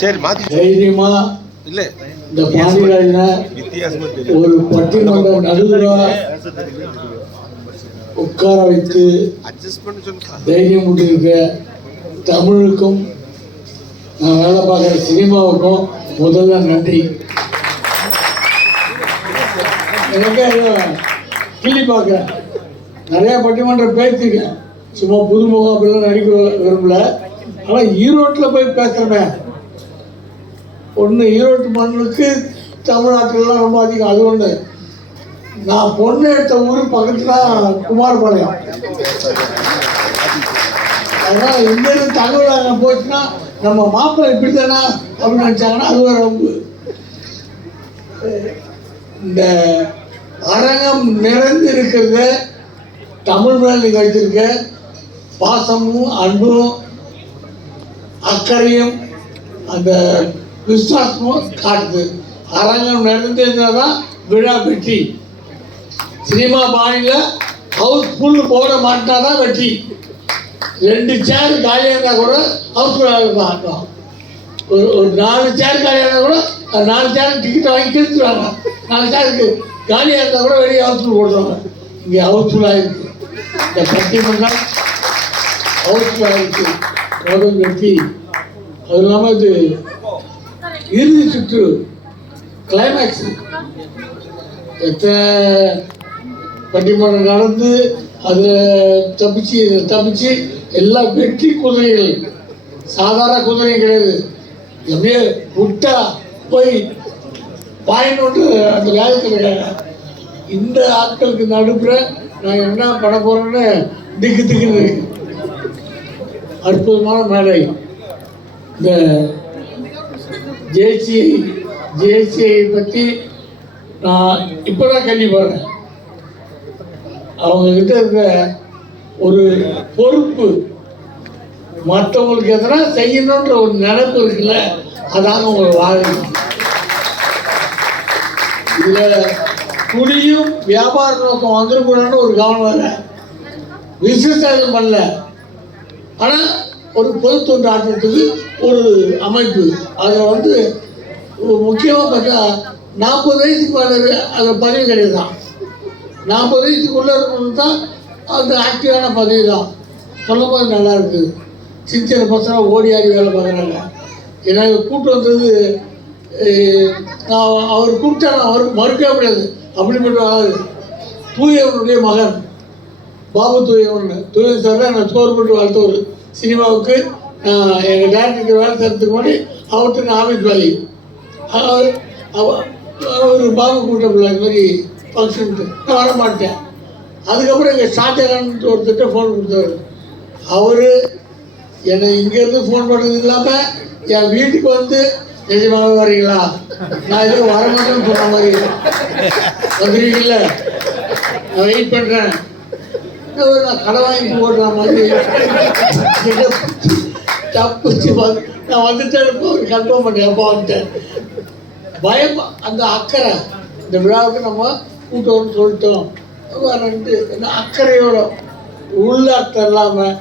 தைரியமா இந்த பாண்டியராஜனை ஒரு பட்டிமன்ற நடுவரா உட்கார வைத்து தைரியம் கொண்டிருக்க தமிழுக்கும் நான் வேலை பார்க்குற சினிமாவுக்கும் முதல்ல நன்றி. எனக்கே கிள்ளி பார்க்குறேன், நிறையா பட்டிமன்றம் பேசியிருக்கேன், சும்மா புதுமுகம் அப்படிலாம் நடிக்க விரும்பல. ஆனால் ஈரோட்டில் போய் பேசுகிறேன், ஒன்று ஈரோட்டு மண்ணுக்கு தமிழ்நாட்டிலலாம் ரொம்ப அதிகம். அது ஒன்று, நான் பொண்ணு எடுத்த ஊர் பக்கத்தில் குமாரபாளையம். அதனால் இங்கேருந்து தகவல் அங்கே போச்சுன்னா நம்ம மாப்பிள்ளை இப்படி தானா அப்படின்னு நினச்சாங்கன்னா அது ஒரு ரொம்ப. இந்த அரங்கம் நிறைந்து இருக்கிறத தமிழ் மேல் நீங்கள் வச்சிருக்க பாசமும் அன்பும் அக்கறையும் அந்த விசுவாசமும் காட்டுது. அரங்கம் நிறைந்திருந்தால் தான் விழா வெற்றி. சினிமா பாணியில் ஹவுஸ்ஃபுல் போட மாட்டாதான் வெற்றி. 2 சேர் காலியாக இருந்தால் கூட ஹவுஸ்ஃபுல்லாக மாட்டோம். ஒரு 4 சேர் காலியாக இருந்தால் கூட 4 சேர் டிக்கெட்டை வாங்கி கிழிச்சுருவாங்க. 4 சேருக்கு காலியாக இருந்தால் கூட வெளியே ஹவுஸ்ஃபுல் போடுவாங்க. இங்கே ஹவுஸ்ஃபுல்லாக இருக்குது. இந்த பட்டிமன்றம் ஹவுஸ்ஃபுல்லாக இருக்குது. முதல் வெற்றி. அது இல்லாமல் இது இறுதி சுற்று கிளைமேக்ஸ். எத்தனை பட்டிமன்றம் நடந்து அதில் தப்பிச்சு எல்லாம் வெற்றி குதிரைகள், சாதாரண குதிரை கிடையாது. எப்படியே விட்டா போய் பாயிண்ட் அந்த வேகத்தில் இருக்காங்க. இந்த ஆட்களுக்கு நடுப்புற நான் என்ன பண்ண போகிறேன்னு திக்குன்னு இருக்கு. அற்புதமான மேடை. இந்த ஜேசிஐ பற்றி நான் இப்போ தான் கேள்விப்படுறேன். அவங்கக்கிட்ட இருக்க ஒரு பொறுப்பு, மற்றவங்களுக்கு எதனா செய்யணுன்ற ஒரு நினைப்பு இருக்குல்ல, அதாங்க உங்களுக்கு வாழ்க்கை. இதில் குடியும் வியாபார நோக்கம் வந்துருக்கூடாதுன்னு ஒரு கவனம் வேறு. விசேஷம் பண்ணல, ஆனால் ஒரு பொது தொண்டு ஆற்றத்துக்கு ஒரு அமைப்பு. அதில் முக்கியமாக பார்த்தா 40 வயசுக்கு மேலே அதில் பதவி கிடையாது தான். 40 வயசுக்குள்ளே இருக்கணும் தான் அந்த ஆக்டிவான பதவி தான். சொல்லும் போது நல்லா இருக்குது. சின்ன பசங்க ஓடி ஆடி வேலை பார்க்குறாங்க. எனக்கு கூப்பிட்டு வந்தது, நான் அவர் கூப்பிட்டா நான் அவருக்கு மறுக்கவே முடியாது. அப்படிப்பட்ட தூயவனுடைய மகன் பாபு தூயவன் சார் தான் நான் ஸ்கோர் பண்ணி வளர்த்தவர். சினிமாவுக்கு எங்கள் டேரக்டருக்கு வேலை செய்கிறதுக்கு முன்னாடி அவர்கிட்ட நான் ஆமித் வேலை. அவர் பாபு கூப்பிட்ட பிள்ளை இது மாதிரி ஃபங்க்ஷனுக்கு நான் வர மாட்டேன். அதுக்கப்புறம் எங்கள் ஷாஜகான் ஒருத்தட்ட ஃபோன் கொடுத்தாரு. அவர் என்னை இங்கேருந்து ஃபோன் பண்ணது இல்லாமல் என் வீட்டுக்கு வந்து நிஜமாக வரீங்களா, நான் எதுவும் வரமாட்டேன்னு சொன்ன மாதிரி வந்துடுவீங்கல்ல, நான் வெயிட் பண்ணுறேன், நான் கடை வாங்கி போடுற மாதிரி தப்பிச்சு நான் வந்துட்டேன். அவர் கன்ஃபார்ம் பண்ணேன், அப்போ வந்துட்டேன். பயம், அந்த அக்கறை, இந்த விழாவுக்கு நம்ம கூட்டம்னு சொல்லிட்டோம் வரன்ட்டு என்ன அக்கறையோட உள்ளாட்டம் இல்லாமல்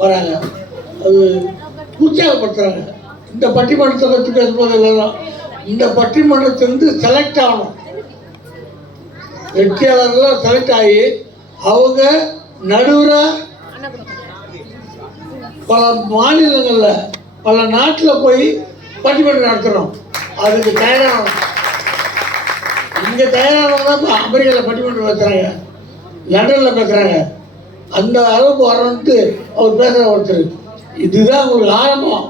வராங்க. அது உற்சாகப்படுத்துகிறாங்க. இந்த பட்டிமன்றத்தை பற்றி பேசும்போது எல்லாம் இந்த பட்டிமன்றத்திலிருந்து செலக்ட் ஆகணும். வெற்றியாளர்கள்லாம் செலக்ட் ஆகி அவங்க நடுவராக பல மாநிலங்களில் பல நாட்டில் போய் பட்டிமன்றம் நடத்துகிறோம். அதுக்கு தயாராகணும். இங்கே தயாரானவங்க தான் இப்போ அமெரிக்காவில் பட்டிமன்றம் பேசுகிறாங்க, லண்டனில் பேசுகிறாங்க. அந்த அளவுக்கு வரணுன்ட்டு அவர் பேசுகிற ஒருத்தர். இதுதான் உங்களுக்கு ஆரம்பம்.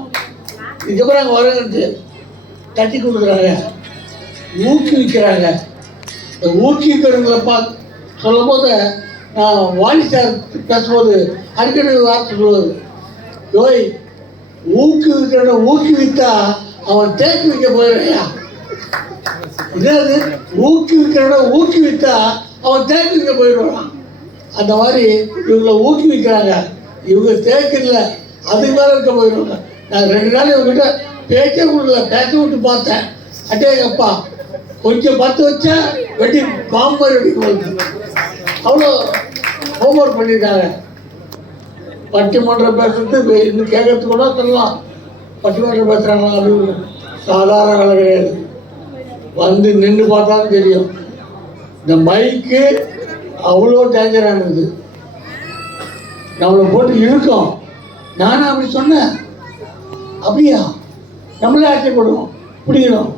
இதுக்கப்புறம் அங்கே வரணுன்ட்டு தட்டி கொடுக்குறாங்க, ஊக்குவிக்கிறாங்க. இந்த ஊக்குவிக்கிறவங்களை சொல்லும் போது நான் வாலி சார் பேசும்போது அடிக்கடி வார்த்தை சொல்லுவது, யோய் ஊக்குவிக்கிறத ஊக்குவித்தா அவன் தேக்கி வைக்க போயிடுறியா, இதாவது ஊக்குவிக்கிறத ஊக்குவித்தா அவன் தேக்கி வைக்க போயிடுவான். அந்த மாதிரி இவங்களை ஊக்குவிக்கிறாங்க, இவங்க தேக்கல அதுக்கு மேலே இருக்க போயிடுவாங்க. நான் 2 நாள் இவங்ககிட்ட பேச்சே கொடுக்கல, பேச்ச விட்டு பார்த்தேன். அட்டேங்கப்பா கொஞ்சம் 10 வச்சா வெட்டி பாம்பு மாதிரி வெட்டி போகுது. அவ்வளோ ஹோம்ஒர்க் பண்ணியிருக்காங்க. பட்டிமன்றம் பேசுறது இன்னும் கேட்கறதுக்கு கூட சொல்லலாம். பட்டிமன்றம் பேசுகிறாங்களா அப்படின்னு சாதாரண வேலை கிடையாது. வந்து நின்று பார்த்தாலும் தெரியும். இந்த மைக்கு அவ்வளோ டேஞ்சரானது, நம்மளை போட்டு இழுக்கும். நானும் அப்படி சொன்னேன். அப்படியா? நம்மளே ஆச்சரியப்படுவோம், பிடிக்கணும்,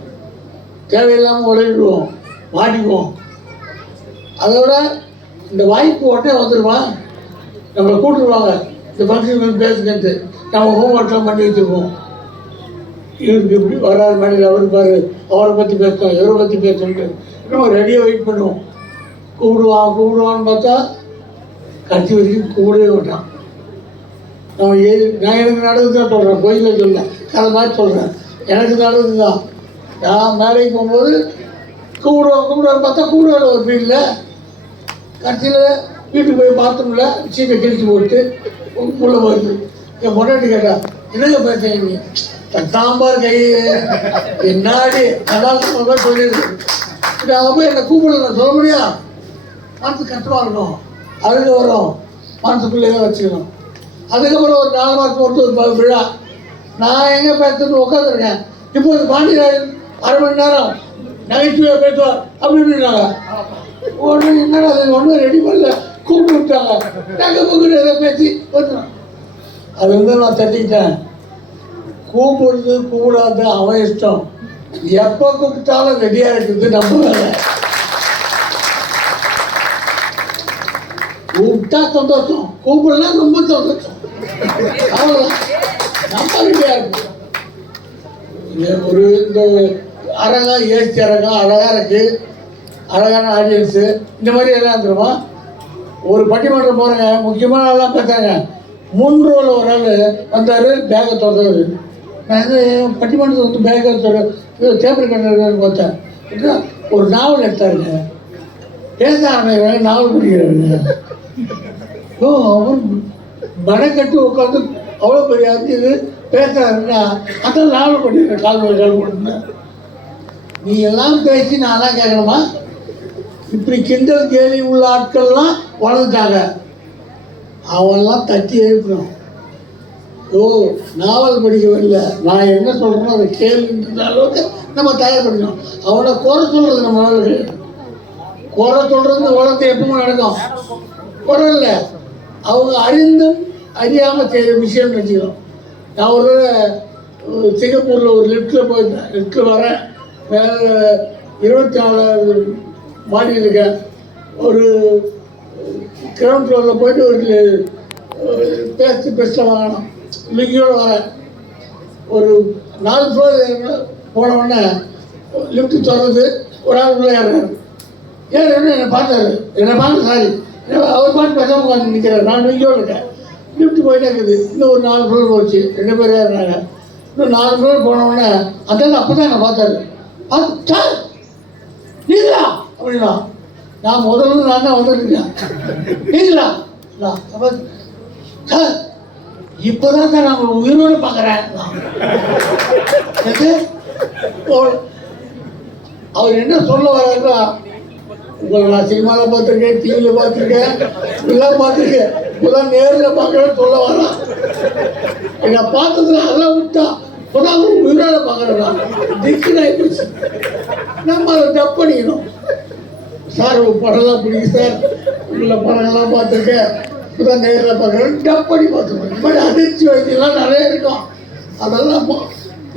தேவையில்லாமல் உழையிடுவோம், மாட்டிக்குவோம். அதோட இந்த வாய்ப்பு உடனே வந்துடுமா, நம்மளை கூப்பிட்டுருவாங்க இந்த ஃபங்க்ஷன் பேசுங்கன்ட்டு. நம்ம ஹோம்ஒர்க்லாம் பண்ணி வச்சுருப்போம். இவருக்கு இப்படி வராது மேடையில் அவரு பாரு, அவரை பற்றி பேசணும், இவரை பற்றி பேசணுன்ட்டு நம்ம ரெடியாக வெயிட் பண்ணுவோம். கூப்பிடுவான்னு பார்த்தா கட்சி வரைக்கும் கூடவே விட்டான். நான் எனக்கு நடந்து தான் சொல்கிறேன், கோயிலில் சொல்ல கதை மாதிரி சொல்கிறேன். எனக்கு நடந்து தான். நான் மேலைக்கு போகும்போது கூப்பிடுவான்னு பார்த்தா கூப்பிடுவார் ஒரு வீட்டில். கட்சியில் வீட்டுக்கு போய் பாத்ரூமில் சீட்டை கிழிச்சு போட்டு உள்ளே போயிடுது. என் பொண்டாட்டி கேட்டா, என்னங்க பேசுறீங்க நீ? சாம்பார் கை என்னாடி அதான் சொல்லிடுது. அங்கே போய் என்னை கூப்பிடல, நான் சொல்ல முடியா? மனசு கஷ்டமாக இருக்கும், அழுக வரும், மனசுக்குள்ளேயே வச்சுக்கணும். அதுக்கப்புறம் ஒரு 4 மாதம் பொறுத்து ஒரு விழா, நான் எங்கே பேசுறது உட்காந்துருக்கேன். இப்போது பாண்டியராஜன் 1/2 மணி நேரம் நகைச்சுவையாக பேசுவார் அப்படின்னாங்க. ஒன்று என்னடா அது ஒன்றும் ரெடி பண்ணல, கூப்பிட்டு விட்டாங்க. நாங்கள் கூப்பிட்டு எதை பேசி வந்துடும். அது வந்து நான் தெரிஞ்சுக்கிட்டேன். கூப்பிடுறது கூடாது அவன் இஷ்டம். எப்போ கூப்பிட்டாலும் ரெடியாக இருக்குது நம்ம வேலை. கூப்பிட்டா சந்தோஷம், கூப்பிடலாம் ரொம்ப சந்தோஷம். அவ்வளோதான், நம்ம ரெடியாக இருக்கும். ஒரு இந்த அரங்கம் ஏசி அரங்கம் அழகாக இருக்குது, அழகான ஆடியன்ஸு, இந்த மாதிரி எல்லாம் தெரியுமா. ஒரு பட்டிமன்றம் போகிறேங்க, முக்கியமான ஆளாக பார்த்தாங்க. 3 ரோவில் ஒரு ஆள் வந்தார், பேக்கை திறந்தாரு. நான் வந்து பட்டிமன்றத்தை வந்து பேக்கை டேபிள் கட்டுறதுன்னு பார்த்தேன். ஒரு நாவல் எடுத்தாருங்க, பேச ஆரம்பிக்கிறாங்க, நாவல் படிக்கிறாருங்க. ஓ, அவர் மனக்கட்டு உட்காந்து அவ்வளோ பெரிய இது பேசுகிறாருன்னா அந்த நாவல் படிக்கிறேன். கால் போட்டுருந்தேன். நீ எல்லாம் பேசி நான்லாம் கேட்கணுமா? இப்படி கிண்டல் கேலி உள்ள ஆட்கள்லாம் வளர்ந்துட்டாங்க. அவெல்லாம் தட்டி எழுப்பணும். ஓ, நாவல் படிக்கவில்லை, நான் என்ன சொல்கிறேனோ அதை கேள்வின்ற அளவுக்கு நம்ம தயார் பண்ணிக்கணும். அவனை குறை சொல்கிறது நம்ம நாவல்கள். குறை சொல்கிறது உலகத்தை எப்பவும் நடக்கும். குறை இல்லை, அவங்க அறிந்தும் அறியாமல் செய்கிற விஷயம்னு வச்சுக்கணும். நான் ஒரு சிங்கப்பூரில் ஒரு லிஃப்ட்டில் போயிருந்தேன். லிஃப்ட்டில் வரேன், மேலே 24வது மாடியில் இருக்கேன். ஒரு கிரவுண்ட் ஃப்ளோரில் போயிட்டு ஒரு பேஸ்ட்டில் வாங்கணும், லிங்கியோடு வரேன். ஒரு 4 ஃப்ளோர் போனவுடனே லிஃப்ட்டு திறந்து ஒரு ஆள் உள்ளே ஏறுறாரு. ஏறணும் என்னை பார்த்தாரு, என்னை பார்க்க சாரி அவர் பாட்டு பேசாமல் உட்காந்து நிற்கிறார். நான் லிங்கியோடு இருக்கேன். லிஃப்ட்டு போயிட்டே இருக்குது. இன்னும் ஒரு 4 ஃப்ளோர் போச்சு, 2 பேர் ஏறினாங்க. இன்னும் 4 ஃப்ளோர் போனவுடனே அந்த அப்போ தான் என்னை பார்த்தாரு. சார் நீங்களா அப்படின்னா, நான் முதல்ல நான் தான் வந்துருக்கேன். நீங்களா சார், இப்போதான் சார் நான் உயிரோடு பார்க்குறேன். அவர் என்ன சொல்ல வர்றாருன்னா, உங்களை நான் சினிமாவில் பார்த்துருக்கேன், டிவியில் பார்த்துருக்கேன், இதெல்லாம் பார்த்துருக்கேன், இப்போதான் நேரில் பார்க்குறேன்னு சொல்ல வரான். என்னை பார்த்ததுல அதெல்லாம் விட்டா இப்போதான் உயிரோட பார்க்குறேன். திக்குனாய் போச்சு. நம்ம அதை டப் பண்ணிக்கணும். சார் படம்லாம் பிடிக்கும் சார், உங்களை படங்கள்லாம் பார்த்துருக்கேன், இப்போதான் நேரில் பார்க்குறேன், டப் பண்ணி பார்த்துருக்கோம். இந்த மாதிரி அதிர்ச்சி வைத்தியெல்லாம் நிறைய இருக்கும். அதெல்லாம்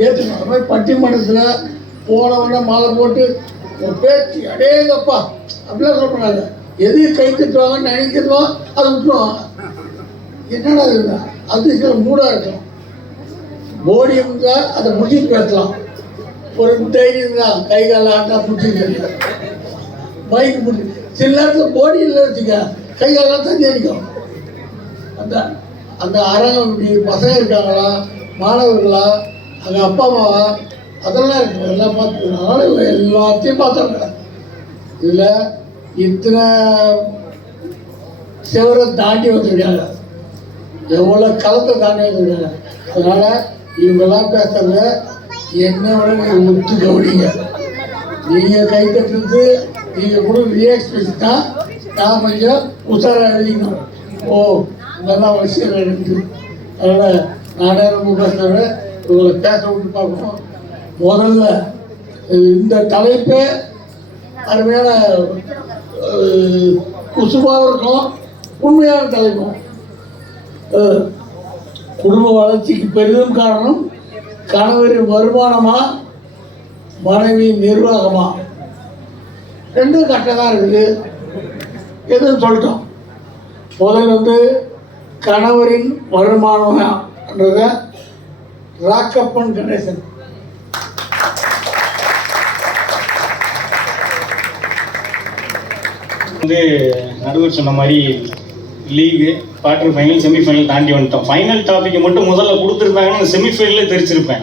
ஏற்றுக்கணும். அது மாதிரி பட்டிமன்றத்தில் போனவொடனே மாலை போட்டு ஒரு பேச்சு அடேங்கப்பா அப்படிலாம் சொல்கிறாங்க. எது கை தட்டுவாங்கன்னு நினைக்கிறதோ அதை விட்டுருவாங்க. என்னடா இருக்குங்க, அது சில மூடாக இருக்கும். போடியம் தான் அதை முடிச்சுட்டு பேசலாம். ஒரு தைரியம் தான், கை கால ஆட்டா பிடிச்சிட்டு பைக்கு பிடிச்சி சில நேரத்தில் போடி இல்லை வச்சுக்க, கை காலெலாம் தண்ணி அடிக்கும். அந்த அந்த அரங்கம் பசங்க இருக்காங்களா, மாணவர்களா, அங்கே அப்பா அம்மாவா, அதெல்லாம் இருக்குது. எல்லாம் பார்த்து அதனால எல்லாத்தையும் பார்த்தாங்க. இதில் இத்தனை சிவரை தாண்டி வச்சுருக்காங்க, எவ்வளோ களத்தை தாண்டி வச்சுருக்காங்க. அதனால் இவங்கெல்லாம் பேசுறத என்ன விட நீங்கள் முத்து கவனிங்க. நீங்கள் கை தட்டுறது நீங்கள் கூட ரியாக்ஷன் தான் நான் கொஞ்சம் உஷாராக எழுதிக்கணும். ஓ, இதெல்லாம் விஷயம் இருக்குது. அதனால் நானே ரொம்ப பேசுகிறேன். இவங்களை பேச விட்டு பார்க்கணும். முதல்ல இந்த தலைப்பே அருமையான குசுபாக இருக்கும், உண்மையான தலைப்பும். குடும்ப வளர்ச்சிக்கு பெரிதும் காரணம் கணவரின் வருமானமா மனைவியின் நிர்வாகமா? ரெண்டும் கரெக்டாக தான் இருக்குது. எதுவும் சொல்லிட்டோம். முதல்ல கணவரின் வருமானம்ன்றத ராக்கப்பன் கணேசன். நடுவர் சொன்ன மாதிரி லீகு, குவார்டர் ஃபைனல், செமிஃபைனல் தாண்டி வந்துட்டோம். ஃபைனல் டாப்பிக்கை மட்டும் முதல்ல கொடுத்துருந்தாங்கன்னு செமிஃபைனலே தெரிச்சிருப்பேன்.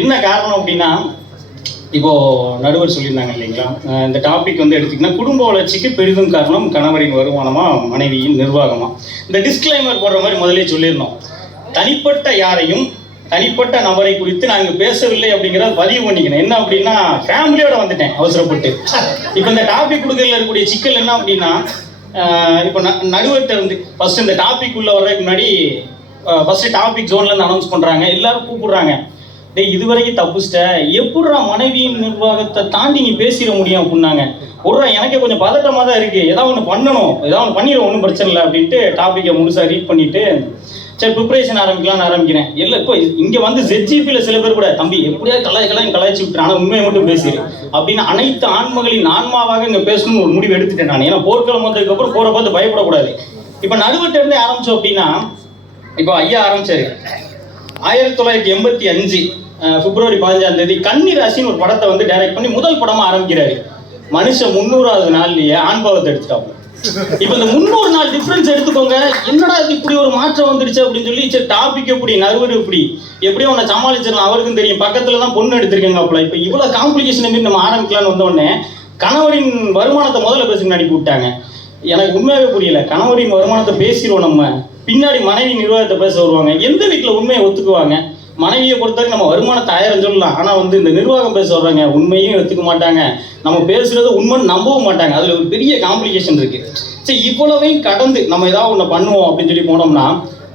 என்ன காரணம் அப்படின்னா, இப்போது நடுவர் சொல்லியிருந்தாங்க இல்லைங்களா, இந்த டாபிக் எடுத்திங்கன்னா குடும்ப வளர்ச்சிக்கு பெரிதும் காரணம் கணவரின் வருமானமா மனைவியின் நிர்வாகமா. இந்த டிஸ்க்ளைமர் போடுற மாதிரி முதலே சொல்லியிருந்தோம். தனிப்பட்ட யாரையும் தனிப்பட்ட நபரை குறித்து நாங்கள் பேசவில்லை அப்படிங்கிறத பதிவு பண்ணிக்கணும். என்ன அப்படின்னா, ஃபேமிலியோட வந்துட்டேன் அவசரப்பட்டு. இப்போ இந்த டாபிக் கொடுக்கறதுல இருக்கக்கூடிய சிக்கல் என்ன அப்படின்னா, இப்போ நடுவர்கிட்ட இருந்து ஃபர்ஸ்ட் இந்த டாபிக் உள்ள வர்றதுக்கு முன்னாடி ஃபர்ஸ்ட் டாபிக் ஜோன்லேருந்து அனௌன்ஸ் பண்ணுறாங்க. எல்லாரும் கூப்பிடுறாங்க, டேய் இதுவரைக்கும் தப்புச்சிட்ட, எப்படிரா மனைவியின் நிர்வாகத்தை தாண்டி நீ பேசிட முடியும் அப்படின்னாங்க. ஒருரா எனக்கே கொஞ்சம் பதட்டமாக தான் இருக்குது, ஏதாவது ஒன்று பண்ணணும், ஏதாவது ஒன்று பண்ணிடும், ஒன்றும் பிரச்சனை இல்லை அப்படின்ட்டு டாப்பிக்கை முழுசாக ரீட் பண்ணிவிட்டு சரி ப்ரிப்பரேஷன் ஆரம்பிக்கலாம்னு ஆரம்பிக்கிறேன். இல்லை இப்போ இங்கே ZGPயில் சில பேர் கூட தம்பி எப்படியாவது கலாய்ச்சி விட்டுரு, ஆனால் உண்மையை மட்டும் பேசிடு அப்படின்னு அனைத்து ஆண்மகளின் ஆன்மாவாக இங்கே பேசணும்னு ஒரு முடிவு எடுத்துட்டேன் நான். ஏன்னா போர்க்களம் வந்ததுக்கப்புறம் போகிற பார்த்து பயப்படக்கூடாது. இப்போ நடுவட்ட இருந்தே ஆரம்பித்தோம் அப்படின்னா, இப்போ ஐயா ஆரம்பிச்சாரு 1985 பிப்ரவரி 15 கன்னி ராசின்னு ஒரு படத்தை டைரக்ட் பண்ணி முதல் படமா ஆரம்பிக்கிறாரு. மனுஷன் 300வது நாள்லயே ஆண்பாவத்தை எடுத்துட்டாங்க. இப்ப இந்த 300 நாள் டிஃபரன்ஸ் எடுத்துக்கோங்க, என்னடா இது இப்படி ஒரு மாற்றம் வந்துருச்சு அப்படின்னு சொல்லி, சரி டாபிக் எப்படி, நறுவர் எப்படியோ அவனை சமாளிச்சிடலாம், அவருக்கும் தெரியும், பக்கத்துல தான் பொண்ணு எடுத்திருக்காங்க. அப்பல இப்ப இவ்வளவு காம்ப்ளிகேஷன் எப்படி நம்ம ஆரம்பிக்கலாம்னு வந்தோடனே கணவரின் வருமானத்தை முதல்ல பேசுங்க அனுப்பி விட்டாங்க. எனக்கு உண்மையாவே புரியல. கணவரின் வருமானத்தை பேசிடுவோம், நம்ம பின்னாடி மனைவி நிர்வாகத்தை பேச வருவாங்க. எந்த வீட்டில் உண்மையை ஒத்துக்குவாங்க? மனைவியை பொறுத்தவரைக்கும் நம்ம வருமானத்தை 1000 சொல்லலாம், ஆனால் இந்த நிர்வாகம் பேச வர்றாங்க, உண்மையும் எடுத்துக்க மாட்டாங்க, நம்ம பேசுறது உண்மைன்னு நம்பவும் மாட்டாங்க. அதில் ஒரு பெரிய காம்ப்ளிகேஷன் இருக்கு. சரி, இவ்வளவையும் கடந்து நம்ம ஏதாவது ஒன்று பண்ணுவோம் அப்படின்னு சொல்லி போனோம்னா,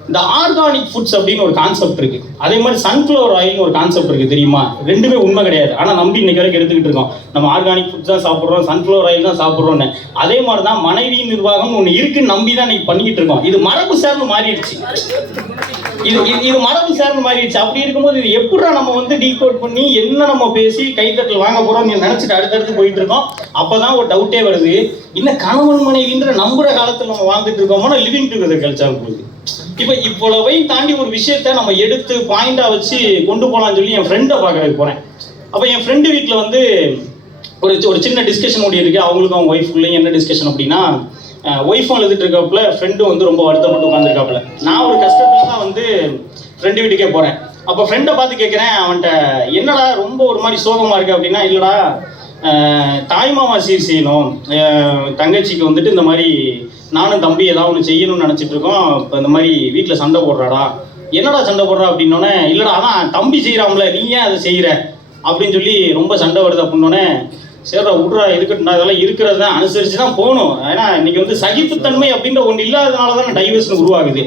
இந்த ஆர்கானிக் ஃபுட்ஸ் அப்படின்னு ஒரு கான்செப்ட் இருக்கு. அதே மாதிரி சன்ஃப்ளவர் ஆயில்னு ஒரு கான்செப்ட் இருக்கு, தெரியுமா? ரெண்டுமே உண்மை கிடையாது, ஆனால் நம்பி இன்னைக்கு வரைக்கும் எடுத்துக்கிட்டு இருக்கோம். நம்ம ஆர்கானிக் ஃபுட்ஸ் தான் சாப்பிட்றோம், சன்ஃப்ளவர் ஆயில் தான் சாப்பிட்றோன்னு. அதே மாதிரி தான் மனைவியின் நிர்வாகம் ஒன்று இருக்குன்னு நம்பி தான் இன்னைக்கு பண்ணிக்கிட்டு இருக்கோம். இது மரபு சார்ந்து மாறிடுச்சு. இது மரபு சார்ந்து மாறிடுச்சு. அப்படி இருக்கும்போது இது எப்படா நம்ம டீகோட் பண்ணி என்ன நம்ம பேசி கைத்தட்டல் வாங்க போறோம் நினைச்சிட்டு அடுத்தடுத்து போயிட்டு இருக்கோம். அப்பதான் ஒரு டவுட்டே வருது, இன்னும் கணவன் மனைவின்ற நம்புற காலத்துல நம்ம வாழ்ந்துட்டு இருக்கோம்னா லிவிங் டுகெதர் கல்ச்சர் போகுது. இப்போ இவ்வளவையும் தாண்டி ஒரு விஷயத்த நம்ம எடுத்து பாயிண்டா வச்சு கொண்டு போகலாம்னு சொல்லி என் ஃப்ரெண்டை பார்க்கறதுக்கு போறேன். அப்போ என் ஃப்ரெண்டு வீட்டில் ஒரு சின்ன டிஸ்கஷன் ஓடி இருக்கு. அவங்களுக்கும் அவங்க ஒய்ஃபுக்குள்ளேயும் என்ன டிஸ்கஷன் அப்படின்னா, ஒய்ஃபும் எழுதிட்டு இருக்காப்புல, ஃப்ரெண்டும் ரொம்ப வருத்தப்பட்டு உட்காந்துருக்காப்புல. நான் ஒரு கஷ்டத்துல தான் ஃப்ரெண்டு வீட்டுக்கே போகிறேன். அப்போ ஃப்ரெண்டை பார்த்து கேட்குறேன், அவன்கிட்ட என்னடா ரொம்ப ஒரு மாதிரி சோகமாக இருக்கு அப்படின்னா, இல்லைடா தாய்மாமா சீர் செய்யணும், தங்கச்சிக்கு இந்த மாதிரி நானும் தம்பி ஏதாவது ஒன்று செய்யணும்னு நினச்சிட்டு இருக்கோம், இப்போ இந்த மாதிரி வீட்டில் சண்டை போடுறாடா. என்னடா சண்டை போடுறா அப்படின்னோடனே, இல்லைடா அதான் தம்பி செய்கிறாம்ல, நீ ஏன் அதை செய்கிற அப்படின்னு சொல்லி ரொம்ப சண்டை வருது அப்படின்னோடனே, சரிடா விட்றா இருக்கட்டும்டா, இதெல்லாம் இருக்கிறது தான், அனுசரித்து தான் போகணும். ஏன்னா இன்னைக்கு சகிப்புத்தன்மை அப்படின்ற ஒன்று இல்லாததுனால தான் டைவர்ஷன் உருவாகுது.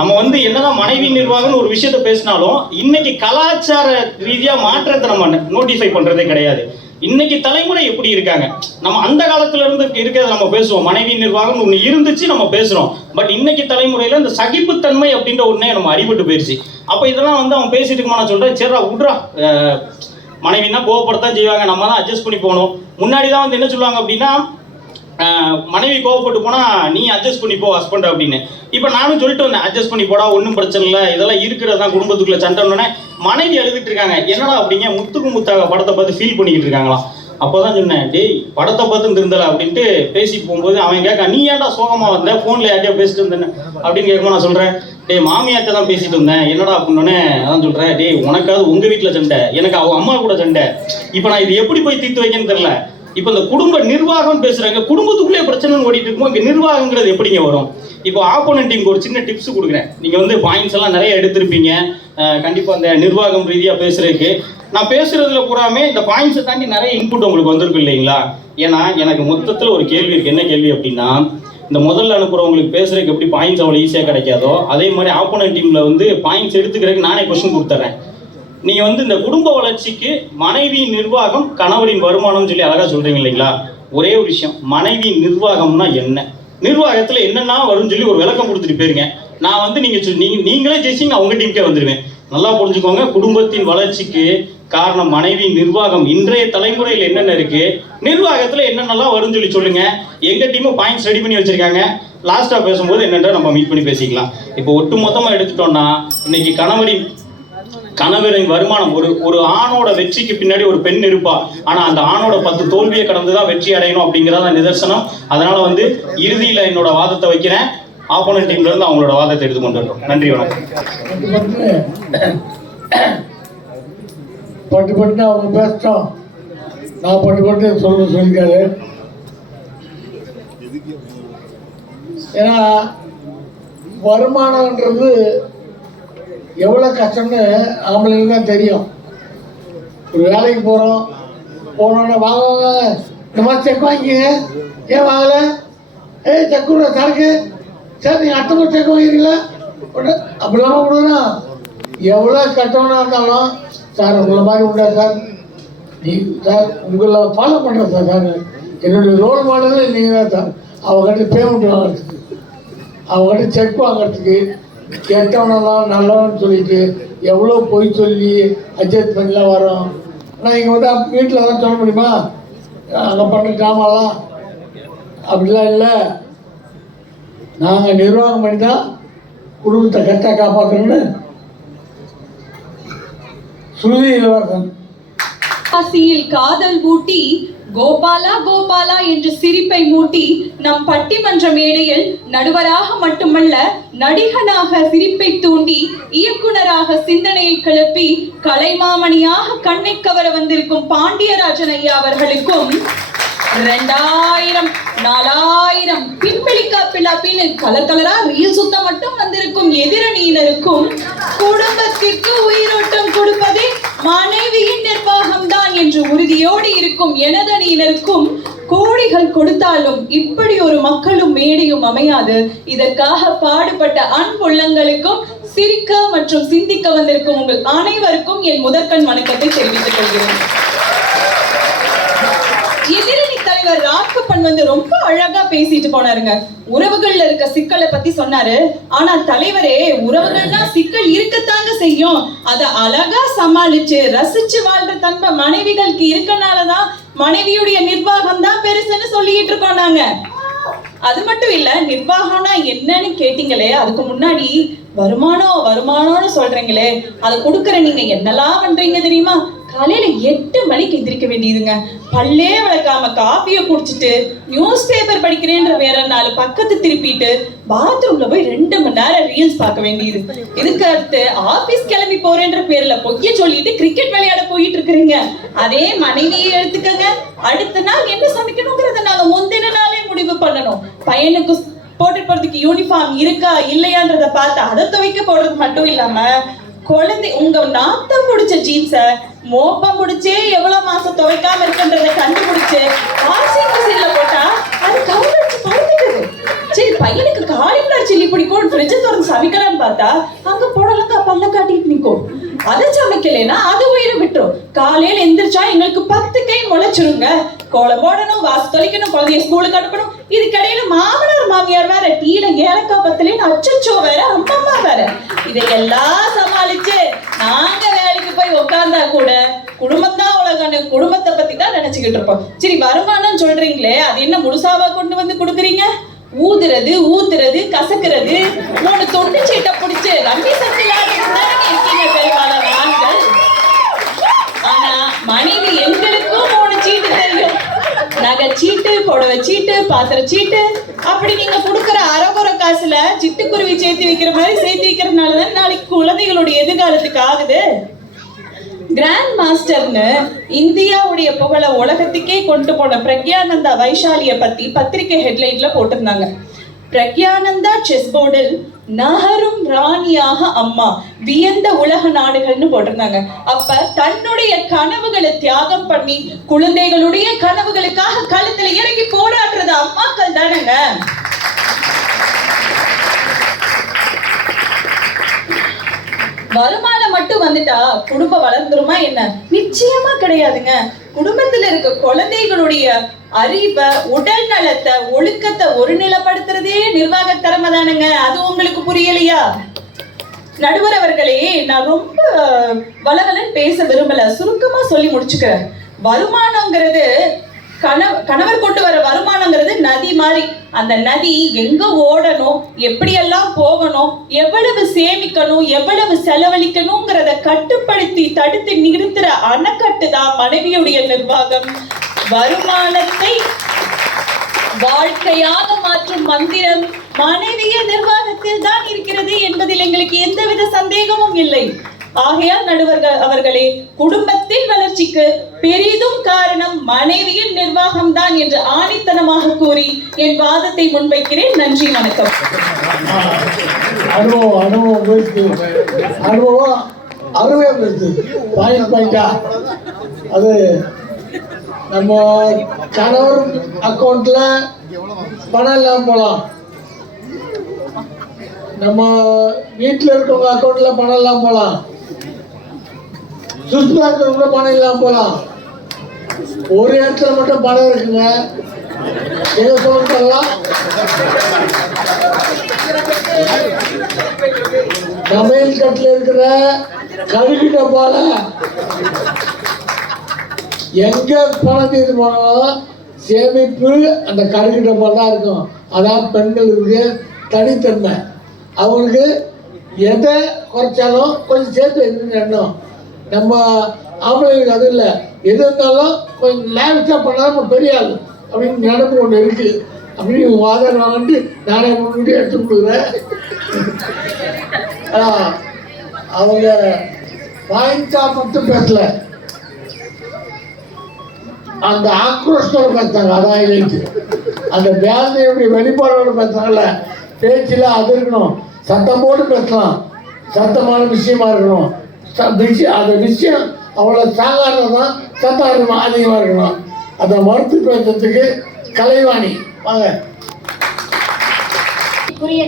நம்ம என்னதான் மனைவி நிர்வாகம்னு ஒரு விஷயத்த பேசினாலும் இன்னைக்கு கலாச்சார ரீதியாக மாற்றத்தை நம்ம நோட்டிஃபை பண்ணுறதே கிடையாது. இன்னைக்கு தலைமுறை எப்படி இருக்காங்க, நம்ம அந்த காலத்துல இருந்து இருக்கிறத நம்ம பேசுவோம், மனைவி நிர்வாகம் ஒன்று இருந்துச்சு நம்ம பேசுறோம். பட் இன்னைக்கு தலைமுறையில இந்த சகிப்புத்தன்மை அப்படின்ற ஒன்னே நம்ம அறிவிட்டு போயிடுச்சு. அப்போ இதெல்லாம் அவன் பேசிட்டு இருக்குமா, நான் சொல்றேன், சரிடா விட்றா, மனைவினா கோவப்படத்தான் செய்வாங்க, நம்ம தான் அட்ஜஸ்ட் பண்ணி போகணும். முன்னாடி தான் என்ன சொல்லுவாங்க அப்படின்னா, மனைவி கோவப்பட்டு போனா நீ அட்ஜஸ்ட் பண்ணி போ ஹஸ்பண்ட் அப்படின்னு. இப்போ நானும் சொல்லிட்டு வந்தேன், அட்ஜஸ்ட் பண்ணி போடா, ஒன்றும் பிரச்சனை இல்லை, இதெல்லாம் இருக்கிறது தான் குடும்பத்துக்குள்ள சண்டைன்னு. மனைவி எழுதிட்டு இருக்காங்க, என்னடா அப்படிங்க முத்துக்கு முத்தாக படத்தை பார்த்து ஃபீல் பண்ணிக்கிட்டு இருக்காங்களாம். அப்போதான் சொன்னேன், டேய் படத்தை பார்த்து இருந்தல அப்படின்ட்டு பேசிட்டு போகும்போது அவன் கேட்க, நீ ஏன்டா சோகமா வந்த, ஃபோன்ல யார்ட்டையா பேசிட்டு இருந்தேன் அப்படின்னு கேட்கும்போது நான் சொல்றேன், டேய் மாமியார்ட்ட தான் பேசிட்டு இருந்தேன், என்னடா அப்படின்னோடனே அதான் சொல்றேன், டேய் உனக்காவது உங்க வீட்டில் சண்டை, எனக்கு அவங்க அம்மா கூட சண்டை, இப்போ நான் இது எப்படி போய் தீர்த்து வைக்கன்னு தெரியல. இப்போ இந்த குடும்ப நிர்வாகம் பேசுறாங்க, குடும்பத்துக்குள்ளே பிரச்சனை ஓடிட்டு இருக்கும், இங்கே நிர்வாகங்கிறது எப்படிங்க வரும்? இப்போ ஆப்போனன்ட் டீமுக்கு ஒரு சின்ன டிப்ஸ் கொடுக்குறேன். நீங்கள் பாயிண்ட்ஸ் எல்லாம் நிறைய எடுத்திருப்பீங்க கண்டிப்பாக அந்த நிர்வாகம் ரீதியாக பேசுறதுக்கு. நான் பேசுறதுல பூராமே இந்த பாயிண்ட்ஸை தாண்டி நிறைய இன்புட் உங்களுக்கு வந்திருக்கு இல்லைங்களா? ஏன்னா எனக்கு மொத்தத்தில் ஒரு கேள்வி இருக்கு. என்ன கேள்வி அப்படின்னா, இந்த முதல்ல அனுப்புறவங்களுக்கு பேசுறதுக்கு எப்படி பாயிண்ட்ஸ் அவ்வளோ ஈஸியாக கிடைக்காதோ, அதே மாதிரி ஆப்போனன்ட் டீமில் பாயிண்ட்ஸ் எடுத்துக்கிறதுக்கு நானே கொஸ்டின் கொடுத்துட்றேன். நீங்க வந்து இந்த குடும்ப வளர்ச்சிக்கு மனைவியின் நிர்வாகம் கணவரின் வருமானம் சொல்லி அழகா சொல்றீங்க இல்லைங்களா? ஒரே ஒரு விஷயம், மனைவியின் நிர்வாகம்னா என்ன, நிர்வாகத்துல என்னென்ன வரும்னு சொல்லி ஒரு விளக்கம் கொடுத்துட்டு போயிருங்க. நான் வந்து நீங்களே ஜெயிச்சிங்க, அவங்க டீமுக்கே வந்துடுவேன். நல்லா புரிஞ்சுக்கோங்க, குடும்பத்தின் வளர்ச்சிக்கு காரணம் மனைவியின் நிர்வாகம். இன்றைய தலைமுறையில் என்னென்ன இருக்கு, நிர்வாகத்துல என்னென்னலாம் வரும்னு சொல்லி சொல்லுங்க. எங்க டீமும் பாயிண்ட்ஸ் ரெடி பண்ணி வச்சிருக்காங்க. லாஸ்டா பேசும்போது என்னென்ற நம்ம மீட் பண்ணி பேசிக்கலாம். இப்போ ஒட்டு மொத்தமா எடுத்துட்டோம்னா இன்னைக்கு கணவரின் வருமானம், ஒரு ஆணோட வெற்றிக்கு பின்னாடி ஒரு பெண் இருப்பா. ஆனா அந்த ஆணோட 10 தோல்வியை கடந்துதான் வெற்றி அடையணும் அப்படிங்கிறத நிதர்சனம். அதனால வந்து இறுதியில என்னோட வாதத்தை வைக்கிறேன். ஆப்போனன்ட் டீம்ல இருந்து அவங்களோட வாதத்தை எடுத்துக்கொண்டு வரோம். நன்றி, வணக்கம். பட்டு அவங்க பேசிட்டோம், நான் பட்டு சொல்லிக்காரு. ஏன்னா வருமானம்ன்றது எவ்வளோ கஷ்டம்னு ஆம்பளைங்களுக்கு தான் தெரியும். ஒரு வேலைக்கு போனோன்னா வாங்க இந்த மாதிரி செக் வாங்கிக்கங்க, ஏன் வாங்கலை, செக் விட சரக்கு சார், நீங்கள் அடுத்த முறை செக் வாங்கிக்கிறீங்களா, அப்படி இல்லாமல் விடுனா எவ்வளோ கட்டணம்னா இருந்தாலும் சார் உங்களை மாதிரி உண்டா சார், சார் உங்களை ஃபாலோ பண்ணுறேன் சார், என்னுடைய ரோல் மாடல் நீங்கள் தான் சார். அவங்ககிட்ட பேமெண்ட் வாங்குறதுக்கு, அவங்ககிட்ட செக் வாங்குறதுக்கு, கெட்டவனெல்லாம் நல்லவன்னு சொல்லிட்டு எவ்வளோ பொய் சொல்லி அட்ஜஸ்ட் பண்ணிலாம் வரோம். ஆனால் இங்கே வந்து வீட்டில் தான் சொல்ல முடியுமா, அங்கே பண்ணுற ட்ராமாலாம் அப்படிலாம் இல்லை. நாங்கள் நிர்வாகம் பண்ணி தான் குடும்பத்தை கரெக்டாக காப்பாற்றணும்னு சுருதி இளவரசன் காதல் ஊட்டி கோபாலா கோபாலா என்று சிரிப்பை மூட்டி நம் பட்டிமன்ற மேடையில் நடுவராக மட்டுமல்ல நடிகனாக சிரிப்பை தூண்டி இயக்குனராக சிந்தனையை கிளப்பி கலைமாமணியாக கண்ணை கவர வந்திருக்கும் பாண்டியராஜன் ஐயா அவர்களுக்கும் 2000 4000 பின்பளிக்கா பிளாப்பின்னு கலரா ரீல் சுத்த மட்டும் வந்திருக்கும் எதிரணியினருக்கும் குடும்பத்திற்கு உயிரோட்டம் கொடுப்பதே மனைவியின் நிர்வாகம் தான் என்று உறுதியோடு இருக்கும் எனதணியினருக்கும் கோடிகள் கொடுத்தாலும் இப்படி ஒரு மக்களும் மேடையும் அமையாது. இதற்காக பாடுபட்ட அன்புள்ளங்களுக்கும் சிரிக்க மற்றும் சிந்திக்க வந்திருக்கும் உங்கள் அனைவருக்கும் என் முதற்கண் வணக்கத்தை தெரிவித்துக் கொள்கிறேன். எதிரணி தலைவர் ராக்கப்பன் வந்து ரொம்ப அழகா பேசிட்டு போனாருங்க. உறவுகள்ல இருக்க சிக்கலை பத்தி சொன்னாரு. ஆனா தலைவரே, உறவுகள்னா சிக்கல் இருக்கத்தாங்க செய்யும், அத அழகா சமாளிச்சு ரசிச்சு வாழ்ற தன்மை மனைவிகளுக்கு இருக்கனாலதான் மனைவியுடைய நிர்வாகம் தான் பெருசுன்னு சொல்லிட்டு இருக்கோம் நாங்க. அது மட்டும் இல்ல, நிர்வாகம்னா என்னன்னு கேட்டீங்களே, அதுக்கு முன்னாடி வருமானம்னு சொல்றீங்களே, அதை கொடுக்கற நீங்க என்னெல்லாம் பண்றீங்க தெரியுமா? காலையில 8 மணிக்கு எந்திரிக்க வேண்டியதுங்க, பல்லே வளர்க்காம காஃபியை குடிச்சிட்டு நியூஸ் பேப்பர் படிக்கிறேன்ற வேற 4 பக்கத்து திருப்பிட்டு பாத்ரூம்ல போய் 2 மணி நேரம் ரீல்ஸ் பார்க்க வேண்டியது. இதுக்கு அடுத்து ஆபீஸ் கிளம்பி போறேன்ற பேர்ல பொய்ய சொல்லிட்டு கிரிக்கெட் விளையாட போயிட்டு இருக்கிறீங்க. அதே மனைவியை எடுத்துக்கங்க, அடுத்த நாள் என்ன சமைக்கணுங்கிறத நாங்க முந்தின நாளே முடிவு பண்ணணும். பையனுக்கு போட்டு போறதுக்கு யூனிஃபார்ம் இருக்கா இல்லையான்றத பார்த்து அதை துவைக்க போடுறது மட்டும் இல்லாம, குழந்தை உங்க நாத்தம் முடிச்ச ஜீன்ஸ மோப்பம் முடிச்சே எவ்வளவு மாசம் துவைக்காம இருக்குன்றத கண்டுபிடிச்சு வாஷிங் மிஷின்ல போட்டா அது கவுரடிச்சு பறந்துடுது. சரி, பையனுக்கு காலிஃபிளவர் சில்லி பிடிக்கும், ஃப்ரிட்ஜ் திறந்து சமைக்கலான்னு பார்த்தா அங்க புடலங்கா பல்ல காட்டிட்டு நிற்கும். அதை சமைக்கலைன்னா அது உயிரை விட்டுரும். காலையில எந்திரிச்சா எங்களுக்கு 10 கை முளைச்சிருங்க. கோலம் போடணும், வாசு தொலைக்கணும், குழந்தைய ஸ்கூலுக்கு அனுப்பணும். இதுக்கடையில மாமனார் மாமியார் வேற டீல ஏலக்காய் பத்தலேன்னு அச்சச்சோ வேற, அம்மம்மா வேற. இதையெல்லாம் சமாளிச்சு நாங்க வேலைக்கு போய் உட்கார்ந்தா கூட குடும்பம் தான் உலகன்னு குடும்பத்தை பத்தி தான் நினைச்சுக்கிட்டு இருப்போம். சரி, வருமானம் சொல்றீங்களே, அது என்ன முழுசாவா கொண்டு வந்து கொடுக்குறீங்க? ஊதுறது, ஊத்துறது, கசக்குறது, 3 தொண்டு சீட்டை பிடிச்சு ரம்மி சத்திலான்னு இருக்கீங்க பெரும்பாலான ஆண்கள். ஆனா மனைவி எங்களுக்கும் 3 சீட்டு தெரியும். நகை சீட்டு, புடவை சீட்டு, பாத்திர சீட்டு, அப்படி நீங்க கொடுக்குற அரைகுறை காசுல சிட்டுக்குருவி சேர்த்து வைக்கிற மாதிரி சேர்த்து வைக்கிறதுனாலதான் நாளைக்கு குழந்தைகளுடைய எதிர்காலத்துக்கு ஆகுது. கிராண்ட் மாஸ்டர்னு இந்தியாவுடைய புகழ உலகத்துக்கே கொண்டு போன பிரக்யானந்தா வைஷாலிய பத்தி பத்திரிகை ஹெட்லைன்ல போட்டிருந்தாங்க. பிரக்யானந்தா செஸ் போர்டில் நகரும் ராணியாக அம்மா, வியந்த உலக நாடுகள்னு போட்டிருந்தாங்க. அப்ப தன்னுடைய கனவுகளை தியாகம் பண்ணி குழந்தைகளுடைய கனவுகளுக்காக களத்துல இறங்கி போராடுறது அம்மாக்கள் தானங்க. வருமான மட்டும் வந்துட்டா குடும்பம் வளர்ந்துருமா என்ன? நிச்சயமா கிடையாதுங்க. குடும்பத்துல இருக்க குழந்தைகளுடைய அறிவை, உடல் நலத்தை, ஒழுக்கத்தை ஒருநிலைப்படுத்துறதே நிர்வாக திறமை தானுங்க. அது உங்களுக்கு புரியலையா? நடுவர் அவர்களே, நான் ரொம்ப வளவலன்னு பேச விரும்பல, சுருக்கமா சொல்லி முடிச்சுக்கிறேன். வருமானங்கிறது கணவர் கொண்டு வர வருமானங்கிறது நதி மாதிரி. அந்த நதி எங்க ஓடணும், எப்படியெல்லாம் போகணும், எவ்வளவு சேமிக்கணும், எவ்வளவு செலவழிக்கணுங்கிறத கட்டுப்படுத்தி தடுத்து நிறுத்துற அணைக்கட்டு தான் மனைவியுடைய நிர்வாகம். வருமானத்தை வாழ்க்கையாக மாற்றும் மந்திரம் மனைவிய நிர்வாகத்தில் தான் இருக்கிறது என்பதில் எங்களுக்கு எந்தவித சந்தேகமும் இல்லை. ஆகையால் நடுவர்கள் அவர்களே, குடும்பத்தின் வளர்ச்சிக்கு பெரிதும் காரணம் மனைவியின் நிர்வாகம் தான் என்று ஆணித்தனமாக கூறி என் வாதத்தை முன்வைக்கிறேன். நன்றி, வணக்கம். அனுபவம் அருமையாக இருந்தது. பாயிண்டா அது நம்ம கணவர் அக்கௌண்ட்ல பணம் இல்லாம போலாம், நம்ம வீட்டில் இருக்கவங்க அக்கௌண்ட்ல பணம் இல்லாம போலாம், சுற்றுலா இருக்கிறவங்க பணம் இல்லாம போலாம். ஒரு இடத்துல மட்டும் பணம் இருக்குங்க. எங்க சொல்லலாம், சமையல் கட்டில் இருக்கிற கழுகு டப்பால எங்க பணம் தீர்ந்து போனாலும் சேமிப்பு அந்த கழுகு டப்பா தான் இருக்கும். அதான் பெண்களுக்கு தனித்தன்மை. அவங்களுக்கு எதை குறைச்சாலும் கொஞ்சம் சேர்த்து எண்ணணும். நம்ம ஆம்பளைங்களுக்கு அது இல்லை, எது இருந்தாலும் கொஞ்சம் லேவிட்டாக பண்ணாலும் பெரிய ஆள் அப்படின்னு நினைப்பு ஒன்று இருக்குது. அப்படின்னு வாதம் வாங்கிட்டு நானே முன்னிட்டு எடுத்து கொடுக்குறேன். அவங்க பாயிண்டா மட்டும் பேசல, அந்த ஆக்ரோஷத்தோடு பேசுறாங்க. அதான் இல்லைட்டு அந்த வேதனையுடைய வெளிப்பாடோடு பேசுறாங்கல்ல, பேச்சில் அது இருக்கணும். சத்தம் போட்டு பேசலாம், சத்தமான விஷயமா இருக்கணும். அந்த விஷயம் அவ்வளோ சாதாரணம் தான், சத்தம் அதிகமாக இருக்கணும். அதை மறுத்து பேசுறதுக்கு கலைவாணி வாங்க.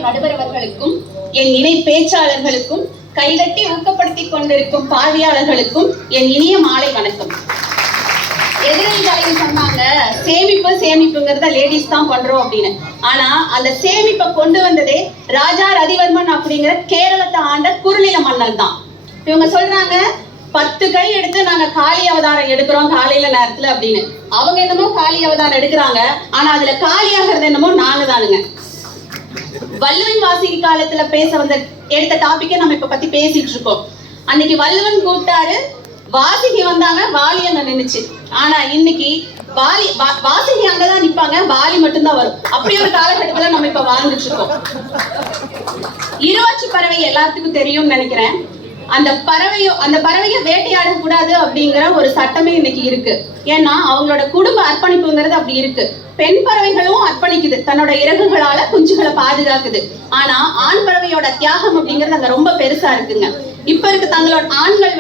நடுவர் அவர்களுக்கும் என் இணை பேச்சாளர்களுக்கும் கைதட்டி ஊக்கப்படுத்தி கொண்டிருக்கும் பார்வையாளர்களுக்கும் என் இனிய மாலை வணக்கம். எதிரணி தலைவர் சொன்னாங்க, சேமிப்புங்கிறத லேடிஸ் தான் பண்றோம் அப்படின்னு. ஆனா அந்த சேமிப்பை கொண்டு வந்ததே ராஜா ரதிவர்மன் அப்படிங்கிற கேரளத்தை ஆண்ட குறுநில மன்னன் தான். இவங்க சொல்றாங்க 10 கை எடுத்து நாங்க காளி அவதாரம் எடுக்கிறோம் காலையில நேரத்துல அப்படின்னு. அவங்க என்னமோ காளி அவதாரம் எடுக்கிறாங்க, ஆனா அதுல காலியாகிறது என்னமோ நாங்க தானுங்க. வள்ளுவன் வாசிக்கு காலத்துல எடுத்த டாபிக்கை நம்ம இப்ப பத்தி பேசிட்டு இருக்கோம். அன்னைக்கு வள்ளுவன் கூப்பிட்டாரு, வாசிகி வந்தாங்க, வாலி அங்க நின்னுச்சு. ஆனா இன்னைக்கு வாசிகி அங்கதான் நிப்பாங்க, வாலி மட்டும்தான் வரும். அப்படி ஒரு காலகட்டத்துல நம்ம இப்ப வாழ்ந்துட்டு இருக்கோம். இருவாச்சி பறவை எல்லாத்துக்கும் தெரியும்னு நினைக்கிறேன். அந்த பறவையை வேட்டையாட கூடாது அப்படிங்கிற ஒரு சட்டமே இன்னைக்கு இருக்கு. ஏன்னா அவங்களோட குடும்ப அர்ப்பணிப்புங்கிறது அப்படி இருக்கு. பெண் பறவைகளும் அர்ப்பணிக்குது, தன்னோட இறகுகளால குஞ்சுகளை பாதுகாக்குது. ஆனா ஆண் பறவையோட தியாகம் அப்படிங்கிறது அங்க ரொம்ப பெருசா இருக்குங்க. இப்ப இருக்க தங்களோட ஆண்கள்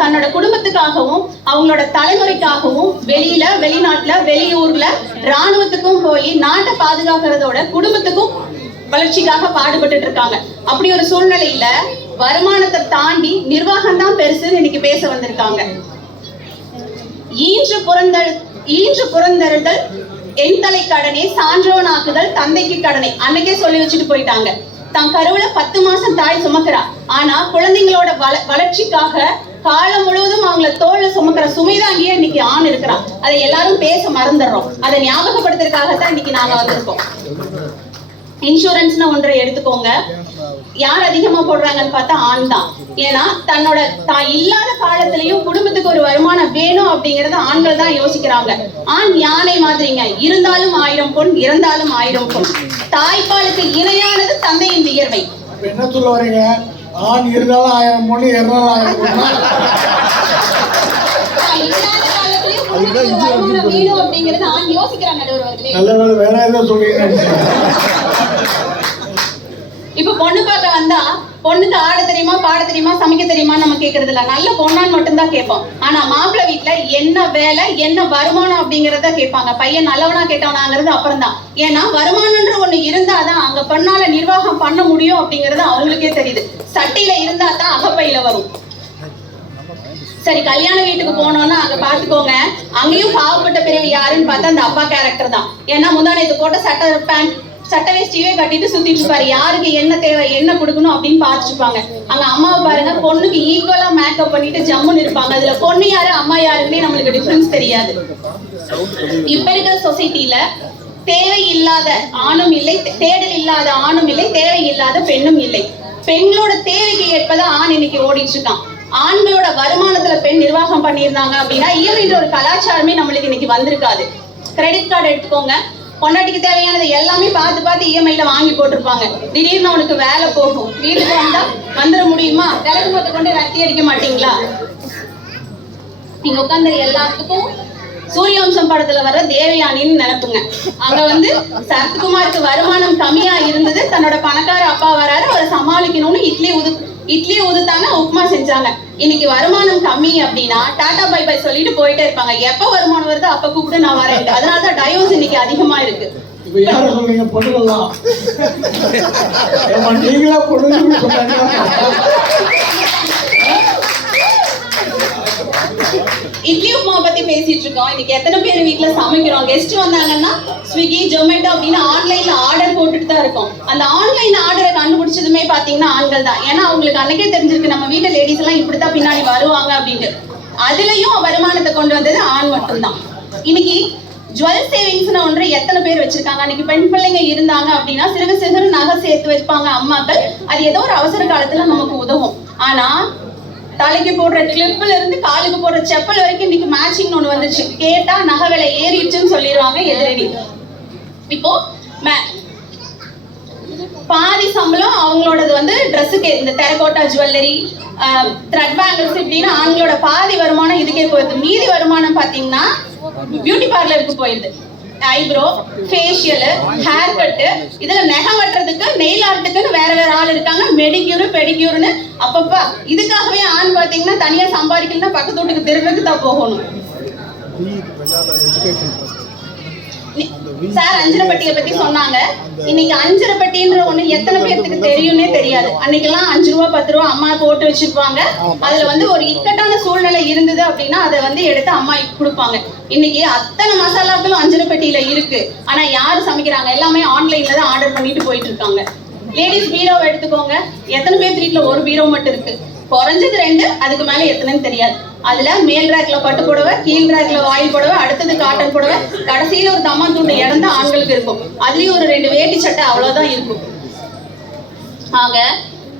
தன்னோட குடும்பத்துக்காகவும் அவங்களோட தலைமுறைக்காகவும் வெளிநாட்டுல வெளியூர்ல ராணுவத்துக்கும் போய் நாட்டை பாதுகாக்கிறதோட குடும்பத்துக்கும் வளர்ச்சிக்காக பாடுபட்டு இருக்காங்க. அப்படி ஒரு சூழ்நிலையில வருமானத்தை தாண்டி நிர்வாகம் தான் பெருசுன்னு இன்னைக்கு பேச வந்திருக்காங்க. ஈன்று புறந்தருதல் என் தலை கடனே, சான்றோனாக்குதல் தந்தைக்கு கடனை. அன்னைக்கே சொல்லி வச்சுட்டு போயிட்டாங்க. தன் கருவுல 10 மாசம் தாய் சுமக்கிறா. ஆனா குழந்தைங்களோட வளர்ச்சிக்காக காலம் முழுவதும் அவங்கள தோல்ல சுமக்கிற சுமைதாங்கியே இன்னைக்கு ஆண் இருக்கிறான். அதை எல்லாரும் பேச மறந்துடுறோம். அதை ஞாபகப்படுத்துறதுக்காகத்தான் இன்னைக்கு நாங்க வந்திருக்கோம். இன்சூரன்ஸ்னு ஒன்றை எடுத்துக்கோங்க. யார் அதிகமா போடுறாங்கன்னு பார்த்தா ஆண் தான். ஏன்னா தான் இல்லாத காலத்திலையும் குடும்பத்துக்கு ஒரு வருமானம் வேணும் அப்படிங்கறத ஆண்கள் தான் யோசிக்கிறாங்க. ஆண் யானை மாதிரிங்க, இருந்தாலும் 1000 பொன், இறந்தாலும் 1000 பொன். தாய்ப்பாலுக்கு இணையானது தந்தையின் வியர்வை. என்ன சொல்ல வரீங்க? ஆண் இருந்தாலும் 1000 பொன், இறந்தாலும் 1000 பொன். வேணும் அப்படிங்கறது ஆண் யோசிக்கிறாங்க. நல்ல வேற ஏதாவது சொல்றீங்க. இப்ப பொண்ணு பார்க்க வந்தா பொண்ணுக்கு ஆட தெரியுமா, பாட தெரியுமா, சமைக்க தெரியுமா நம்ம கேக்குறது இல்ல. நல்ல பொண்ணான்னு மட்டும்தான் கேட்போம். ஆனா மாப்பிள்ளை வீட்டுல என்ன வேலை, என்ன வருமானம் அப்படிங்கறத கேட்பாங்க. பையன் நல்லவனா கேட்டவனாங்கிறது அப்புறம் தான். ஏன்னா வருமானம்ன்ற ஒண்ணு இருந்தாதான் அங்க பெண்ணால நிர்வாகம் பண்ண முடியும் அப்படிங்கறது அவங்களுக்கே தெரியுது. சட்டையில இருந்தா தான் அகப்பையில வரும். சரி, கல்யாண வீட்டுக்கு போனோம்னா அங்க பாத்துக்கோங்க, அங்கேயும் பாவப்பட்ட பிறவி யாருன்னு பார்த்தா அந்த அப்பா கேரக்டர் தான். ஏன்னா முந்தானத்து போட்ட சட்டை வேஷ்டியே கட்டிட்டு சுத்திட்டு இருப்பாரு. யாருக்கு என்ன தேவை, என்ன கொடுக்கணும் அப்படின்னு பார்த்துட்டு இருப்பாங்க. அங்க அம்மாவை பாருங்க, பொண்ணுக்கு ஈக்குவலா மேக்கப் பண்ணிட்டு ஜம்முன்னு இருப்பாங்க. அதுல பொண்ணு யாரு அம்மா யாருன்னே நம்மளுக்கு டிஃபரன்ஸ் தெரியாது. இப்ப இருக்கிற சொசைட்டில தேவையில்லாத ஆணும் இல்லை, தேடல் இல்லாத ஆணும் இல்லை, தேவையில்லாத பெண்ணும் இல்லை. பெண்களோட தேவைக்கு ஏற்பதான் ஆண் இன்னைக்கு ஓடிட்டு இருக்கான். ஆண்களோட வருமானத்துல பெண் நிர்வாகம் பண்ணியிருந்தாங்க அப்படின்னா இயல்புன்ற ஒரு கலாச்சாரமே நம்மளுக்கு இன்னைக்கு வந்திருக்காது. கிரெடிட் கார்டு எடுத்துக்கோங்க, பொண்டாட்டிக்கு தேவையானது எல்லாமே பார்த்து இஎம்ஐல வாங்கி போட்டிருப்பாங்க. திடீர்னு அவனுக்கு வேலை போகும், வீட்டுக்கு வந்தா வந்துட முடியுமா, விளக்கு போட்டு கொண்டு ரத்தி அடிக்க மாட்டீங்களா? நீங்க உட்கார்ந்து எல்லாத்துக்கும் சூரியவம்சம் படத்துல வர தேவயானின்னு நினைப்புங்க. அங்க வந்து சரத்குமாருக்கு வருமானம் கம்மியா இருந்தது, தன்னோட பணக்கார அப்பா வராரு, அவரை சமாளிக்கணும்னு இட்லி உதுத்தாங்க, உப்புமா செஞ்சாங்க. இன்னைக்கு வருமானம் கம்மி அப்படின்னா டாடா பை பை சொல்லிட்டு போயிட்டே இருப்பாங்க. எப்ப வருமானம் வருதோ அப்ப கூப்பிட்டு நான் வரேன். அதனாலதான் டைவோர்ஸ் இன்னைக்கு அதிகமா இருக்கு. இப்ப யார சொல்றீங்க? பொண்ணுலாம் நீங்களா பொண்ணு சொன்னாங்க. இட்லி உப்புமா பத்தி பேசிட்டு இருக்கோம். இன்னைக்கு எத்தனை பேர் வீட்டுல சமைக்கிறோம்? கெஸ்ட் வந்தாங்கன்னா ஸ்விக்கி, ஜொமேட்டோ அப்படின்னு ஆன்லைன்ல ஆர்டர் போட்டுட்டு தான் இருக்கோம். அந்த ஆன்லைன் ஆர்டரை கண்டுபிடிச்சதுமே பாத்தீங்கன்னா ஆண்கள் தான். ஏன்னா அவங்களுக்கு அன்னைக்கே தெரிஞ்சிருக்கு நம்ம வீட்டுல லேடிஸ் எல்லாம் இப்படித்தான் பின்னாடி வருவாங்க அப்படின்ட்டு. அதுலயும் வருமானத்தை கொண்டு வந்தது ஆண் மட்டும்தான். இன்னைக்கு ஜுவல் சேவிங்ஸ்னு ஒன்று எத்தனை பேர் வச்சிருக்காங்க? அன்னைக்கு பெண் பிள்ளைங்க இருந்தாங்க அப்படின்னா சிறுக சிறு நகை சேர்த்து வைப்பாங்க அம்மாக்கள். அது ஏதோ ஒரு அவசர காலத்துல நமக்கு உதவும். ஆனா தலைக்கு போடுற கிளிப்ல இருந்து காலுக்கு போடுற செப்பல் வரைக்கும் இன்னைக்கு மேட்சிங் ஒண்ணு வந்துச்சு. கேட்டா நகை விலை ஏறிடுச்சுன்னு சொல்லிடுவாங்க எதிரடி. இப்போ பாதி சம்பளம் அவங்களோடது வந்து ட்ரெஸ்ஸுக்கு, இந்த டெரகோட்டா ஜுவல்லரி, த்ரெட் பேங்கிள்ஸ் இப்படின்னு ஆண்களோட பாதி வருமானம் இதுக்கே போயிடுது. மீதி வருமானம் பாத்தீங்கன்னா பியூட்டி பார்லருக்கு போயிடுது. ஐப்ரோ, ஃபேஷியல், ஹேர் கட்டு, இதுல நகம் வெட்டுறதுக்கு, நெயில் ஆர்ட்டுக்குன்னு வேற ஆள் இருக்காங்க. மெடிக்யூர், பெடிக்யூர்னு அப்பப்பா இதுக்காகவே ஆண் பாத்தீங்கன்னா தனியா சம்பாதிக்கலன்னா பக்கத்து வீட்டுக்கு தெருவுக்கு தான் போகணும். சார் அஞ்சரைப்பட்டியை பத்தி சொன்னாங்க. இன்னைக்கு அஞ்சரைப்பட்டின்ற ஒண்ணு எத்தனை பேருக்கு தெரியும்னே தெரியாது. அன்னைக்கெல்லாம் 5 ரூபா 10 ரூபா அம்மா போட்டு வச்சிருப்பாங்க. அதுல வந்து ஒரு இக்கட்டான சூழ்நிலை இருந்தது அப்படின்னா அதை வந்து எடுத்து அம்மா கொடுப்பாங்க. இன்னைக்கு அத்தனை மசாலாக்களும் அஞ்சரைப்பட்டியில இருக்கு. ஆனா யாரு சமைக்கிறாங்க? எல்லாமே ஆன்லைன்ல தான் ஆர்டர் பண்ணிட்டு போயிட்டு இருக்காங்க. லேடிஸ் பீரோவை எடுத்துக்கோங்க, எத்தனை பேர் வீட்டுல ஒரு பீரோ மட்டும் இருக்கு? குறைஞ்சது 2, அதுக்கு மேல எத்தனைன்னு தெரியாது. அதுல மேல் ரேக்ல பட்டு புடவை, கீழ் ரேக்ல வாயில் புடவை, அடுத்தது காட்டன் புடவை, கடைசியில ஒரு தம்மா தூண்டு இடம் தான் ஆண்களுக்கு இருக்கும். அதுலயும் ஒரு 2 வேட்டி சட்டை அவ்வளவுதான் இருக்கும். ஆக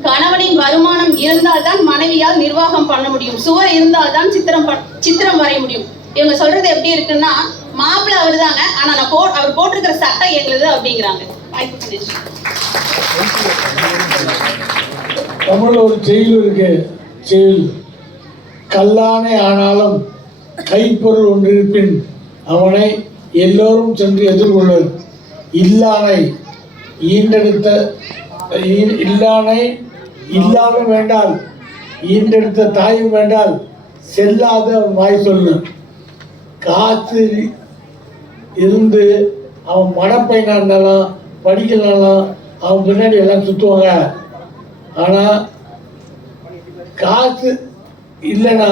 கணவனின் வருமானம் இருந்தால்தான் மனைவியால் நிர்வாகம் பண்ண முடியும். சுவர் இருந்தால்தான் சித்திரம் வரைய முடியும். இவங்க சொல்றது எப்படி இருக்குன்னா, மாப்பிள்ளை அவரு தாங்க, ஆனா அவர் போட்டிருக்கிற சட்டை எங்களுது அப்படிங்கிறாங்க. தமிழ்ல ஒரு செயல் இருக்கு. செயல் கல்லானை ஆனாலும் கைப்பொருள் ஒன்றிருப்பின் அவனை எல்லோரும் சென்று எதிர்கொள்வர். இல்லானை ஈண்டெடுத்த இல்லாமல் வேண்டால் ஈண்டெடுத்த தாயும் வேண்டால் செல்லாத வாய் சொல்லு. காசு இருந்து அவன் மடப்பையனா இருந்தாலும் படிக்கலனாலும் அவன் பின்னாடி எல்லாம் சுற்றுவாங்க. ஆனால் காசு இல்லைன்னா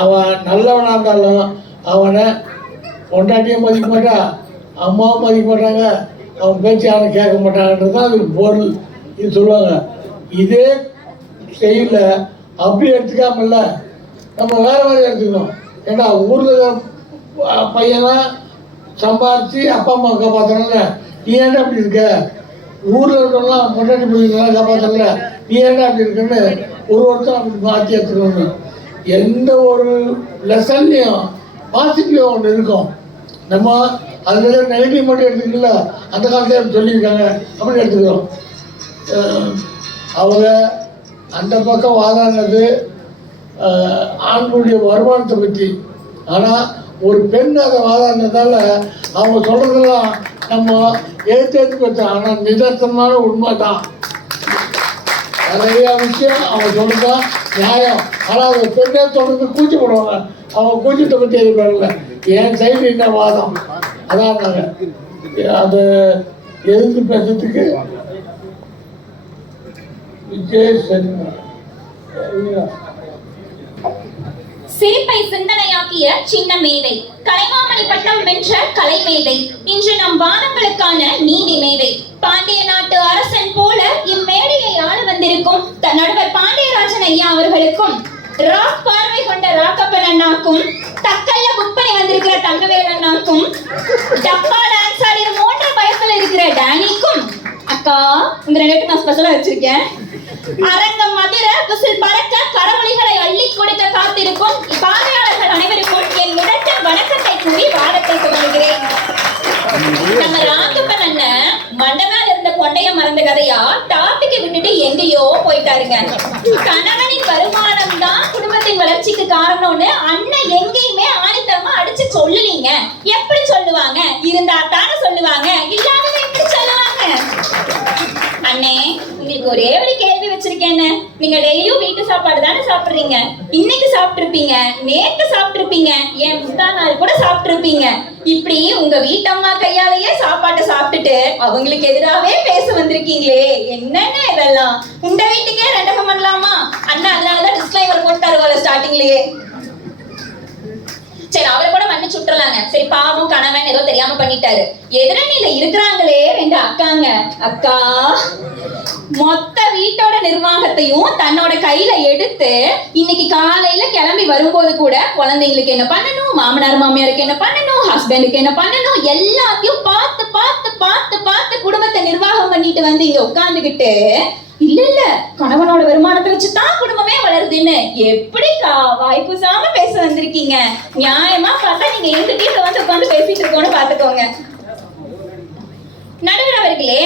அவன் நல்லவனாக இருந்தாலும் அவனை பொண்டாட்டியும் மதிக்க மாட்டான், அம்மாவும் மதிக்க மாட்டாங்க, அவன் பேச்சு யாரும் கேட்க மாட்டாங்கன்றது தான் அதுக்கு பொருள். இது சொல்லுவாங்க. இதே செயல அப்படி எடுத்துக்காமல்ல நம்ம வேற மாதிரி எடுத்துக்கணும். ஏன்னா ஊரில் பையனா சம்பாதிச்சு அப்பா அம்மா காப்பாற்றணும்ல, நீ ஏன்டா அப்படி இருக்க? ஊரில் இருக்கவங்களாம் பொண்டாட்டி பிள்ளைங்களாம் காப்பாற்றல, நீ ஏன்டா அப்படி இருக்குன்னு ஒருத்தரும் அப்படி மாற்றி எடுத்துக்கணும்னு. எந்த ஒரு லெசன்லையும் பாசிட்டிவ் ஒன்று இருக்கும். நம்ம அதில் நெகட்டிவ் மட்டும் எடுத்துக்கல, அந்த காலத்தில் சொல்லியிருக்காங்க அப்படின்னு எடுத்துக்கிறோம். அவங்க அந்த பக்கம் வாதாடினது ஆண்களுடைய வருமானத்தை பற்றி. ஆனால் ஒரு பெண் அதை வாதாடினதால அவங்க சொல்கிறதெல்லாம் நம்ம ஏற்று பார்த்தோம். ஆனால் நிதர்சனமான உண்மை தான். நிறைய விஷயம் அவங்க சொல்றதுதான் நியாயம். ஆனால் அவங்க பெண்ணே சொல்றது கூச்சப்படுவாங்க. அவங்க கூச்சத்தை பற்றி எதிர்பார்க்கல, என் சைடு என்ன வாதம் அதான் நாங்கள் அதை எதிர்த்து பேசுறதுக்கு சிரிப்பை சிந்தனையாக்கிய சின்ன மேதை, கலைமாமணி பட்டம் வென்ற கலை மேதை, இன்று நம் வாதங்களுக்கான நீதி மேதை, பாண்டிய நாட்டு அரசன் போல இம்மேடையை ஆள வந்திருக்கும் நடுவர் பாண்டியராஜன் ஐயா அவர்களுக்கும், ராக் பார்வை கொண்ட ராக்கப்பன் அண்ணாக்கும், தக்கல்ல புக் பண்ணி வந்திருக்கிற தங்கவேல் அண்ணாக்கும், டப்பா டான்ஸ் ஆடிற மோட்டார் பயத்துல இருக்கிற டேனிக்கும், அக்கா இந்த ரெண்டு நான் ஸ்பெஷலா வச்சிருக்கேன், அரங்கம் மதிர விசில் பறக்க கரவொலிகளை அள்ளி கொடுக்க காத்திருக்கும் பார்வையாளர்கள் அனைவருக்கும் என் முதற்ற வணக்கத்தை கூறி வாதத்தை தொடங்குகிறேன். நம்ம ராக்கப்பன் அண்ணன் மண்டனால இருந்த கொண்டைய மறந்த கதையா டாபிக்கை விட்டுட்டு எங்கேயோ போயிட்டாருங்க. கணவனின் வருமானம் தான் குடும்பத்தின் வளர்ச்சிக்கு காரணம்னு அண்ணன் எங்கேயுமே ஆணித்தரமா அடிச்சு சொல்லலீங்க. எப்படி சொல்லுவாங்க? இருந்தா தானே சொல்லுவாங்க, இல்லாததை எப்படி சொல்லுவாங்க? அண்ணே, உங்களுக்கு ஒரே ஒரு கேள்வி வச்சிருக்கேன். நீங்க டெய்லியும் வீட்டு சாப்பாடு தானே சாப்பிடுறீங்க. இன்னைக்கு சாப்பிட்டுருப்பீங்க, நேத்து சாப்பிட்டுருப்பீங்க, ஏன் முந்தா நாள் கூட சாப்பிட்டுருப்பீங்க. இப்படி உங்க வீட்டம்மா கையாலேயே சாப்பாட்டை சாப்பிட்டுட்டு அவங்களுக்கு எதிராகவே பேச வந்திருக்கீங்களே, என்னென்ன இதெல்லாம்? உண்ட வீட்டுக்கே ரெண்டகம் பண்ணலாமா? அண்ணா அதனாலதான் டிஸ்க்ளைமர் போட்டாரு போல ஸ்டார்டிங்லயே. சரி, அவரை கூட மன்னிச்சு விட்டுறலாங்க. சரி, பாவம் கணவன் ஏதோ தெரியாம பண்ணிட்டாரு. எதிரணியில இருக்கிறாங்களே ரெண்டு அக்காங்க. அக்கா மொத்த வீட்டோட நிர்வாகத்தையும் தன்னோட கையில எடுத்து இன்னைக்கு காலையில கிளம்பி வரும்போது கூட குழந்தைங்களுக்கு என்ன பண்ணணும், மாமனார் மாமியாருக்கு என்ன பண்ணணும், ஹஸ்பண்டுக்கு என்ன பண்ணணும், எல்லாத்தையும் பார்த்து பார்த்து பார்த்து பார்த்து குடும்பத்தை நிர்வாகம் பண்ணிட்டு வந்து இங்க உட்கார்ந்துகிட்டு இல்ல கணவனோட வருமானத்தை வச்சுதான் குடும்பமே வளருதுன்னு எப்படிக்கா வாய்ப்புசாம பேச வந்திருக்கீங்க? நியாயமா பார்த்தா நீங்க எங்க வீட்டுல வந்து உட்காந்து பேசிட்டு இருக்கோன்னு பாத்துக்கோங்க. நடுவர் அவர்களே,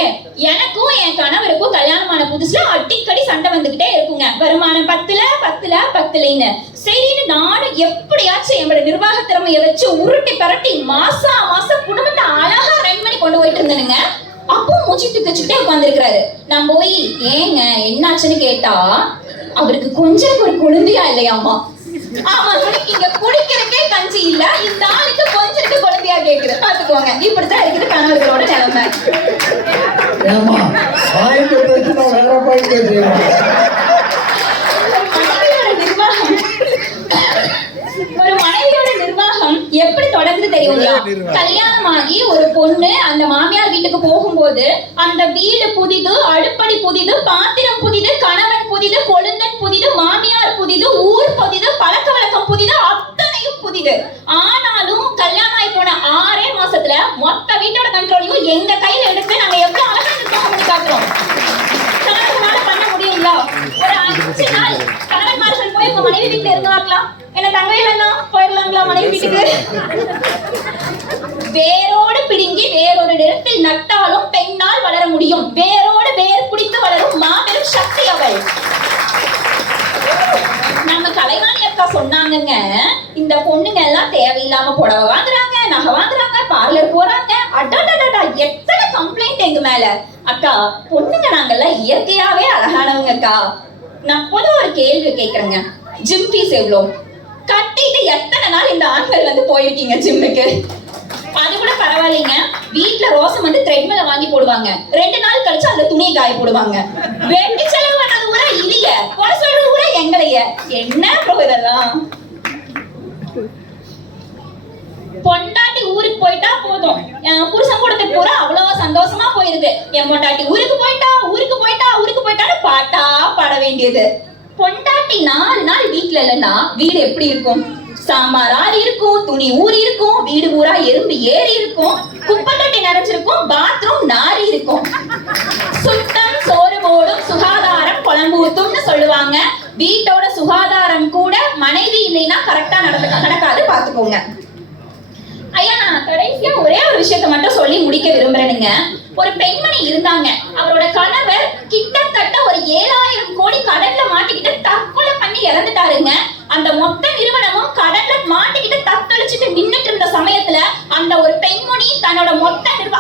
எனக்கும் என் கணவருக்கும் கல்யாணமான புதுசுல அடிக்கடி சண்டை வந்துகிட்டே இருக்குங்க. வருமானம் பத்துலன்னு. சரின்னு நானும் எப்படியாச்சும் என்னோட நிர்வாக திறமைய வச்சு உருட்டி பரட்டி மாசம் குடும்பத்தை அழகா ரன் பண்ணி கொண்டு போயிட்டு இருந்தேனுங்க. அப்போ மூச்சு தூக்கிச்சுட்டே உட்கார்ந்துருக்கிறாரு. நான் போய் ஏங்க என்னாச்சுன்னு கேட்டா அவருக்கு கொஞ்சம் ஒரு குழந்தையா இல்லையாமா. ஆமா, இங்க குடிக்கிறதுக்கே கஞ்சி இல்ல, இந்த ஆளுக்கு கொஞ்சத்துக்கு குழந்தையா கேக்குது. பாத்துக்கோங்க, இப்படித்தான் இருக்குது கணவர்களோட நிலைமை. ஒரு மனைவியோட நிர்வாகம் எப்படி தொடர்ந்து தெரியுங்களா? கல்யாணமாகி ஒரு பொண்ணு அந்த மாமியார் வீட்டுக்கு போகும்போது அந்த வீடு புதிது, அடுப்படி புதிது, பாத்திரம் புதிது, கணவன் புதிது, கொழுந்தன் புதிது, மாமியார் புதிது, ஊர் புதிது, பழக்க வழக்கம் புதிது, அத்தனையும் புதிது. ஆனாலும் கல்யாணம் ஆகி போன 6 மாசத்துல மொத்த வீட்டோட கண்ட்ரோலையும் எங்க கையில எடுத்து நாங்க எவ்வளவு அழகா நிர்வாகம் பண்ணி காட்டுறோம். கணவனால பண்ண முடியுங்களா? ஒரு 5 நாள் கணவன்மார்கள் போய் உங்க மனைவி வீட்டுல இருந்தாங்களா? என்ன தங்கையெல்லாம் போயிடலாங்களா மனைவி வீட்டுக்கு? வேரோடு பிடுங்கி வேறொரு இடத்தில் நட்டாலும் பெண்ணால் வளர முடியும். வேரோடு வேர் பிடித்து வளரும் மாபெரும் சக்தி அவள். நம்ம கலைவாணி அக்கா சொன்னாங்கங்க, இந்த பொண்ணுங்க எல்லாம் தேவையில்லாம புடவை வாங்குறாங்க, நகை வாங்குறாங்க, பார்லர் போறாங்க. அடடடடா, எத்தனை கம்ப்ளைண்ட் எங்க மேல. அக்கா, பொண்ணுங்க நாங்கெல்லாம் இயற்கையாவே அழகானவங்க அக்கா. நான் பொதுவா ஒரு கேள்வி கேட்கறேங்க, ஜிம் ஃபீஸ் எவ்வளவு? கட்டிட்டு எத்தனை நாள் இந்த ஆண்கள் வந்து போயிருக்கீங்க ஜிம்முக்கு? அது கூட பரவாயில்லைங்க, வீட்டுல ரோசம் வந்து த்ரெட்மில்ல வாங்கி போடுவாங்க, 2 நாள் கழிச்சு அந்த துணியை காய போடுவாங்க. வெட்டி செலவு பண்ணது கூட இவிய, போட சொல்றது கூட எங்களைய. என்ன ப்ரோ இதெல்லாம்? பொண்டாட்டி ஊருக்கு போயிட்டா போதும், புருஷன் கூடத்துக்கு போற அவ்வளவா சந்தோஷமா போயிருது. என் பொண்டாட்டி ஊருக்கு போயிட்டான்னு பாட்டா பாட வேண்டியது. பொண்டாட்டி 4 நாள் வீட்டுல இல்லைன்னா வீடு எப்படி இருக்கும்? சாம்பார் ஆறி இருக்கும், துணி ஊறி இருக்கும், வீடு ஊரா எறும்பு ஏறி இருக்கும், குப்பை தொட்டி நிறைஞ்சிருக்கும், பாத்ரூம் நாரி இருக்கும். சுத்தம் சோறு போடும், சுகாதாரம் குழம்பு ஊத்தும்னு சொல்லுவாங்க. வீட்டோட சுகாதாரம் கூட மனைவி இல்லைன்னா கரெக்டா நடக்காது, பாத்துக்கோங்க. ஐயா, நான் கடைசியா ஒரே ஒரு விஷயத்த மட்டும் சொல்லி முடிக்க விரும்புறேனுங்க. ஒரு பெண்மணி இருந்தாங்க, அவரோட கணவர் கிட்டத்தட்ட ஒரு 7000 கோடி கடன்ல மாட்டிக்கிட்டு தற்கொலை பண்ணி இறந்துட்டாருங்க. அந்த மொத்த நிறுவனமும் கடன்ல மாட்டிக்கிட்டு தத்தளிச்சுட்டு நின்னுட்டு இருந்த சமயத்துல அந்த ஒரு பெண்மணி தன்னோட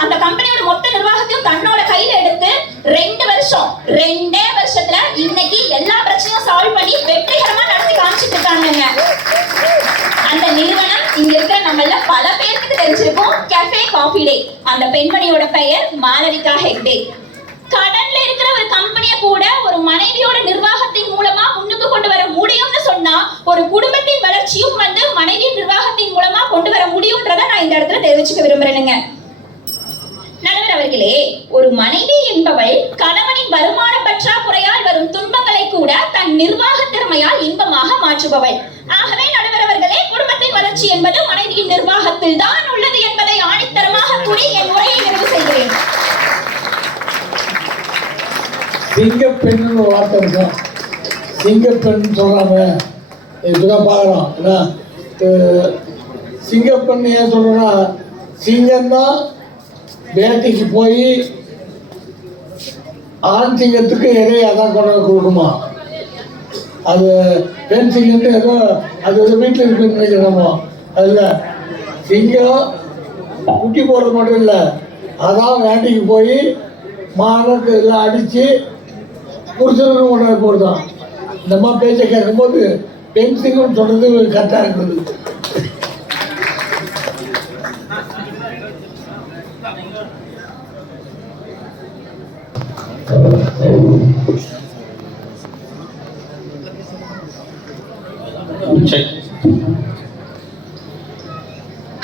அந்த கம்பெனியோட மொத்த நிர்வாகத்தையும் தன்னோட கையில எடுத்து 2 வருஷத்துல இன்னைக்கு எல்லா பிரச்சனையும் சால்வ் பண்ணி வெற்றிகரமா நடத்தி காமிச்சிட்டு இருக்காங்க. அந்த நிறுவனம் இங்க இருக்கிற நம்மள பல பேருக்கு தெரிஞ்சிருக்கும், கஃபே காஃபி டே. அந்த பெண்மணியோட பெயர் மாளவிகா ஹெக்டே. கடன்ல இருக்கிற ஒரு கம்பெனியை கூட ஒரு மனைவியோட நிர்வாகத்தின் மூலமா முன்னுக்கு கொண்டு வர முடியும்னு சொன்னா ஒரு குடும்பத்தின் வளர்ச்சியும் வந்து மனைவியின் நிர்வாகத்தின் மூலமா கொண்டு வர முடியும்ன்றத நான் இந்த இடத்துல தெரிவிச்சுக்க விரும்புறேனுங்க. நடுவர் அவர்களே, ஒரு மனைவி என்பவள் கணவனின் வருமான பற்றாக்குறையால் வரும் துன்பங்களை கூட தன் நிர்வாக திறமையால் இன்பமாக மாற்றுபவள். ஆகவே நடுவர் அவர்களே, குடும்பத்தின் வளர்ச்சி என்பது மனைவியின் நிர்வாகத்தில் தான் உள்ளது என்பதை ஆணித்தரமாக கூறி என் உரையை நிறைவு செய்கிறேன். சிங்கப்பெண்ணு வார்த்தை இருக்கும். சிங்கப்பெண் சொல்றாங்க, இப்பதான் பார்க்குறோம். ஏன்னா சிங்கப்பெண் ஏன் சொல்றோம்னா, சிங்கம்தான் வேட்டைக்கு போய் ஆண் சிங்கத்துக்கு இறையை அதான் கொண்டு வந்து கொடுக்குமா. அது பெண் சிங்கம்னு ஏதோ அது வீட்டில் இருக்குன்னு நினைக்கிறோமோ. அதில் சிங்கம் குட்டி போடுறது மட்டும் இல்லை, அதான் வேட்டைக்கு போய் மானத்தை எல்லாம் அடித்து புருஷனுக்கு கொண்டு போடுதான். இந்த மாதிரி பேச்சை கேட்கும்போது பெண் சிங்கம் சொல்றது கரெக்டாக இருக்குது.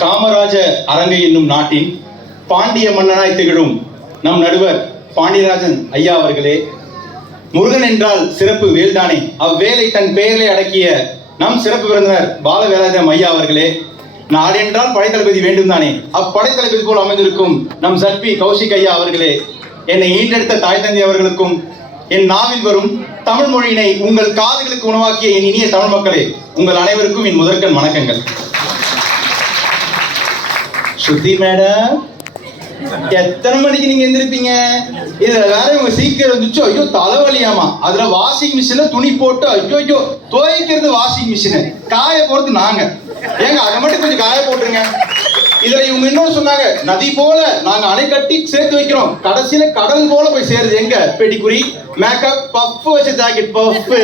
காமராஜ அரங்கை என்னும் நாட்டின் பாண்டிய மன்னனாய் திகழும் நம் நடுவர் பாண்டியராஜன் ஐயா அவர்களே, முருகன் என்றால் சிறப்பு வேல்தானே, அவ்வேலை தன் பெயரிலே அடக்கிய நம் சிறப்பு விருந்தினர் பால வேலாயுதம் ஐயா அவர்களே, நாடு என்றால் படைத்தளபதி வேண்டும் தானே, அப்படைத்தளபதி போல் அமைந்திருக்கும் நம் சற்பி கௌஷிக் ஐயா அவர்களே, என்னை ஈண்டெடுத்த தாய் தந்தை அவர்களுக்கும், என் நாவில் வரும் தமிழ் மொழியினை உங்கள் காதுகளுக்கு உணவாக்கிய என் இனிய தமிழ் மக்களே, உங்கள் அனைவருக்கும் என் முதற்கண் வணக்கங்கள். ஸ்ருதி மேடம், எத்தனை மணிக்கு நீங்க எந்திருப்பீங்க? இதுல வேற உங்க சீக்கிரம் வந்துச்சோ, ஐயோ தலைவலியாமா. அதுல வாஷிங் மிஷின்ல துணி போட்டு ஐயோ ஐயோ துவைக்கிறது வாஷிங் மிஷின், காய போறது நாங்க. ஏங்க அதை மட்டும் கொஞ்சம் காய போட்டுருங்க. இதுல இவங்க இன்னொன்னு சொன்னாங்க, நதி போல நாங்க அணை கட்டி சேர்த்து வைக்கிறோம், கடைசியில கடல் போல போய் சேருது. எங்க பெடிகுரி, மேக்கப், பஃப் வச்ச ஜாக்கெட் பஃப்.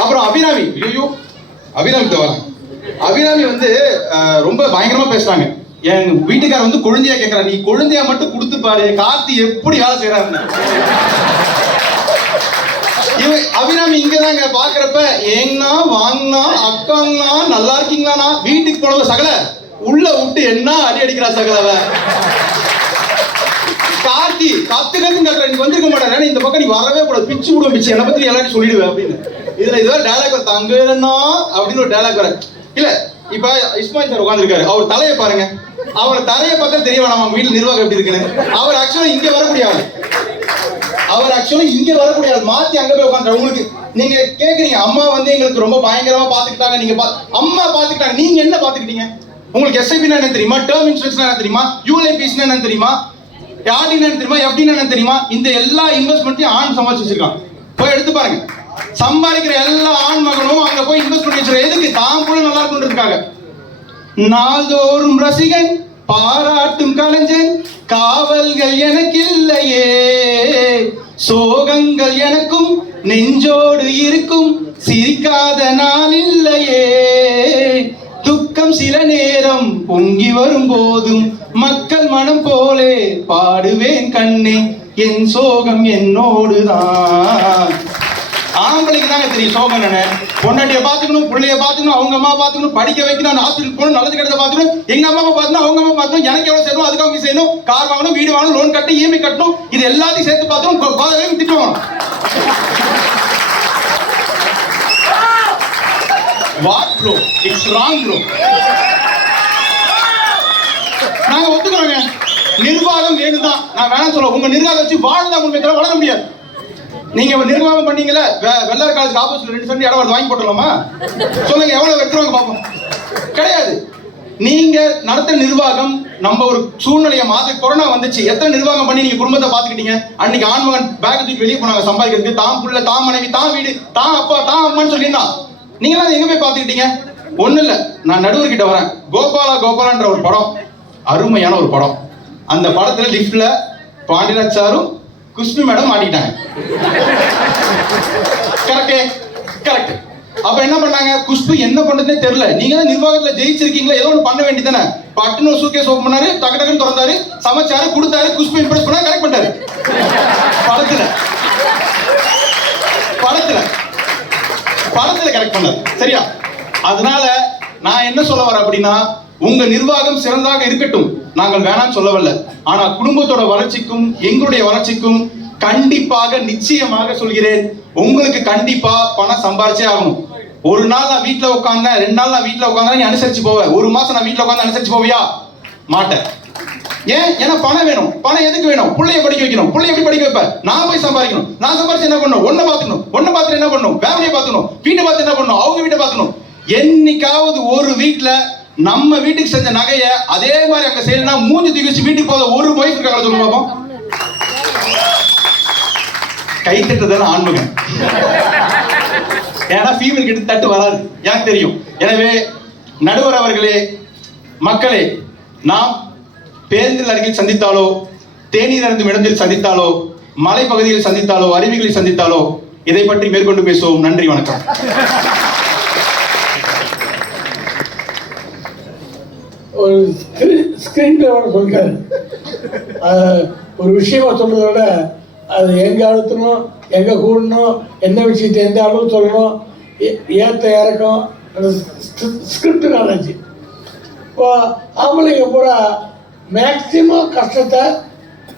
அப்புறம் அபிராமி, ஐயோ அபிராமி தவிர அபிராமி வந்து ரொம்ப பயங்கரமா பேசுறாங்க. என் வீட்டுக்கார வந்து குழந்தையா கேட்கறான், நீ குழந்தையா மட்டும் கொடுத்து பாரு கார்த்தி எப்படி வேலை செய்யறாங்க. அபிராமி இங்கதாங்க பாக்குறப்ப, ஏங்கண்ணா வாங்கண்ணா அக்காங்கண்ணா நல்லா இருக்கீங்களாண்ணா, வீட்டுக்கு போனவ சகல உள்ள விட்டு என்ன அடி அடிக்கிறா சகலவ. கார்த்தி கத்து கத்துன்னு நீ வந்திருக்க மாட்டேன், இந்த பக்கம் நீ வரவே கூடாது, பிச்சு விடுவோம் பிச்சு, என்னை பத்தி எல்லாரும் சொல்லிடுவேன் அப்படின்னு. இதுல ஏதோ டயலாக் வர தங்கண்ணா அப்படின்னு ஒரு டயலாக் வர இல்ல. இப்ப இஸ்மாயில் சார் உட்காந்துருக்காரு, அவர் தலையை பாருங்க, அவர் தலையை பார்த்தா தெரிய வேணாம் அவங்க வீட்டுல நிர்வாகம் எப்படி இருக்குன்னு. அவர் ஆக்சுவலா இங்க வரக்கூடியாது, மாத்தி அங்க போய் உட்காந்து. உங்களுக்கு நீங்க கேக்குறீங்க, அம்மா வந்து எங்களுக்கு ரொம்ப பயங்கரமா பாத்துக்கிட்டாங்க, நீங்க அம்மா பாத்துக்கிட்டாங்க, நீங்க என்ன பாத்துக்கிட்டீங்க? உங்களுக்கு எஸ்ஐபினா என்ன தெரியுமா, டேர்ம் இன்சூரன்ஸ் என்ன தெரியுமா, யூஎல்ஐபிஸ்னா என்ன தெரியுமா, ஆர்டினா என்ன தெரியுமா, எஃப்டினா என்ன தெரியுமா? இந்த எல்லா இன்வெஸ்ட்மெண்ட்டையும் ஆண் சம்பாதிச்சு வச்சிருக்கான். போய் எடுத்து பாருங்க, சம்பாதிக்கிற எல்லா ஆண் மகனும் அங்க போய் இன்வெஸ்ட் பண்ணி வச்சிருக்க. எதுக்கு? தான் கூட நல்லா இருக்குன்றதுக்காக. நாள்தோறும் ரசிகன், பாராட்டும் கலைஞன், காவல்கள் எனக்கு இல்லையே, சோகங்கள் எனக்கும் நெஞ்சோடு இருக்கும், சிரிக்காத நாள் இல்லையே, துக்கம் சில நேரம் பொங்கி வரும் போதும் மக்கள் மனம் போலே பாடுவேன் கண்ணே, என் சோகம் என்னோடுதான். ஆம்பளைக்கு தாங்க தெரியும் சோகம் என்ன. பொண்டாட்டிய பாத்துக்கணும், பிள்ளைய பாத்துக்கணும், அவங்க அம்மா பாத்துக்கணும், படிக்க வைக்கணும், ஹாஸ்பிட்டல் போகணும், நல்லது கெட்டதை பாத்துக்கணும், எங்க அம்மா பாத்துக்கணும், அவங்க அம்மா பாத்துக்கணும், எனக்கு எவ்வளவு செய்யணும் அதுக்கு அவங்க செய்யணும், கார் வாங்கணும், வீடு வாங்கணும், லோன் கட்டி இஎம்ஐ கட்டணும், இது எல்லாத்தையும் சேர்த்து பாத்துக்கணும், கோதாவையும் திட்டுவாங்க. What bro, it's wrong bro. நாங்க ஒத்துக்கிறோங்க, நிர்வாகம் வேணும்தான், நான் வேணாம் சொல்ல. உங்க நிர்வாகம் வச்சு வாழ்தான் உண்மை வளர முடியாது. நீங்க நிர்வாகம் பண்ணீங்கல்ல, வெள்ளார் காலேஜ் ஆப்போசிட்ல 2 சென்ட் இடம் வாங்கி போட்டலாமா? சொல்லுங்க, எவ்வளவு வெட்டுவாங்க பாப்போம். கிடையாது. நீங்க நடத்த நிர்வாகம், நம்ம ஒரு சூழ்நிலையை மாத்த. கொரோனா வந்துச்சு, எத்தனை நிர்வாகம் பண்ணி நீங்க குடும்பத்தை பாத்துக்கிட்டீங்க? அன்னைக்கு ஆண்மகன் பேக் தூக்கி வெளியே போனாங்க சம்பாதிக்கிறதுக்கு, தான் புள்ள, தான் மனைவி, தான் வீடு, தான் அப்பா, தான் அம்மான்னு சொல்லியிருந்தான். நீங்க எல்லாம் எங்க போய் பாத்துக்கிட்டீங்க? ஒண்ணு இல்ல, நான் நடுவர்கிட்ட வரேன். கோபாலன்ற ஒரு படம், அருமையான ஒரு படம். அந்த படத்துல லிப்ட்ல பாண்டியராஜ் சாரும் குஷ்பு மேடம் மாட்டிட்டாங்க. கரெக்ட். அப்ப என்ன பண்ணாங்க, குஷ்பு என்ன பண்றதுனே தெரியல. நீங்க தான் நிர்வாகத்துல ஜெயிச்சிருக்கீங்களா, ஏதோ ஒன்று பண்ண வேண்டியதானே. பட்டுன்னு ஒரு சூட்கேஸ் ஓபன் பண்ணாரு, டக்கு டக்குன்னு திறந்தாரு, சமைச்சாரு, கொடுத்தாரு, குஷ்பு இம்ப்ரெஸ் பண்ணா கரெக்ட் பண்ணிட்டாரு. படத்துல கரெக்ட் பண்ணாரு. சரியா? அதனால நான் என்ன சொல்ல வரேன் அப்படின்னா, உங்க நிர்வாகம் சிறந்தாக இருக்கட்டும், நாங்கள் வேணாம் சொல்லவில்லை. ஆனா குடும்பத்தோட வளர்ச்சிக்கும் எங்களுடைய வளர்ச்சிக்கும் கண்டிப்பாக நிச்சயமாக சொல்கிறேன், உங்களுக்கு கண்டிப்பா பணம் சம்பாரிச்சே ஆகணும். ஒரு நாள் நான் வீட்டுல உட்கார்ந்தேன், 2 நாள் நான் வீட்டுல உட்கார்ந்தா நீ அனுசரிச்சு போவேன். 1 மாசம் நான் வீட்டுல உட்கார்ந்து அனுசரிச்சு போவியா? மாட்டேன். ஏன்? ஏன்னா பணம் வேணும். பணம் எதுக்கு வேணும்? பிள்ளைய படிக்க வைக்கணும். பிள்ளைய எப்படி படிக்க வைப்ப? நான் போய் சம்பாதிக்கணும். நான் சம்பாதிச்சு என்ன பண்ணணும்? ஒன்ன பாத்துக்கணும். ஒன்ன பார்த்து என்ன பண்ணணும்? ஃபேமிலியை பார்த்துக்கணும். வீட்டை பார்த்து என்ன பண்ணணும்? அவங்க வீட்டை பார்த்துக்கணும். என்னைக்காவது ஒரு வீட்டுல நம்ம வீட்டுக்கு செஞ்ச நகைய அதே மாதிரி அங்க செய்யணும்னா மூஞ்சி தூக்கி வச்சு வீட்டுக்கு போத ஒரு ஒய்ஃப் இருக்காங்க சொல்லுங்க பாப்போம். கை தட்டுறதான ஆண்மகன். ஏன்னா ஃபீமேல் கிட்ட தட்டு வராது, எனக்கு தெரியும். எனவே நடுவர் அவர்களே, மக்களே, நாம் பேருந்தில் அருகில் சந்தித்தாலோ, தேநீர் அருந்தும் இடத்தில் சந்தித்தாலோ, மலைப்பகுதியில் சந்தித்தாலோ, அருவிகளில் சந்தித்தாலோ இதை பற்றி மேற்கொண்டு பேசுவோம். நன்றி, வணக்கம். ஒரு ஸ்கிரீன் பிளேவோட சொல்லிட்டாரு. ஒரு விஷயமா சொல்றதை விட அது எங்க அழுத்தணும், எங்க கூடணும், என்ன விஷயத்தை எந்த அளவு சொல்லணும், ஏற்ற இறக்கம், அந்த ஸ்கிரிப்ட் நாலேஜ். இப்போ ஆம்பளைங்க பூரா மேக்சிமம் கஷ்டத்தை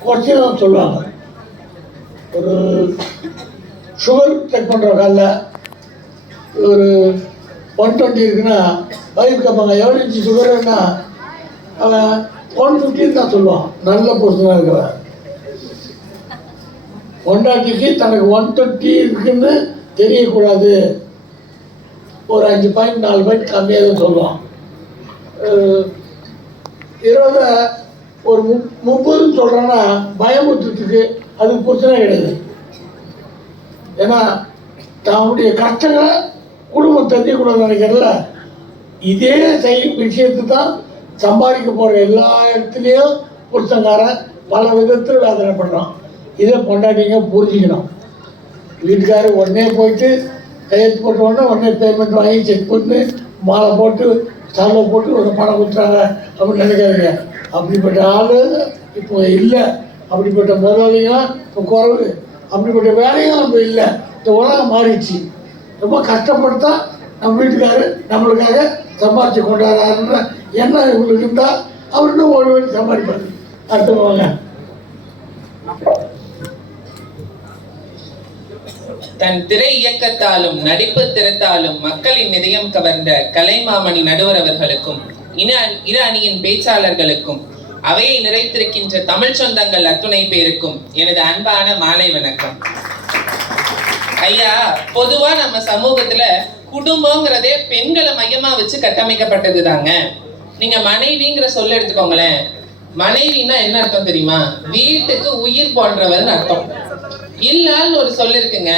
குறைச்சி தான் சொல்லுவாங்க. ஒரு சுகர் செக் பண்ணுற காலில் ஒரு 120 இருக்குன்னா வைஃப் கேட்பாங்க, எவ்வளோ இன்ச்சு சுகருன்னா அவன் 150 தான் சொல்லுவான். நல்ல பொருத்தமாக இருக்கிறான். பொண்டாட்டிக்கு தனக்கு 120 இருக்குன்னு தெரியக்கூடாது. ஒரு 5 பாயிண்ட் 4 பாயிண்ட் கம்மியாக தான் சொல்லுவான். 20 ஒரு 30 சொல்கிறான்னா பயமுத்துறதுக்கு அதுக்கு பிரச்சனை கிடையாது. ஏன்னா தன்னுடைய கஷ்டங்களை குடும்பம் தெரியக்கூடாதுன்னு நினைக்கிறல. இதே விஷயத்து தான் சம்பாதிக்க போகிற எல்லா இடத்துலையும் புருஷங்காரன் பல விதத்தில் வேதனை பண்ணுறான். இதை பொண்டாட்டிங்க புரிஞ்சுக்கணும். வீட்டுக்காரர் உடனே போயிட்டு கையெழுத்து போட்ட உடனே உடனே பேமெண்ட் வாங்கி செக் பண்ணி மாலை போட்டு ஸ்டாலில் போட்டு ஒரு பணம் கொடுத்துறாங்க அப்படின்னு நினைக்காதீங்க. அப்படிப்பட்ட ஆள் இப்போ இல்லை. அப்படிப்பட்ட முதலாளிங்களாம் இப்போ குறைவு. அப்படிப்பட்ட வேலையும் இப்போ இல்லை. இந்த உலகம் மாறிடுச்சு. ரொம்ப கஷ்டப்பட்டு தான் நம்ம வீட்டுக்காரர் நம்மளுக்காக சம்பாதிச்சு கொண்டாடுறாருன்ற எண்ணம் இவங்களுக்கு இருந்தால் அவர் இன்னும் ஒரு வழி சம்பாதிப்பார். அடுத்தவங்க தன் திரை இயக்கத்தாலும் நடிப்பு திறத்தாலும் மக்களின் இதயம் கவர்ந்த கலைமாமணி நடுவர் அவர்களுக்கும் இரு அணியின் பேச்சாளர்களுக்கும் அவையை நிறைத்திருக்கின்ற தமிழ் சொந்தங்கள் அத்துணை பேருக்கும் எனது அன்பான மாலை வணக்கம். ஐயா, பொதுவா நம்ம சமூகத்துல குடும்பங்கிறதே பெண்களை மையமா வச்சு கட்டமைக்கப்பட்டது தாங்க. நீங்க மனைவிங்கிற சொல்ல எடுத்துக்கோங்களேன். மனைவின்னா என்ன அர்த்தம் தெரியுமா? வீட்டுக்கு உயிர் போன்றவர்னு அர்த்தம். இல்லால்னு ஒரு சொல் இருக்குங்க.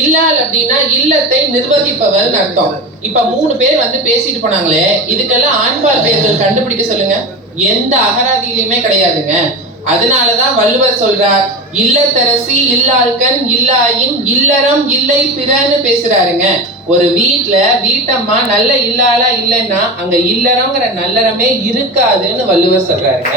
இல்லால் அப்படின்னா இல்லத்தை நிர்வகிப்பவர்னு அர்த்தம். இப்ப 3 பேர் வந்து பேசிட்டு போனாங்களே, இதுக்கெல்லாம் ஆண்பால் பெயர்கள் கண்டுபிடிக்க சொல்லுங்க. எந்த அகராதியிலுமே கிடையாதுங்க. அதனாலதான் வள்ளுவர் சொல்றார், இல்லத்தரசி இல்லாள்கண் இல்லாயின் இல்லறம் இல்லை பிறன்னு பேசுறாருங்க. ஒரு வீட்டுல வீட்டம்மா நல்ல இல்லாளா இல்லைன்னா அங்க இல்லறங்கிற நல்லறமே இருக்காதுன்னு வள்ளுவர் சொல்றாருங்க.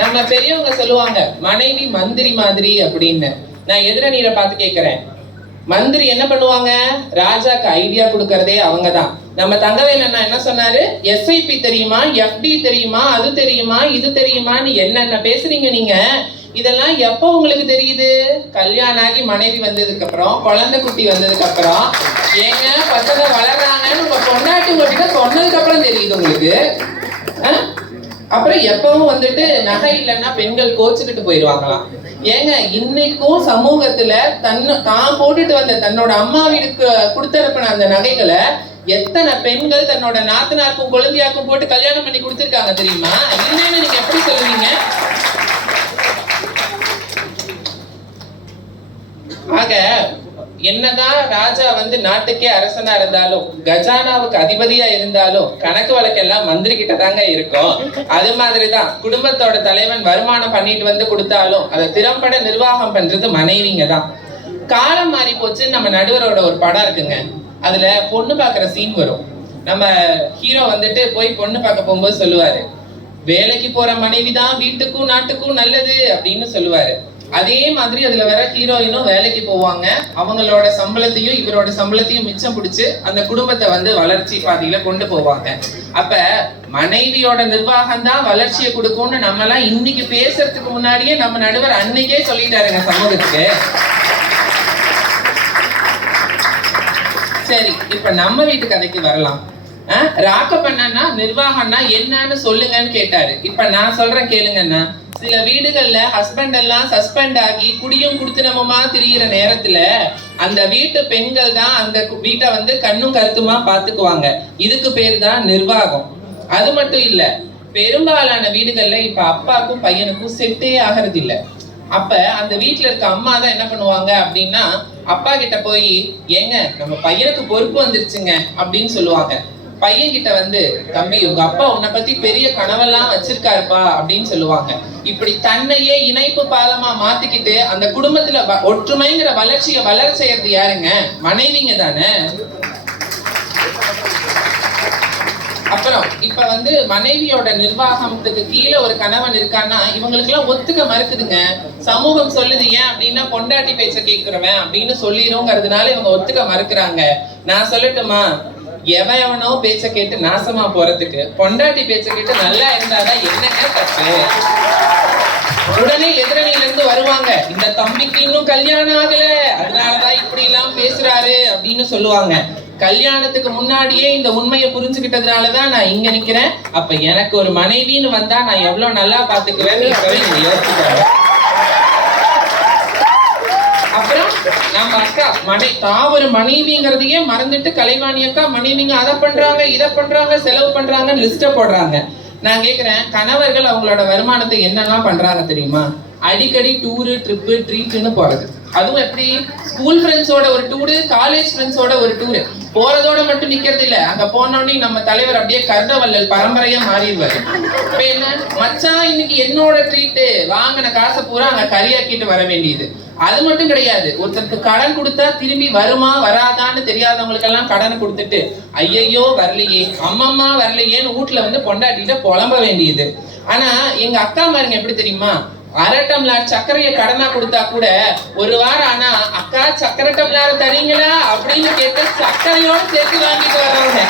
நம்ம பெரியவங்க சொல்லுவாங்க மனைவி மந்திரி மாதிரி அப்படின்னு. நான் எதிரணீரை பார்த்து கேட்கிறேன், மந்திரி என்ன பண்ணுவாங்க? ராஜாக்கு ஐடியா கொடுக்கறதே அவங்கதான். நம்ம தங்கவேல் அண்ணா என்ன சொன்னாரு? எஸ்ஐபி தெரியுமா, எஃப்டி தெரியுமா, அது தெரியுமா, இது தெரியுமான்னு என்னென்ன பேசுறீங்க நீங்க. இதெல்லாம் எப்போ உங்களுக்கு தெரியுது? கல்யாணம் ஆகி மனைவி வந்ததுக்கு அப்புறம், குழந்தை குட்டி வந்ததுக்கு அப்புறம், ஏங்க பசங்க வளர்றாங்கன்னு உங்க பொண்டாட்டி உங்ககிட்ட சொன்னதுக்கு அப்புறம் தெரியுது உங்களுக்கு. அப்புறம் எப்பவும் வந்துட்டு நகை இல்லைன்னா பெண்கள் கோச்சுக்கிட்டு போயிடுவாங்களாம். ஏங்க, இன்னைக்கும் சமூகத்துல தான் போட்டுட்டு வந்த தன்னோட அம்மா வீட்டுக்கு கொடுத்தனுப்பின அந்த நகைகளை எத்தனை பெண்கள் தன்னோட நாத்தனாருக்கும் குழந்தையாக்கும் போட்டு கல்யாணம் பண்ணி கொடுத்துருக்காங்க தெரியுமா? இல்லைன்னு நீங்க எப்படி சொல்லுவீங்க? ஆக என்னதான் ராஜா வந்து நாட்டுக்கே அரசனா இருந்தாலும், கஜானாவுக்கு அதிபதியா இருந்தாலும், கணக்கு வழக்கெல்லாம் மந்திரி கிட்ட தாங்க இருக்கும். அது மாதிரிதான் குடும்பத்தோட தலைவன் வருமானம் பண்ணிட்டு வந்து கொடுத்தாலும் அதை திறம்பட நிர்வாகம் பண்றது மனைவிங்க தான். காலம் மாறி போச்சு. நம்ம நடுவரோட ஒரு படம் இருக்குங்க, அதுல பொண்ணு பாக்குற சீன் வரும். நம்ம ஹீரோ வந்துட்டு போய் பொண்ணு பார்க்க போகும்போது சொல்லுவாரு, வேலைக்கு போற மனைவிதான் வீட்டுக்கும் நாட்டுக்கும் நல்லது அப்படின்னு சொல்லுவாரு. அதே மாதிரி அதுல வர ஹீரோயினும் வேலைக்கு போவாங்க. அவங்களோட சம்பளத்தையும் இவரோட சம்பளத்தையும் மிச்சம் பிடிச்சு அந்த குடும்பத்தை வந்து வளர்ச்சி பாதையில கொண்டு போவாங்க. அப்ப மனைவியோட நிர்வாகம் தான் வளர்ச்சியை கொடுக்கும்னு நம்ம எல்லாம் இன்னைக்கு பேசுறதுக்கு முன்னாடியே நம்ம நடுவர் அன்னைக்கே சொல்லிட்டாருங்க சமூகத்துக்கு. சரி, இப்ப நம்ம வீட்டு கதைக்கு வரலாம். ராக்கப்பண்ணா நிர்வாகம்னா என்னன்னு சொல்லுங்கன்னு கேட்டாரு. இப்ப நான் சொல்றேன் கேளுங்கன்னா, சில வீடுகள்ல ஹஸ்பண்ட் எல்லாம் சஸ்பெண்ட் ஆகி குடியும் குடுத்தனமுமா திரியிற நேரத்துல அந்த வீட்டு பெண்கள் தான் அந்த வீட்டை வந்து கண்ணும் கருத்துமா பாத்துக்குவாங்க. இதுக்கு பேரு தான் நிர்வாகம். அது மட்டும் இல்ல, பெரும்பாலான வீடுகள்ல இப்ப அப்பாவுக்கும் பையனுக்கும் செட்டே ஆகிறது இல்ல. அப்ப அந்த வீட்டுல இருக்க அம்மா தான் என்ன பண்ணுவாங்க அப்படின்னா, அப்பா கிட்ட போய் ஏங்க நம்ம பையனுக்கு பொறுப்பு வந்துருச்சுங்க அப்படின்னு சொல்லுவாங்க. பையன் கிட்ட வந்து, தம்பி உங்க அப்பா உன்னை பத்தி பெரிய கனவெல்லாம் வச்சிருக்காருப்பா அப்படின்னு சொல்லுவாங்க. இப்படி தன்னையே இணைப்பு பாலமா மாத்திக்கிட்டு அந்த குடும்பத்துல ஒற்றுமைங்கிற வளர்ச்சியை வளர செய்யறது யாருங்க? மனைவிங்க தானே. அப்புறம் இப்ப வந்து மனைவியோட நிர்வாகத்துக்கு கீழே ஒரு கணவன் இருக்கான்னா இவங்களுக்கு எல்லாம் ஒத்துக்க மறுக்குதுங்க. சமூகம் சொல்லுது, ஏன் அப்படின்னா பொண்டாட்டி பேச்ச கேட்கிறவன் அப்படின்னு சொல்லிடுங்கிறதுனால இவங்க ஒத்துக்க மறுக்கிறாங்க. நான் சொல்லட்டுமா, எவனோ பேச்ச கேட்டு நாசமா போறதுக்கு பொண்டாட்டி பேச்ச கேட்டு நல்லா இருந்தாதான் என்னங்க தப்பு? உடனே எதிரணியில இருந்து வருவாங்க, இந்த தம்பிக்கு இன்னும் கல்யாணம் ஆகல அதனாலதான் இப்படி எல்லாம் பேசுறாரு அப்படின்னு சொல்லுவாங்க. கல்யாணத்துக்கு முன்னாடியே இந்த உண்மையை புரிஞ்சுக்கிட்டதுனாலதான் நான் இங்க நிக்கிறேன். அப்ப எனக்கு ஒரு மனைவின்னு வந்தா நான் எவ்வளவு நல்லா பாத்துக்குவேன்னு இப்பவே நீங்க யோசிக்கிறேன். அப்புறம் நம்ம அக்கா தான் ஒரு மனைவிங்கிறதையே மறந்துட்டு கலைவாணி அக்கா மனைவிங்க அதை பண்றாங்க இதை பண்றாங்க செலவு பண்றாங்கன்னு லிஸ்ட போடுறாங்க. நான் கேக்குறேன், கணவர்கள் அவங்களோட வருமானத்தை என்னெல்லாம் பண்றாங்க தெரியுமா? அடிக்கடி டூரு ட்ரிப்பு ட்ரீட்னு போறது. அதுவும் எப்படி? ஸ்கூல் ஃப்ரெண்ட்ஸோட ஒரு டூரு, காலேஜ் ஃப்ரெண்ட்ஸோட ஒரு டூரு. போறதோட மட்டும் நிக்கிறது இல்ல, அங்க போனோடனே நம்ம தலைவர் அப்படியே கருடவல்லல் பரம்பரையா மாறிடுவாரு. இப்ப என்ன மச்சான் இன்னைக்கு என்னோட ட்ரீட்டு, வாங்கின காசை பூரா அங்க கறியாக்கிட்டு வர வேண்டியது. அது மட்டும் கிடையாது, ஒருத்தருக்கு கடன் கொடுத்தா திரும்பி வருமா வராதான்னு தெரியாதவங்களுக்கு எல்லாம் கடன் கொடுத்துட்டு ஐயையோ வரலையே அம்மம்மா வரலையேன்னு வீட்டுல வந்து பொண்டாட்டிட்ட புலம்ப வேண்டியது. ஆனா எங்க அக்கா மாருங்க எப்படி தெரியுமா, அரை டம்ளர் சர்க்கரையை கடனா கொடுத்தா கூட ஒரு வாரம் ஆனா அக்கா சர்க்கரை டம்ளர் தரீங்களா அப்படின்னு கேட்டு சர்க்கரையோடு சேர்த்து வாங்கிட்டு வர்றவங்க.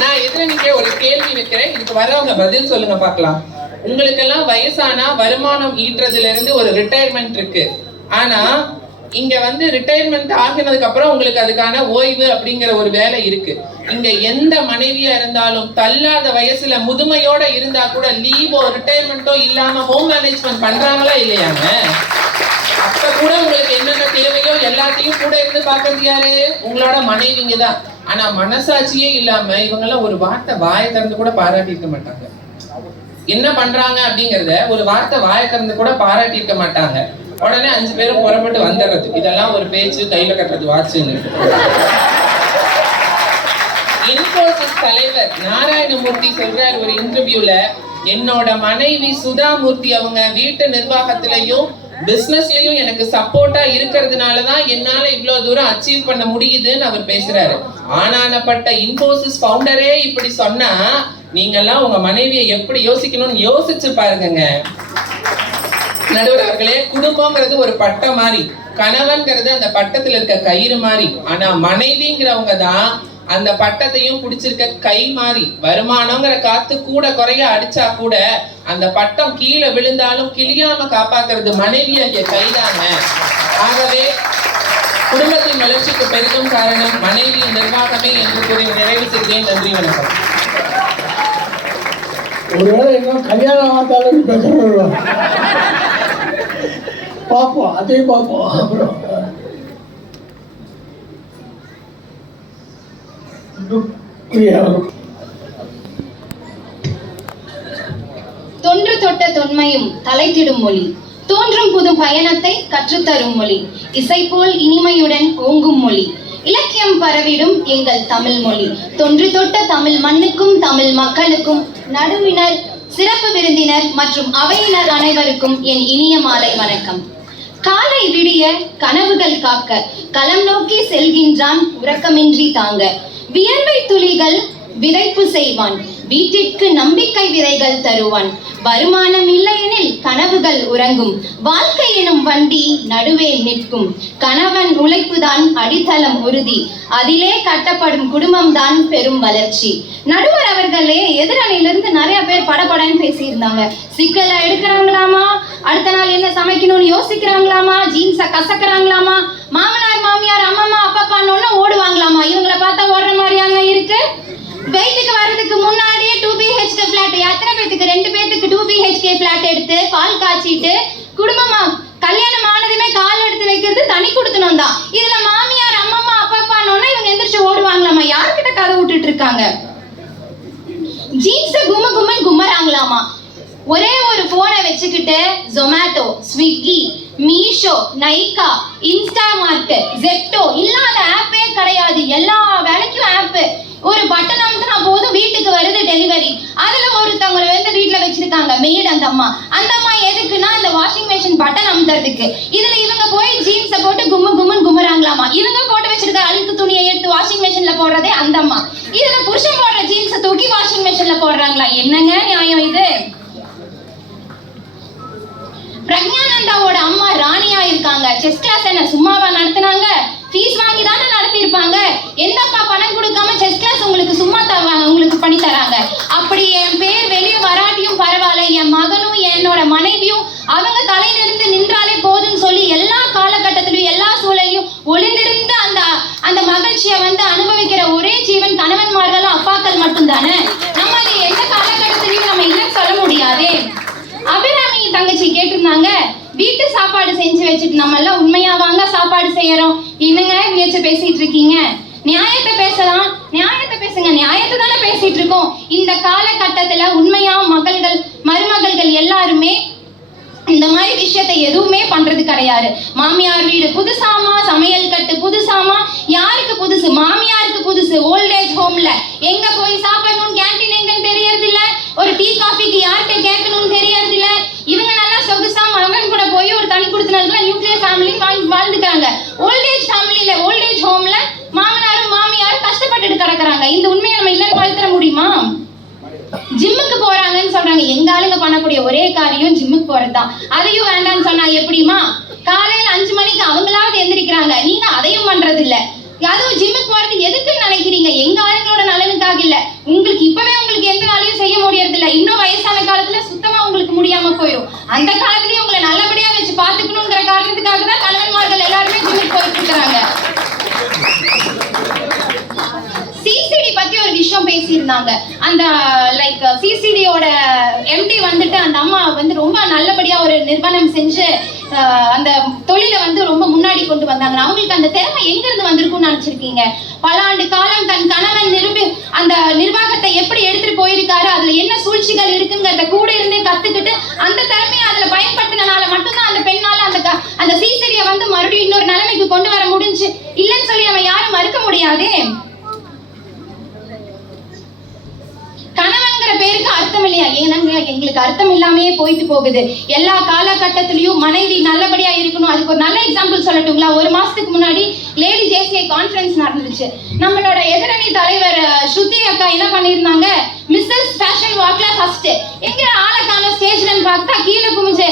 நான் எதிரணிக்க ஒரு கேள்வி வைக்கிறேன், இதுக்கு வரவங்க பதில் சொல்லுங்க பார்க்கலாம். உங்களுக்கெல்லாம் வயசானா வருமானம் ஈட்டுறதுல இருந்து ஒரு ரிட்டையர்மெண்ட் இருக்கு. ஆனா இங்க வந்து ரிட்டையர்மெண்ட் ஆகினதுக்கு அப்புறம் உங்களுக்கு அதுக்கான ஓய்வு அப்படிங்கிற ஒரு வேலை இருக்கு. இங்க எந்த மனைவியா இருந்தாலும் தள்ளாத வயசுல முதுமையோட இருந்தா கூட லீவோ ரிட்டையர்மெண்ட்டோ இல்லாம ஹோம் மேனேஜ்மெண்ட் பண்றாங்களா இல்லையாங்க? அப்ப கூட உங்களுக்கு என்னென்ன தேவையோ எல்லாத்தையும் கூட இருந்து பாக்குறது யாரு? உங்களோட மனைவிங்க தான். ஆனா மனசாட்சியே இல்லாம இவங்க எல்லாம் ஒரு வார்த்தை வாயை திறந்து கூட பாராட்டி இருக்க மாட்டாங்க. என்ன பண்றாங்க அப்படிங்கறத ஒரு வார்த்தை வாயை திறந்து கூட பாராட்டி இருக்க மாட்டாங்க. உடனே 5 பேரும் புறப்பட்டு வந்துடுறது. இதெல்லாம் ஒரு பேச்சு, கையில கட்டுறது வாட்சுன்னு. இன்ஃபோசிஸ் தலைவர் நாராயணமூர்த்தி சொல்றாரு ஒரு இன்டர்வியூல, என்னோட மனைவி சுதாமூர்த்தி அவங்க வீட்டு நிர்வாகத்திலையும் பிசினஸ்லயும் எனக்கு சப்போர்ட்டா இருக்கிறதுனாலதான் என்னால இவ்வளவு தூரம் அச்சீவ் பண்ண முடியுதுன்னு அவர் பேசுறாரு. ஆனானப்பட்ட இன்ஃபோசிஸ் ஃபவுண்டரே இப்படி சொன்னா நீங்க எல்லாம் உங்க மனைவியை எப்படி யோசிக்கணும்னு யோசிச்சு பாருங்க. நடுவர் அவர்களே, குடும்பம்ங்கிறது ஒரு பட்டம் மாதிரி, கணவன்கிறது அந்த பட்டத்துல இருக்க கயிறு மாதிரி. ஆனா மனைவிங்கிறவங்க தான் அந்த பட்டத்தையும் பிடிச்சிருக்க கை மாதிரி. வருமானங்கிற காத்து கூட குறைய அடிச்சா கூட அந்த பட்டம் கீழே விழுந்தாலும் கிளியாம காப்பாத்துறது மனைவியாகிய கைதாங்க. ஆகவே குடும்பத்தின் வளர்ச்சிக்கு பெரிதும் காரணம் மனைவியின் நிர்வாகமே என்று கூறி நிறைவு செய்தேன். நன்றி, வணக்கம். ஒருவேளை இன்னும் கல்யாணம் ஆகாதாலும் பேசுறோம், பார்ப்போம், அதையும் பார்ப்போம். அப்புறம் தொன்று தொட்ட தொன்மையும் தலைத்திடும் மொழி, தோன்றும் புது பயணத்தை கற்றுத்தரும் மொழி, இசை போல் இனிமையுடன் ஓங்கும் மொழி, இலக்கியம் பரவிடும் எங்கள் தமிழ் மொழி. தொன்று தொட்ட தமிழ் மண்ணுக்கும் தமிழ் மக்களுக்கும், நடுவினர், சிறப்பு விருந்தினர் மற்றும் அவையினர் அனைவருக்கும் என் இனிய மாலை வணக்கம். காலை விடிய கனவுகள் காக்க களம் நோக்கி செல்கின்றான் உறக்கமின்றி தாங்க. வியர்வை துளிகள் விதைப்பு செய்வான், வீட்டிற்கு நம்பிக்கை விதைகள் தருவான். வருமானம் இல்லையெனில் கனவுகள் உறங்கும், வாழ்க்கை எனும் வண்டி நடுவே நிற்கும். கணவன் உழைப்புதான் அடித்தளம் உறுதி, அதிலே கட்டப்படும் குடும்பம் தான் பெரும் வளர்ச்சி. நடுவர் அவர்களே எதிரணியிலிருந்து நிறைய பேர் படபடன்னு பேசியிருந்தாங்க. சிக்கலை எடுக்கிறாங்களாமா, அடுத்த நாள் என்ன சமைக்கணும்னு யோசிக்கிறாங்களாமா, ஜீன்ஸை கசக்குறாங்களாமா, மாமனார் மாமியார் அம்மா அப்பாப்பான்னு ஓடுவாங்களாமா. இவங்களை பார்த்தா ஓடுற மாதிரியாங்க இருக்கு. வெயிட்டுக்கு வர்றதுக்கு முன்னாடியே 2 BHK பிளாட், எத்தனை பேத்துக்கு 2 பேத்துக்கு 2 BHK பிளாட் எடுத்து பால் காய்ச்சிட்டு குடும்பமா கல்யாணம் ஆனதுமே கால் எடுத்து வைக்கிறது தனி கொடுத்தனும் தான். இதுல மாமியார் அம்மா அப்பாப்பான்னு இவங்க எந்திரிச்சு ஓடுவாங்களாமா. யார்கிட்ட கதை விட்டுட்டு இருக்காங்க? ஜீன்ஸ கும்முன்னு கும்மறாங்களாமா. ஒரே ஒரு போனை வச்சுக்கிட்டு ஜொமேட்டோ, ஸ்விக்கி, மீஷோ, நைகா, இன்ஸ்டாமார்ட், ஜெப்டோ இல்லாத ஆப்பே கிடையாது. எல்லா வேலைக்கும் ஆப். ஒரு பட்டன் அமுத்தினா போதும் வீட்டுக்கு வருது டெலிவரி. அதுல ஒருத்தவங்க வந்து வீட்டுல வச்சிருக்காங்க மெய்ட். அந்த அம்மா எதுக்குன்னா அந்த வாஷிங் மெஷின் பட்டன் அமுத்துறதுக்கு. இதுல இவங்க போய் ஜீன்ஸை போட்டு கும்முன்னு கும்முறாங்களாமா. இவங்க போட்டு வச்சிருக்க அழுக்கு துணியை எடுத்து வாஷிங் மெஷின்ல போடுறதே அந்த அம்மா. இதுல புருஷன் போடுற ஜீன்ஸை தூக்கி வாஷிங் மெஷின்ல போடுறாங்களா? என்னங்க நியாயம் இது? பிரக்ஞானந்தாவோட அம்மா ராணியா இருக்காங்க. செஸ் கிளாஸ் என்ன சும்மாவா நடத்தினாங்க? ஃபீஸ் வாங்கி தானே நடத்திருப்பாங்க. எந்தப்பா பணம் கொடுக்காம செஸ் கிளாஸ் உங்களுக்கு சும்மா உங்களுக்கு பண்ணி தராங்க. அப்படி என் பேர் வெளியே வராட்டியும் பரவாயில்ல, என் மகனும் என்னோட மனைவியும் அவங்க தலையிலிருந்து நின்றாலே போதும்னு சொல்லி எல்லா காலகட்டத்திலும் எல்லா சூழலையும் ஒளிந்திருந்து அந்த மகிழ்ச்சியை வந்து அனுபவிக்கிற ஒரே ஜீவன் கணவன்மார்களும் அப்பாக்கள் மட்டும்தானே. நம்ம அது எந்த காலகட்டத்திலையும் நம்ம இல்லைன்னு சொல்ல முடியாதே. அபிராமி தங்கச்சி கேட்டிருந்தாங்க, வீட்டு சாப்பாடு செஞ்சு வச்சுட்டு நம்ம எல்லாம் உண்மையா வாங்க சாப்பாடு செய்யறோம். என்னங்க முயற்சி பேசிட்டு இருக்கீங்க? நியாயத்தை பேசலாம், நியாயத்தை பேசுங்க. நியாயத்தை தானே பேசிட்டு இருக்கோம். இந்த காலகட்டத்துல உண்மையா மருமகள்கள் எல்லாருமே இந்த மாதிரி விஷயத்தை எதுவுமே பண்றது கிடையாது. மாமியார் வீடு புதுசாமா, சமையல் கட்டு புதுசாமா. யாருக்கு புதுசு? மாமியாருக்கு புதுசு. ஓல்டேஜ் ஹோம்ல எங்க போய் சாப்பிடணும், கேண்டீன் எங்கன்னு தெரியறது இல்ல. ஒரு டீ காஃபிக்கு யார்கிட்ட கேட்கணும்னு தெரியறது இல்ல. இவங்க நல்லா சொகுசா மகன் கூட போய் ஒரு தனி கொடுத்தனால நியூக்ளியர் ஃபேமிலி வாழ்ந்துக்கிறாங்க. ஓல்டேஜ் ஃபேமிலியில ஓல்டேஜ் ஹோம்ல மாமனாரும் மாமியாரும் கஷ்டப்பட்டுட்டு கிடக்குறாங்க. இந்த உண்மையை நம்ம இல்லைன்னு வாழ்த்துற முடியுமா? ஜிம்முக்கு போறாங்கன்னு சொல்றாங்க. எங்க ஆளுங்க பண்ணக்கூடிய ஒரே காரியம் ஜிம்முக்கு போறதுதான். அதையும் வேண்டாம்னு சொன்னா எப்படிமா? காலையில 5 மணிக்கு அவங்களாவது எந்திரிக்கிறாங்க, நீங்க அதையும் பண்றது இல்ல. அதுவும் ஜிம்முக்கு போறது எதுக்குன்னு நினைக்கிறீங்க? எங்க ஆளுங்களோட நலனுக்காக இல்ல. உங்களுக்கு இப்பவே உங்களுக்கு எந்த நாளையும் செய்ய முடியறது இல்ல. இன்னும் வயசான காலத்துல சுத்தமா உங்களுக்கு முடியாம போயிடும். அந்த காலத்துலயும் உங்களை நல்லபடியா வச்சு பாத்துக்கணுங்கிற காரணத்துக்காக தான் கணவன்மார்கள் எல்லாருமே ஜிம்முக்கு போயிட்டு இருக்கிறாங்க. சிசிடி பத்தி ஒரு விஷயம் பேசியிருந்தாங்க. அந்த லைக் சிசிடியோட எம்டி வந்துட்டு அந்த அம்மா வந்து ரொம்ப நல்லபடியா ஒரு நிறுவனம் செஞ்சு அந்த தொழிலை வந்து ரொம்ப முன்னாடி கொண்டு வந்தாங்க. அவங்களுக்கு அந்த திறமை எங்க இருந்து வந்திருக்கும்னு நினைச்சிருக்கீங்க? பல ஆண்டு காலம் தன் கணவன் அந்த நிர்வாகத்தை எப்படி எடுத்துட்டு போயிருக்காரு, அதுல என்ன சூழ்ச்சிகள் இருக்குங்கிறத கூட இருந்தே கத்துக்கிட்டு அந்த திறமையை அதுல பயன்படுத்தினால மட்டும்தான் அந்த பெண்ணால அந்த சிசிடியை வந்து மறுபடியும் இன்னொரு நிலைமைக்கு கொண்டு வர முடிஞ்சு. இல்லைன்னு சொல்லி நம்ம யாரும் மறுக்க முடியாதே. கணவன்கிற பேருக்கு அர்த்தம் இல்லையா? எங்களுக்கு அர்த்தம் இல்லாமையே போயிட்டு போகுது. எல்லா காலகட்டத்திலயும் மனைவி நல்லபடியா இருக்கணும். அதுக்கு ஒரு நல்ல எக்ஸாம்பிள் சொல்லட்டுங்களா? ஒரு மாசத்துக்கு முன்னாடி லேடி ஜேசிஐ கான்ஃபரன்ஸ் நடந்துச்சு. நம்மளோட எதிரணி தலைவர் ஸ்ருதி அக்கா என்ன பண்ணிருந்தாங்க, மிஸ்ஸஸ் ஃபேஷன் வாக்ல ஃபர்ஸ்ட். எங்க ஆளக்கான ஸ்டேஜ்ல பார்த்தா கீழே குமிஞ்சு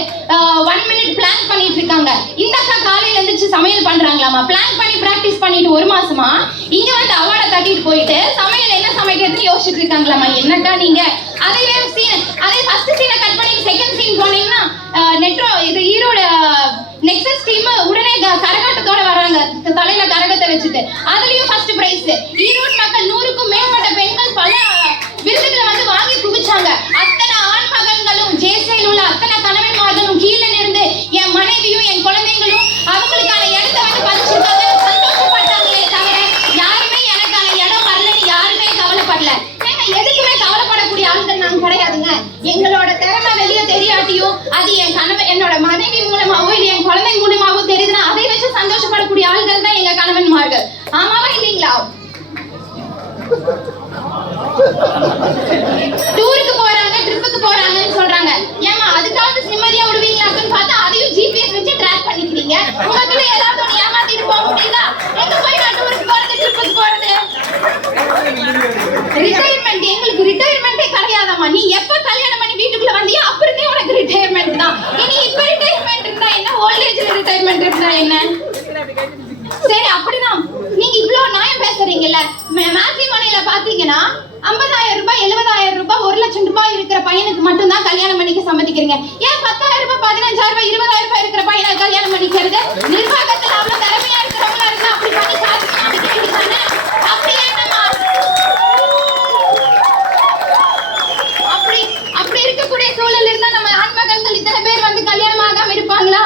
1 மினிட் பிளான் பண்ணிட்டு இருக்காங்க. இந்த அக்கா காலையில எந்திரிச்சு சமையல் பண்றாங்களாமா. பிளான் பண்ணி பிராக்டிஸ் பண்ணிட்டு ஒரு மாசமா இங்க வந்து அவார்டை தட்டிட்டு போயிட்டு சமையல் என்ன சமைக்கிறதுன்னு யோசிச்சுட்டு இருக்காங்களாமா. என்னக்கா நீங்க அதே ஃபர்ஸ்ட் சீனை கட் பண்ணி செகண்ட் சீன் போனீங்கன்னா இது ஈரோட நெக்ஸஸ் டீம் உடனே கரகாட்டத்தோட வராங்க, தலையில கரகத்தை வச்சுட்டு. அதுலயும் ஃபர்ஸ்ட் பிரைஸ். ஈரோடு மக்கள் 100க்கும் மேற்பட்ட பெண்கள் பல விருதுகளை வந்து வாங்கி குவிச்சாங்க. அத்தனை ஆண் மகன்களும் ஜேசையில் உள்ள அத்தனை கணவன்மார்களும் கீழே இருந்து என் மனைவியும் என் குழந்தைங்களும் அவங்களுக்கான இடத்தை வந்து பதிச்சிருக்காங்க, சந்தோஷப்பட்டாங்களே தவிர யாருமே எனக்கான இடம் வரலன்னு யாருமே கவலைப்படல. எதுக்குமே கவலைப்படக்கூடிய ஆட்கள் நாங்க கிடையாதுங்க. எங்களோட திறமை வெளியே தெரியாட்டியும் அது என் கணவன் என்னோட மனைவி மூலமாவோ இல்லை என் குழந்தை மூலமாவோ தெரியுதுன்னா அதை வச்சு சந்தோஷப்படக்கூடிய ஆள்கள் தான் எங்க கணவன்மார்கள். ஆமாவா இல்லைங்களா? டூருக்கு போறாங்க, ட்ரிப்புக்கு போறாங்கன்னு சொல்றாங்க. ஏமா அதுக்காவது நிம்மதியா விடுவீங்களாக்குன்னு பார்த்தா அதையும் ஜிபிஎஸ் வச்சு ட்ராக் பண்ணிக்கிறீங்க. இருக்கீங்க. உங்ககிட்ட ஏதாவது ஒண்ணு ஏமாத்திட்டு போக முடியுதா? எங்க போய் நான் டூருக்கு போறது, ட்ரிப்புக்கு போறது? ரிட்டையர்மெண்ட் எங்களுக்கு ரிட்டையர்மெண்டே கிடையாதம்மா. நீ எப்ப கல்யாணம் பண்ணி வீட்டுக்குள்ள வந்தியோ அப்பறதே உனக்கு ரிட்டையர்மெண்ட் தான். இனி இப்ப ரிட்டையர்மெண்ட் இருந்தா என்ன, ஓல்ட் ஏஜ்ல ரிட்டையர்மெண்ட் இருந்தா என்ன? சரி அப்படிதான் நீங்க இவ்ளோ நியாயம் பேசுறீங்கல்ல. மேட்ரிமோனியில பாத்தீங்கன்னா 50,000 ரூபாய், 70,000 ரூபாய், 1 லட்சம் ரூபாய் இருக்கிற பையனுக்கு மட்டும் தான் கல்யாணம் பண்ணிக்க சம்மதிக்கிறீங்க. ஏன் 10,000 ரூபாய், 15,000 ரூபாய், 20,000 ரூபாய் இருக்கிற பையனை கல்யாணம் பண்ணிக்கிறது? நிர்வாகத்துல அவ்வளவு திறமையா இருக்கிறவங்களா இருந்தா அப்படி பண்ணி சாதிக்க வேண்டியதானே? அப்படி என்னமா அப்படி இருக்கக்கூடிய சூழல் இருந்தா நம்ம ஆண்மகன்கள் இத்தனை பேர் வந்து கல்யாணம் ஆகாம இருப்பாங்களா?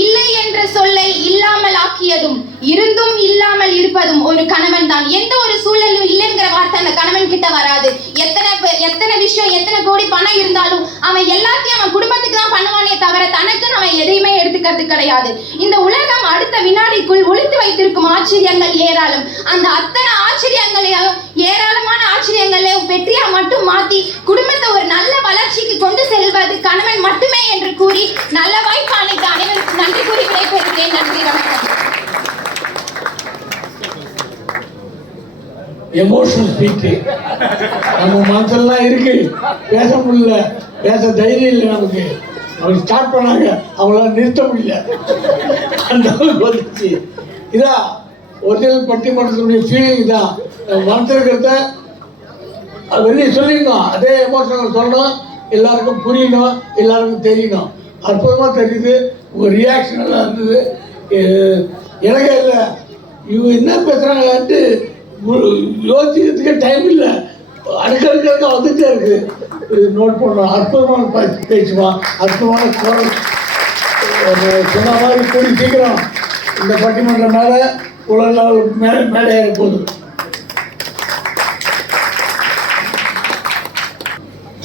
இல்லை என்ற சொல்லை இல்லாமல் ஆக்கியதும் இருந்தும் இல்லாமல் இருப்பதும் ஒரு கணவன் தான். எந்த ஒரு சூழலும் இல்லைங்கிற வார்த்தை அந்த கணவன் கிட்ட வராது. எத்தனை விஷயம், எத்தனை கோடி பணம் இருந்தாலும் அவன் எல்லாத்தையும் அவன் குடும்பத்துக்கு தான் பண்ணுவானே தவிர தனக்கு அவன் எதையுமே எடுத்துக்கிறது கிடையாது. இந்த உலகம் அடுத்த வினாடிக்குள் ஒளித்து வைத்திருக்கும் ஆச்சரியங்கள் ஏராளம். அந்த அத்தனை ஆச்சரியங்களையும், ஏராளமான ஆச்சரியங்களை வெற்றியா மட்டும் மாத்தி குடும்பத்தை ஒரு நல்ல வளர்ச்சிக்கு கொண்டு செல்வது கணவன் மட்டுமே என்று கூறி நல்ல வாய்ப்பு அனைத்து அனைவருக்கும் நன்றி கூறி விடைபெறுகிறேன். நன்றி, வணக்கம். எமோஷனல் ஸ்பீச்சு நம்ம மனசெல்லாம் இருக்கு, பேச முடியல, பேச தைரியம் இல்லை நமக்கு. அவங்க ஸ்டார்ட் பண்ணாங்க, அவங்களால நிறுத்த முடியல, அந்த அளவுக்கு வந்துச்சு. இதான் ஒரிஜினல் பட்டிமன்றத்தினுடைய ஃபீலிங் தான். மனசில் இருக்கிறத வெளியே சொல்லிடணும், அதே எமோஷனல் சொல்லணும், எல்லாருக்கும் புரியணும், எல்லாருக்கும் தெரியணும். அற்புதமாக தெரியுது, உங்கள் ரியாக்ஷன் எல்லாம் இருந்தது. எனக்கே இல்லை, இவங்க என்ன பேசுகிறாங்கன்ட்டு யோசிக்கிறதுக்கே டைம் இல்லை, அடுக்கடுக்க வந்துட்டே இருக்கு. நோட் பண்ணுறோம். அற்புதமான பேசுமா, அற்புதமான குரல். சொன்ன மாதிரி கூடி சீக்கிரம் இந்த பட்டிமன்றம் மேலே உலக மேலே ஏற போகுது.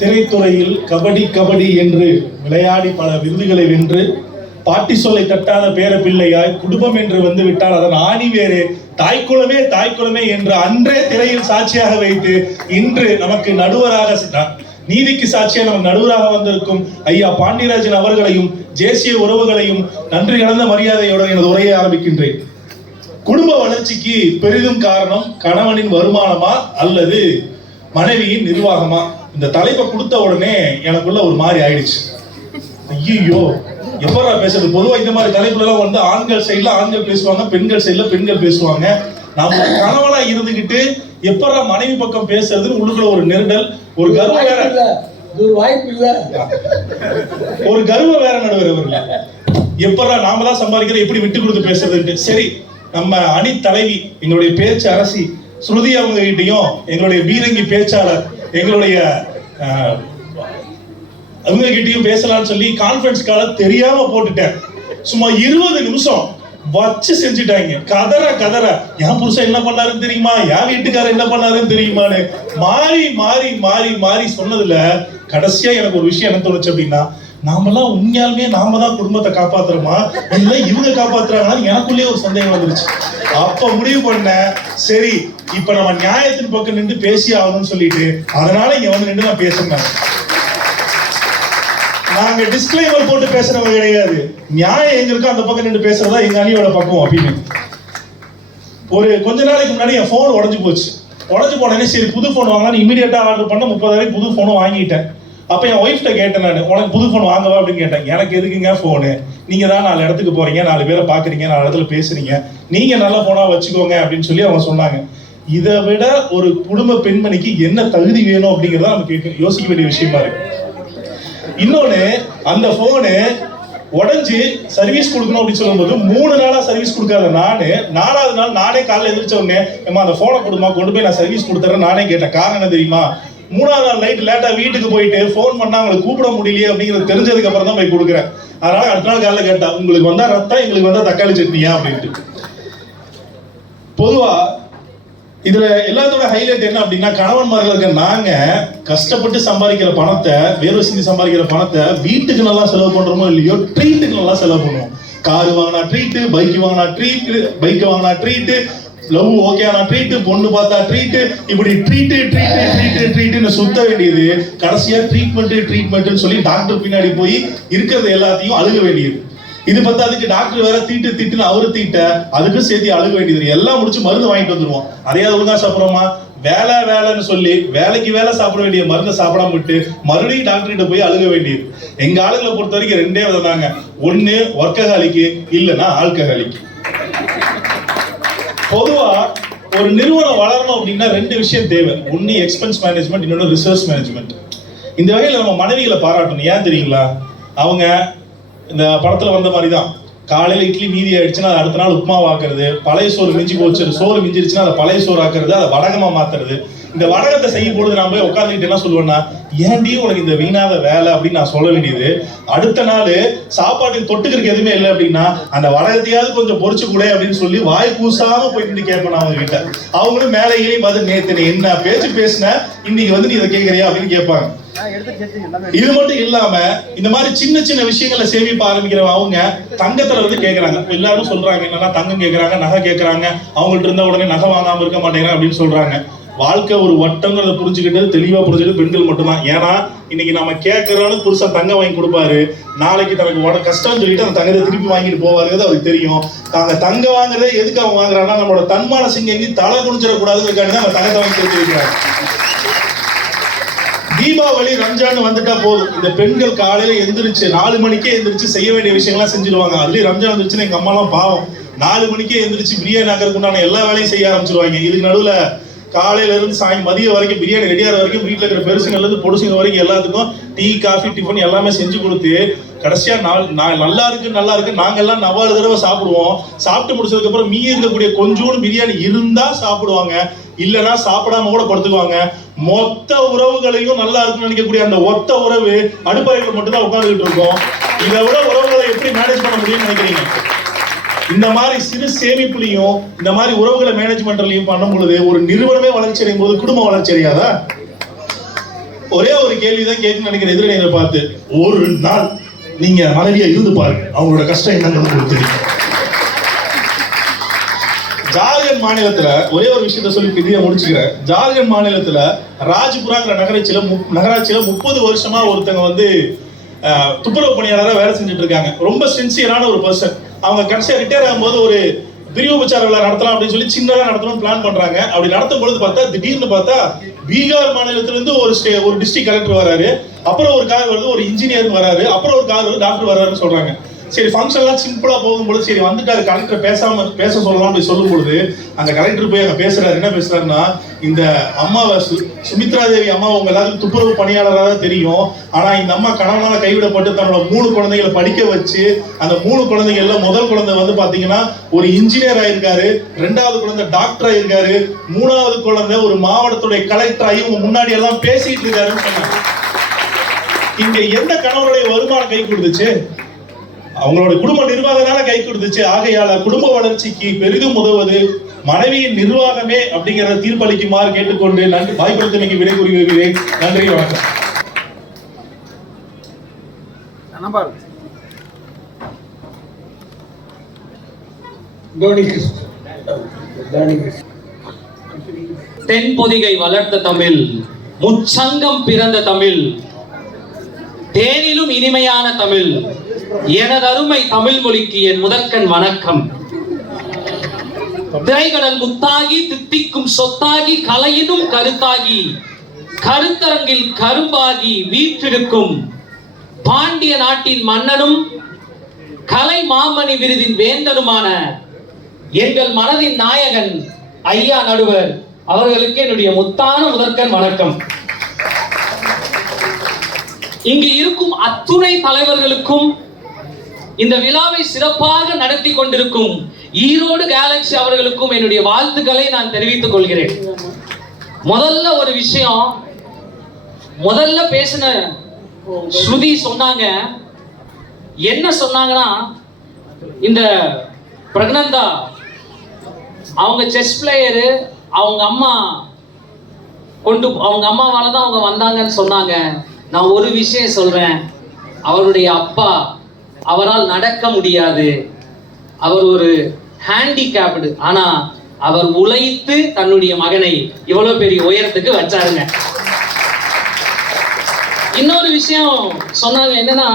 திரைத்துறையில் கபடி கபடி என்று விளையாடி பல விருதுகளை வென்று பாட்டி சொல்லை தட்டாத பேர பிள்ளையாய் குடும்பம் என்று வந்து விட்டால் அதன் ஆணி வேறு தாய்க்குளமே தாய்க்குளமே என்று அன்றே திரையில் சாட்சியாக வைத்து இன்று நமக்கு நடுவராக, நீதிக்கு சாட்சியாக நமக்கு நடுவராக வந்திருக்கும் ஐயா பாண்டியராஜன் அவர்களையும் தேசிய உறவுகளையும் நன்றி கலந்த மரியாதையுடன் எனது உரையை ஆரம்பிக்கின்றேன். குடும்ப வளர்ச்சிக்கு பெரிதும் காரணம் கணவனின் வருமானமா அல்லது மனைவியின் நிர்வாகமா? இந்த தலைப்பை கொடுத்த உடனே எனக்குள்ள ஒரு மாதிரி ஆயிடுச்சு. ஐயோ எப்படா பேசுறது? பொதுவா இந்த மாதிரி தலைப்புல எல்லாம் வந்து ஆண்கள் சைட்ல ஆண்கள் பேசுவாங்க, பெண்கள் சைட்ல பெண்கள் பேசுவாங்க. நாம கணவனா இருந்துகிட்டு எப்படா மனைவி பக்கம் பேசுறதுன்னு உள்ளுக்குள்ள ஒரு நெருடல், ஒரு கர்வம் வேற, வாய்ப்பு இல்ல, ஒரு கர்வம் வேற நடுவர். எப்படா நாம தான் சம்பாதிக்கிறோம், எப்படி விட்டு கொடுத்து பேசுறதுன்ட்டு. சரி, நம்ம அணி தலைவி எங்களுடைய பேச்சு அரசி ஸ்ருதி அவங்க கிட்டையும், எங்களுடைய பீரங்கி பேச்சாளர் எங்களுடைய அவங்க கிட்டையும் பேசலாம்னு சொல்லி கான்ஃபரன்ஸ் கால தெரியாம போட்டுட்டேன். சும்மா 20 நிமிஷம் வச்சு செஞ்சுட்டாங்க. கதற என் புருஷன் என்ன பண்ணாருன்னு தெரியுமா, என் வீட்டுக்காரர் என்ன பண்ணாருன்னு தெரியுமான்னு மாறி மாறி மாறி மாறி சொன்னதுல கடைசியா எனக்கு ஒரு விஷயம் என்ன தோணுச்சு அப்படின்னா, நாமெல்லாம் உண்மையாலுமே நாம தான் குடும்பத்தை காப்பாத்துறோமா இல்ல இவங்க காப்பாத்துறாங்கன்னு எனக்குள்ளேயே ஒரு சந்தேகம் வந்துருச்சு. அப்ப முடிவு பண்ண, சரி இப்ப நம்ம நியாயத்தின் பக்கம் நின்று பேசி ஆகணும்னு சொல்லிட்டு அதனால இங்க வந்து நின்று நான் பேசுறேன். நாங்க டிஸ்க்ளைமர் போட்டு பேசுறவங்க கிடையாது, நியாயம் எங்க இருக்கோ அந்த பக்கம் நின்று பேசுறதா எங்க அணியோட பக்கம் அப்படின்னு. ஒரு கொஞ்ச நாளைக்கு முன்னாடி என் போன் உடஞ்சு போச்சு. உடஞ்சு போனேன்னே சரி புது போன் வாங்கலாம்னு இமீடியட்டா ஆர்டர் பண்ண 30,000 புது போனும் வாங்கிட்டேன். அப்ப என் ஒய்ஃப்ட்ட கேட்டேன், நான் உனக்கு புது போன் வாங்கவா அப்படின்னு கேட்டேன். எனக்கு எதுக்குங்க போனு, நீங்க தான் 4 இடத்துக்கு போறீங்க, 4 பேரை பாக்குறீங்க, 4 இடத்துல பேசுறீங்க, நீங்க நல்ல போனா வச்சுக்கோங்க அப்படின்னு சொல்லி அவங்க சொன்னாங்க. இதை விட ஒரு குடும்ப பெண்மணிக்கு என்ன தகுதி வேணும் அப்படிங்கறத நமக்கு யோசிக்க வேண்டிய விஷயமா இருக்கு. இன்னொன்னு, அந்த போனு உடஞ்சி சர்வீஸ் கொடுக்கணும் அப்படின்னு சொல்லும்போது 3 நாளா சர்வீஸ் கொடுக்காத நானு 4வது நாள் நானே காலைல எந்திரிச்ச உடனே அந்த போனை கொடுமா, கொண்டு போய் நான் சர்வீஸ் கொடுத்துறேன் நானே கேட்டேன். காரணம் என்ன தெரியுமா, 3வது நாள் நைட் லேட்டா வீட்டுக்கு போயிட்டு போன் பண்ணா அவங்களை கூப்பிட முடியலையே அப்படிங்கிறது தெரிஞ்சதுக்கு அப்புறம் தான் போய் கொடுக்குறேன். அதனால அடுத்த நாள் காலைல கேட்டா, உங்களுக்கு வந்தா ரத்தம், எங்களுக்கு வந்தா தக்காளி சட்னியா அப்படின்ட்டு. பொதுவா இதுல எல்லாத்தோட ஹைலைட் என்ன அப்படின்னா, கணவன்மார்கள் இருக்க நாங்க கஷ்டப்பட்டு சம்பாதிக்கிற பணத்தை, வேர்வை செஞ்சு சம்பாதிக்கிற பணத்தை வீட்டுக்கு நல்லா செலவு பண்றோமோ இல்லையோ, ட்ரீட்டுக்கு நல்லா செலவு பண்ணுவோம். கார் வாங்கினா ட்ரீட்டு, பைக் வாங்கினா ட்ரீட்டு, லவ் ஓகே ஆனா ட்ரீட், பொண்ணு பார்த்தா ட்ரீட், இப்படி ட்ரீட்னு சுத்த வேண்டியது கடைசியா ட்ரீட்மெண்ட்னு சொல்லி டாக்டர் பின்னாடி போய் இருக்கிறது எல்லாத்தையும் அழுக வேண்டியது. இது பார்த்தா அதுக்கு டாக்டர் வேற தீட்டுன்னு அவரு தீட்ட அதுக்கும் சேர்த்து அழுக வேண்டியது. எல்லாம் முடிச்சு மருந்து வாங்கிட்டு வந்துருவோம். அதையாவது ஒழுங்கா சாப்பிட்றோமா? வேலைன்னு சொல்லி வேலைக்கு வேலை சாப்பிட வேண்டிய மருந்தை சாப்பிடாம விட்டு மறுபடியும் டாக்டர் கிட்ட போய் அழுக வேண்டியது. எங்க ஆளுங்களை பொறுத்த வரைக்கும் ரெண்டே விதம்தாங்க, ஒண்ணு ஒர்க்கஹாலிக்கு, இல்லைன்னா ஆல்கஹாலிக்கு. பொதுவா ஒரு நிறுவனம் வளரணும் அப்படின்னா ரெண்டு விஷயம் தேவை. ஒன்னு எக்ஸ்பென்ஸ் மேனேஜ்மெண்ட், இன்னொன்னு ரிசர்ச் மேனேஜ்மெண்ட். இந்த வகையில நம்ம மனைவிகளை பாராட்டணும். ஏன் தெரியுங்களா? அவங்க இந்த படத்துல வந்த மாதிரி தான், காலையில இட்லி மீதி ஆயிடுச்சுன்னா அதை அடுத்த நாள் உப்புமா ஆக்குறது, பழைய சோறு மிஞ்சி போச்சு சோறு மிஞ்சிருச்சுன்னா அதை பழைய சோறு ஆக்குறது, அதை வடகமா மாத்துறது. இந்த வடகத்தை செய்யும் பொழுது நான் போய் உட்காந்துக்கிட்டு என்ன சொல்லுவேன்னா, ஏன்டி உனக்கு இந்த வீணாத வேலை அப்படின்னு நான் சொல்ல வேண்டியது. அடுத்த நாள் சாப்பாட்டுக்கு தொட்டுக்கிறதுக்கு எதுவுமே இல்லை அப்படின்னா அந்த வடகத்தையாவது கொஞ்சம் பொறிச்சு கூட அப்படின்னு சொல்லி வாய் கூசாம போயிட்டு கேட்பேன் அவங்க கிட்ட. அவங்களும் மேலையிலையும் பார்த்து நேத்து நீ என்ன பேச்சு பேசின, இன்னைக்கு வந்து நீ இதை கேட்கறியா அப்படின்னு கேட்பாங்க. இது மட்டும் இல்லாம இந்த மாதிரி சின்ன சின்ன விஷயங்களை சேமிப்ப ஆரம்பிக்கிறவங்க அவங்க தங்கத்துல வந்து கேட்கறாங்க. எல்லாரும் சொல்றாங்க என்னன்னா தங்கம் கேட்கறாங்க, நகை கேட்கறாங்க, அவங்கள்ட்ட இருந்தா உடனே நகை வாங்காம இருக்க மாட்டேங்கிறாங்க அப்படின்னு சொல்றாங்க. வாழ்க்கை ஒரு வட்டங்கிறத புரிஞ்சுக்கிட்டு தெளிவா புரிஞ்சுக்கிட்டு பெண்கள் மட்டும்தான். ஏன்னா இன்னைக்கு நம்ம கேட்கறோன்னு புருஷன் தங்கம் வாங்கி கொடுப்பாரு, நாளைக்கு தனக்கு கஷ்டம்னு சொல்லிட்டு அந்த தங்கத்தை திருப்பி வாங்கிட்டு போவாருங்கிறது அவருக்கு தெரியும். நாங்க தங்கம் வாங்குறதே எதுக்கு அவங்க வாங்குறாங்கன்னா நம்மளோட தன்மான சிங்கி தலை குடிச்சிடக்கூடாதுங்கிறதுக்காண்டி தான் அந்த தங்கத்தை வாங்கி கொடுத்து வைக்கிறாங்க. தீபாவளி ரம்ஜான் வந்துட்டா போதும், இந்த பெண்கள் காலையில எந்திரிச்சு 4 மணிக்கே எந்திரிச்சு செய்ய வேண்டிய விஷயங்கள்லாம் செஞ்சிருவாங்க. அதுலயும் ரம்ஜான் வந்துருச்சுன்னா எங்க அம்மா எல்லாம் பாவம் 4 மணிக்கே எந்திரிச்சு பிரியாணி ஆக்கிறதுக்கு உண்டான எல்லா வேலையும் செய்ய ஆரம்பிச்சிருவாங்க. இதுக்கு நடுவுல காலையில இருந்து மதியம் வரைக்கும் பிரியாணி ரெடியாகிற வரைக்கும் வீட்டுல இருக்கிற பெருசுங்கள்ல இருந்து பொடுசுங்க வரைக்கும் எல்லாத்துக்கும் டீ காஃபி டிஃபன் எல்லாமே செஞ்சு கொடுத்து கடைசியா நல்லா இருக்கு நாங்க எல்லாம் 4 தடவை சாப்பிடுவோம். சாப்பிட்டு முடிச்சதுக்கு அப்புறம் மீதி இருக்கக்கூடிய கொஞ்சோண்டு பிரியாணி இருந்தா சாப்பிடுவாங்க, இல்லைன்னா சாப்பிடாம கூட படுத்துக்குவாங்க. மொத்த உறவுகளையும் நல்லா இருக்குன்னு நினைக்கக்கூடிய அந்த ஒத்த உறவு அடுப்பறைகள் மட்டும் தான் உட்கார்ந்துட்டு இருக்கோம். இதை விட உறவுகளை எப்படி மேனேஜ் பண்ண முடியும்னு நினைக்கிறீங்க? இந்த மாதிரி சிறு சேமிப்புலையும் இந்த மாதிரி உறவுகளை மேனேஜ்மெண்ட்லையும் பண்ணும் பொழுது ஒரு நிறுவனமே வளர்ச்சி அடையும் போது குடும்பம் வளர்ச்சி அடையாதா? ஒரே ஒரு கேள்விதான் கேட்கணும்னு நினைக்கிற எதிரிகளை பார்த்து, ஒரு நாள் நீங்க மனைவியா இருந்து பாருங்க, அவங்களோட கஷ்டம் என்னங்கிறது உங்களுக்கு தெரியும். ஜார்க்கண்ட் மாநிலத்துல ஒரே ஒரு விஷயத்த சொல்லி பெரிய முடிச்சுக்கிறேன். ஜார்க்கண்ட் மாநிலத்துல ராஜ்புராங்கிற நகராட்சியில 30 வருஷமா ஒருத்தங்க வந்து துப்புரவு பணியாளராக வேலை செஞ்சுட்டு இருக்காங்க. ரொம்ப சின்சியரான ஒரு பர்சன். அவங்க கடைசியா ரிட்டையர் ஆகும்போது ஒரு பிரிவு உபச்சார விழா நடத்தலாம் அப்படின்னு சொல்லி சின்னதா நடத்தணும்னு பிளான் பண்றாங்க. அப்படி நடத்தும் பொழுது பார்த்தா திடீர்னு பார்த்தா பீகார் மாநிலத்திலிருந்து ஒரு டிஸ்ட்ரிக்ட் கலெக்டர் வராரு, அப்புறம் ஒரு கார் வருது, ஒரு இன்ஜினியர் வராரு, அப்புறம் ஒரு கார் வருது, டாக்டர் வராருன்னு சொல்றாங்க. சரி ஃபங்க்ஷன் எல்லாம் சிம்பிளா போகும்போது சரி வந்துட்டு கலெக்டர் பேச சொல்லலாம் அப்படி சொல்லும் பொழுது அந்த கலெக்டர் போய் அங்க பேசுறாரு. என்ன பேசுறாருன்னா, இந்த அம்மாவை சுமித்ரா தேவி அம்மா உங்க எல்லாருக்கும் துப்புரவு பணியாளராக தெரியும், ஆனா இந்த அம்மா கணவனால கைவிடப்பட்டு தன்னோட 3 குழந்தைகளை படிக்க வச்சு அந்த 3 குழந்தைகள்ல முதல் குழந்தை வந்து பாத்தீங்கன்னா ஒரு இன்ஜினியர் ஆயிருக்காரு, 2வது குழந்தை டாக்டர் ஆயிருக்காரு, 3வது குழந்தை ஒரு மாவட்டத்துடைய கலெக்டர் ஆகி உங்க முன்னாடி எல்லாம் பேசிட்டு இருக்காருன்னு சொன்னாங்க. இங்க எந்த கணவனுடைய வருமானம் கை கொடுத்துச்சு? அவங்களோட குடும்ப நிர்வாகத்தால கை கொடுத்துச்சு. ஆகையால குடும்ப வளர்ச்சிக்கு பெரிதும் உதவுவது மனைவியின் நிர்வாகமே அப்படிங்கிறத தீர்ப்பளிக்குமாறு கேட்டுக்கொண்டு நன்றி வாய்ப்படுத்தமைக்கு விடை கூறுகிறேன். நன்றி, வணக்கம். தென்பொதிகை வளர்த்த தமிழ், முச்சங்கம் பிறந்த தமிழ், தேனிலும் இனிமையான தமிழ், எனது அருமை தமிழ் மொழிக்கு என் முதற்கண் வணக்கம். திரைகடல் முத்தாகி தித்திக்கும் சொத்தாகி கலையினும் கருத்தாகி கருத்தரங்கில் கரும்பாகி வீற்றிருக்கும் பாண்டிய நாட்டின் மன்னனும் கலை மாமணி விருதின் வேந்தனுமான எங்கள் மனதின் நாயகன் ஐயா நடுவர் அவர்களுக்கு என்னுடைய முத்தான முதற்கண் வணக்கம். இங்கு இருக்கும் அத்துணை தலைவர்களுக்கும் இந்த விழாவை சிறப்பாக நடத்தி கொண்டிருக்கும் ஈரோடு கேலக்ஸி அவர்களுக்கும் என்னுடைய வாழ்த்துக்களை நான் தெரிவித்துக் கொள்கிறேன். முதல்ல ஒரு விஷயம், முதல்ல பேசின ஸ்ருதி சொன்னாங்க. என்ன சொன்னாங்கன்னா, இந்த பிரக்னந்தா அவங்க செஸ் பிளேயரு, அவங்க அம்மாவால தான் அவங்க வந்தாங்கன்னு சொன்னாங்க. நான் ஒரு விஷயம் சொல்றேன், அவருடைய அப்பா அவரால் நடக்க முடியாது, அவர் ஒரு ஹேண்டிகேப்டு, ஆனா அவர் உழைத்து தன்னுடைய மகனை இவ்வளவு பெரிய உயரத்துக்கு வச்சாருங்க. இன்னொரு விஷயம் சொன்னாங்க, என்னன்னா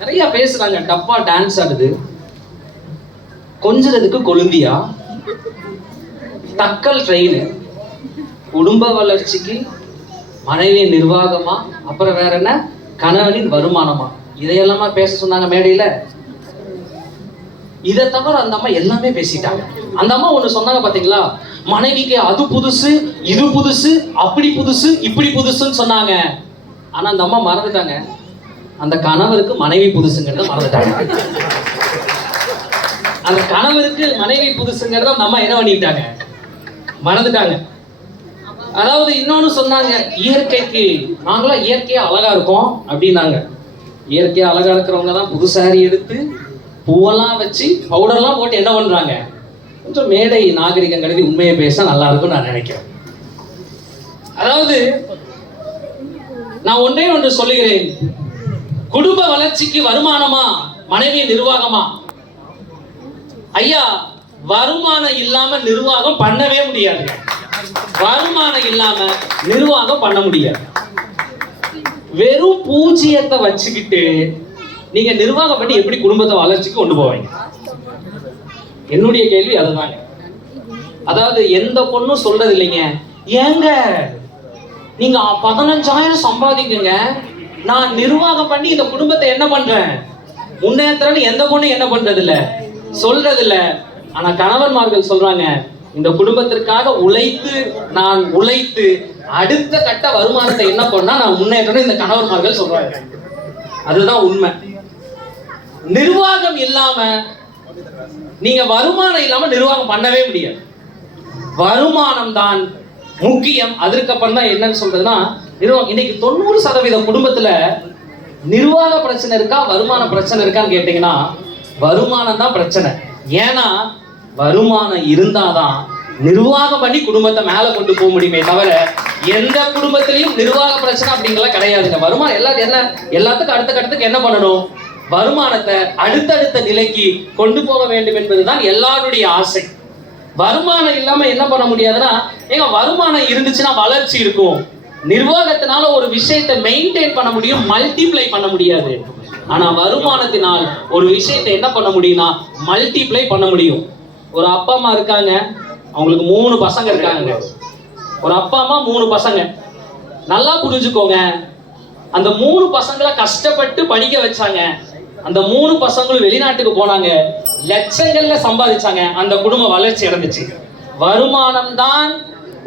நிறைய பேசுறாங்க, டப்பா டான்ஸ் ஆடுது, கொஞ்சறதுக்கு கொழுந்தியா, தக்கல் ட்ரெயின், குடும்ப வளர்ச்சிக்கு மனைவி நிர்வாகமா, அப்புறம் வேற என்ன கணவனின் வருமானமா, இதையெல்லாமா பேச சொன்னாங்க மேடையில. இதை தவிர அந்த அம்மா எல்லாமே பேசிட்டாங்க. அந்த அம்மா ஒண்ணு சொன்னாங்க பாத்தீங்களா, மனைவிக்கு அது புதுசு, இது புதுசு, அப்படி புதுசு, இப்படி புதுசுன்னு சொன்னாங்க. ஆனா அந்த அம்மா மறந்துட்டாங்க, அந்த கணவருக்கு மனைவி புதுசுங்கிறத மறந்துட்டாங்க. அந்த கணவருக்கு மனைவி புதுசுங்கிறத அந்த அம்மா என்ன பண்ணிட்டாங்க, மறந்துட்டாங்க. அதாவது இன்னொன்னு சொன்னாங்க, இயற்கைக்கு நாங்களாம் இயற்கையா அழகா இருக்கோம் அப்படின்னாங்க. இயற்கையா அழகா இருக்கிறவங்க தான் புது சாரி எடுத்து பூவெல்லாம் வச்சு பவுடர்லாம் போட்டு என்ன பண்றாங்க, கொஞ்சம் மேடை நாகரிகம் கருதி உண்மையை பேச நல்லா இருக்கும்னு நான் நினைக்கிறேன். அதாவது நான் ஒன்றே ஒன்று சொல்லுகிறேன், குடும்ப வளர்ச்சிக்கு வருமானமா மனைவி நிர்வாகமா? ஐயா, வருமானம் இல்லாம நிர்வாகம் பண்ணவே முடியாது. வருமானம் இல்லாம நிர்வாகம் பண்ண முடியாது. வெறும் பூஜ்ஜியத்தை வச்சுக்கிட்டு நீங்க நிர்வாகம் பண்ணி எப்படி குடும்பத்தை வளர்ச்சிக்கு கொண்டு போவீங்க? என்னுடைய கேள்வி அதுதாங்க. அதாவது எந்த பொண்ணும் சொல்றது இல்லைங்க, ஏங்க நீங்க 15,000 சம்பாதிக்குங்க, நான் நிர்வாகம் பண்ணி இந்த குடும்பத்தை என்ன பண்றேன் முன்னேற்றம்னு எந்த பொண்ணும் என்ன பண்றது இல்ல, சொல்றது இல்ல. ஆனா கணவன்மார்கள் சொல்றாங்க, இந்த குடும்பத்திற்காக நான் உழைத்து அடுத்த கட்ட வருமானத்தை என்ன பண்ணா நான் முன்னேற்றணும் இந்த கணவன்மார்கள் சொல்றாங்க. அதுதான் உண்மை. நிர்வாகம் இல்லாம நீங்க வருமானம் இல்லாம நிர்வாகம் பண்ணவே முடியாது. வருமானம் தான் முக்கியம். அதற்கப்புறம் தான் என்னன்னு சொல்றதுன்னா நிர்வாகம். இன்னைக்கு 90% குடும்பத்துல நிர்வாக பிரச்சனை இருக்கா வருமான பிரச்சனை இருக்கான்னு கேட்டீங்கன்னா வருமானம் தான் பிரச்சனை. ஏன்னா வருமானம் இருந்தாதான் நிர்வாகம் பண்ணி குடும்பத்தை மேல கொண்டு போக முடியுமே தவிர எந்த குடும்பத்திலையும் நிர்வாக பிரச்சனை அப்படிங்கலாம் கிடையாதுங்க. வருமானம் எல்லாத்துக்கும் அடுத்த கட்டத்துக்கு என்ன பண்ணணும், வருமானத்தை அடுத்தடுத்த நிலைக்கு கொண்டு போக வேண்டும் என்பதுதான் எல்லாருடைய ஆசை. வருமானம் இல்லாம என்ன பண்ண முடியாதுன்னா, ஏங்க வருமானம் இருந்துச்சுன்னா வளர்ச்சி இருக்கும். நிர்வாகத்தினால ஒரு விஷயத்தை மெயின்டைன் பண்ண முடியும், மல்டிப்ளை பண்ண முடியாது. ஆனா வருமானத்தினால் ஒரு விஷயத்தை என்ன பண்ண முடியும்னா மல்டிப்ளை பண்ண முடியும். ஒரு அப்பா அம்மா இருக்காங்க, அவங்களுக்கு 3 பசங்க இருக்காங்க. ஒரு அப்பா அம்மா 3 பசங்க. நல்லா புரிஞ்சுக்கோங்க, அந்த 3 பசங்களை கஷ்டப்பட்டு படிக்க வச்சாங்க. அந்த 3 பசங்களும் வெளிநாட்டுக்கு போனாங்க, லட்சங்கள்ல சம்பாதிச்சாங்க. அந்த குடும்பம் வளர்ச்சி அடைஞ்சிச்சு. வருமானம் தான்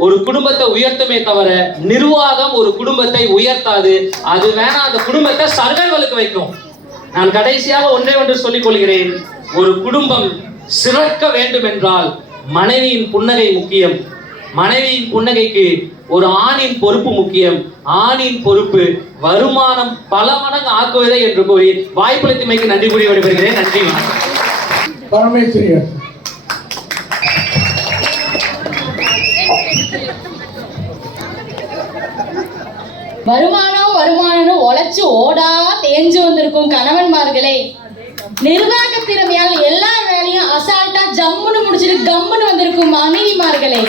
ஒரு குடும்பத்தை உயர்த்துமே தவிர நிர்வாகம் ஒரு குடும்பத்தை உயர்த்தாது. அது வேணா அந்த குடும்பத்தை சர்வைவலுக்கு வைக்கும். நான் கடைசியாக ஒன்றே ஒன்று சொல்லிக் கொள்கிறேன், ஒரு குடும்பம் சிறக்க வேண்டும் என்றால் மனைவியின் புன்னகை முக்கியம். மனைவியின் புன்னகைக்கு ஒரு ஆணின் பொறுப்பு முக்கியம். ஆணின் பொறுப்பு வருமானம் பல மடங்கு ஆக்குவதே என்று கூறி வாய்ப்பளித்தமைக்கு நன்றி கூறி விடைபெறுகிறேன். நன்றி. பரமேஸ்வரியர். வருமானம் உழைச்சு ஓடா தேஞ்சு வந்திருக்கும் கணவன்மார்களே, நிர்வாக திறமையால் எல்லா வேலையும் அசால்ட்டா ஜம்முன்னு முடிச்சிட்டு கம்முன்னு வந்திருக்கும் மனைவிமார்களே,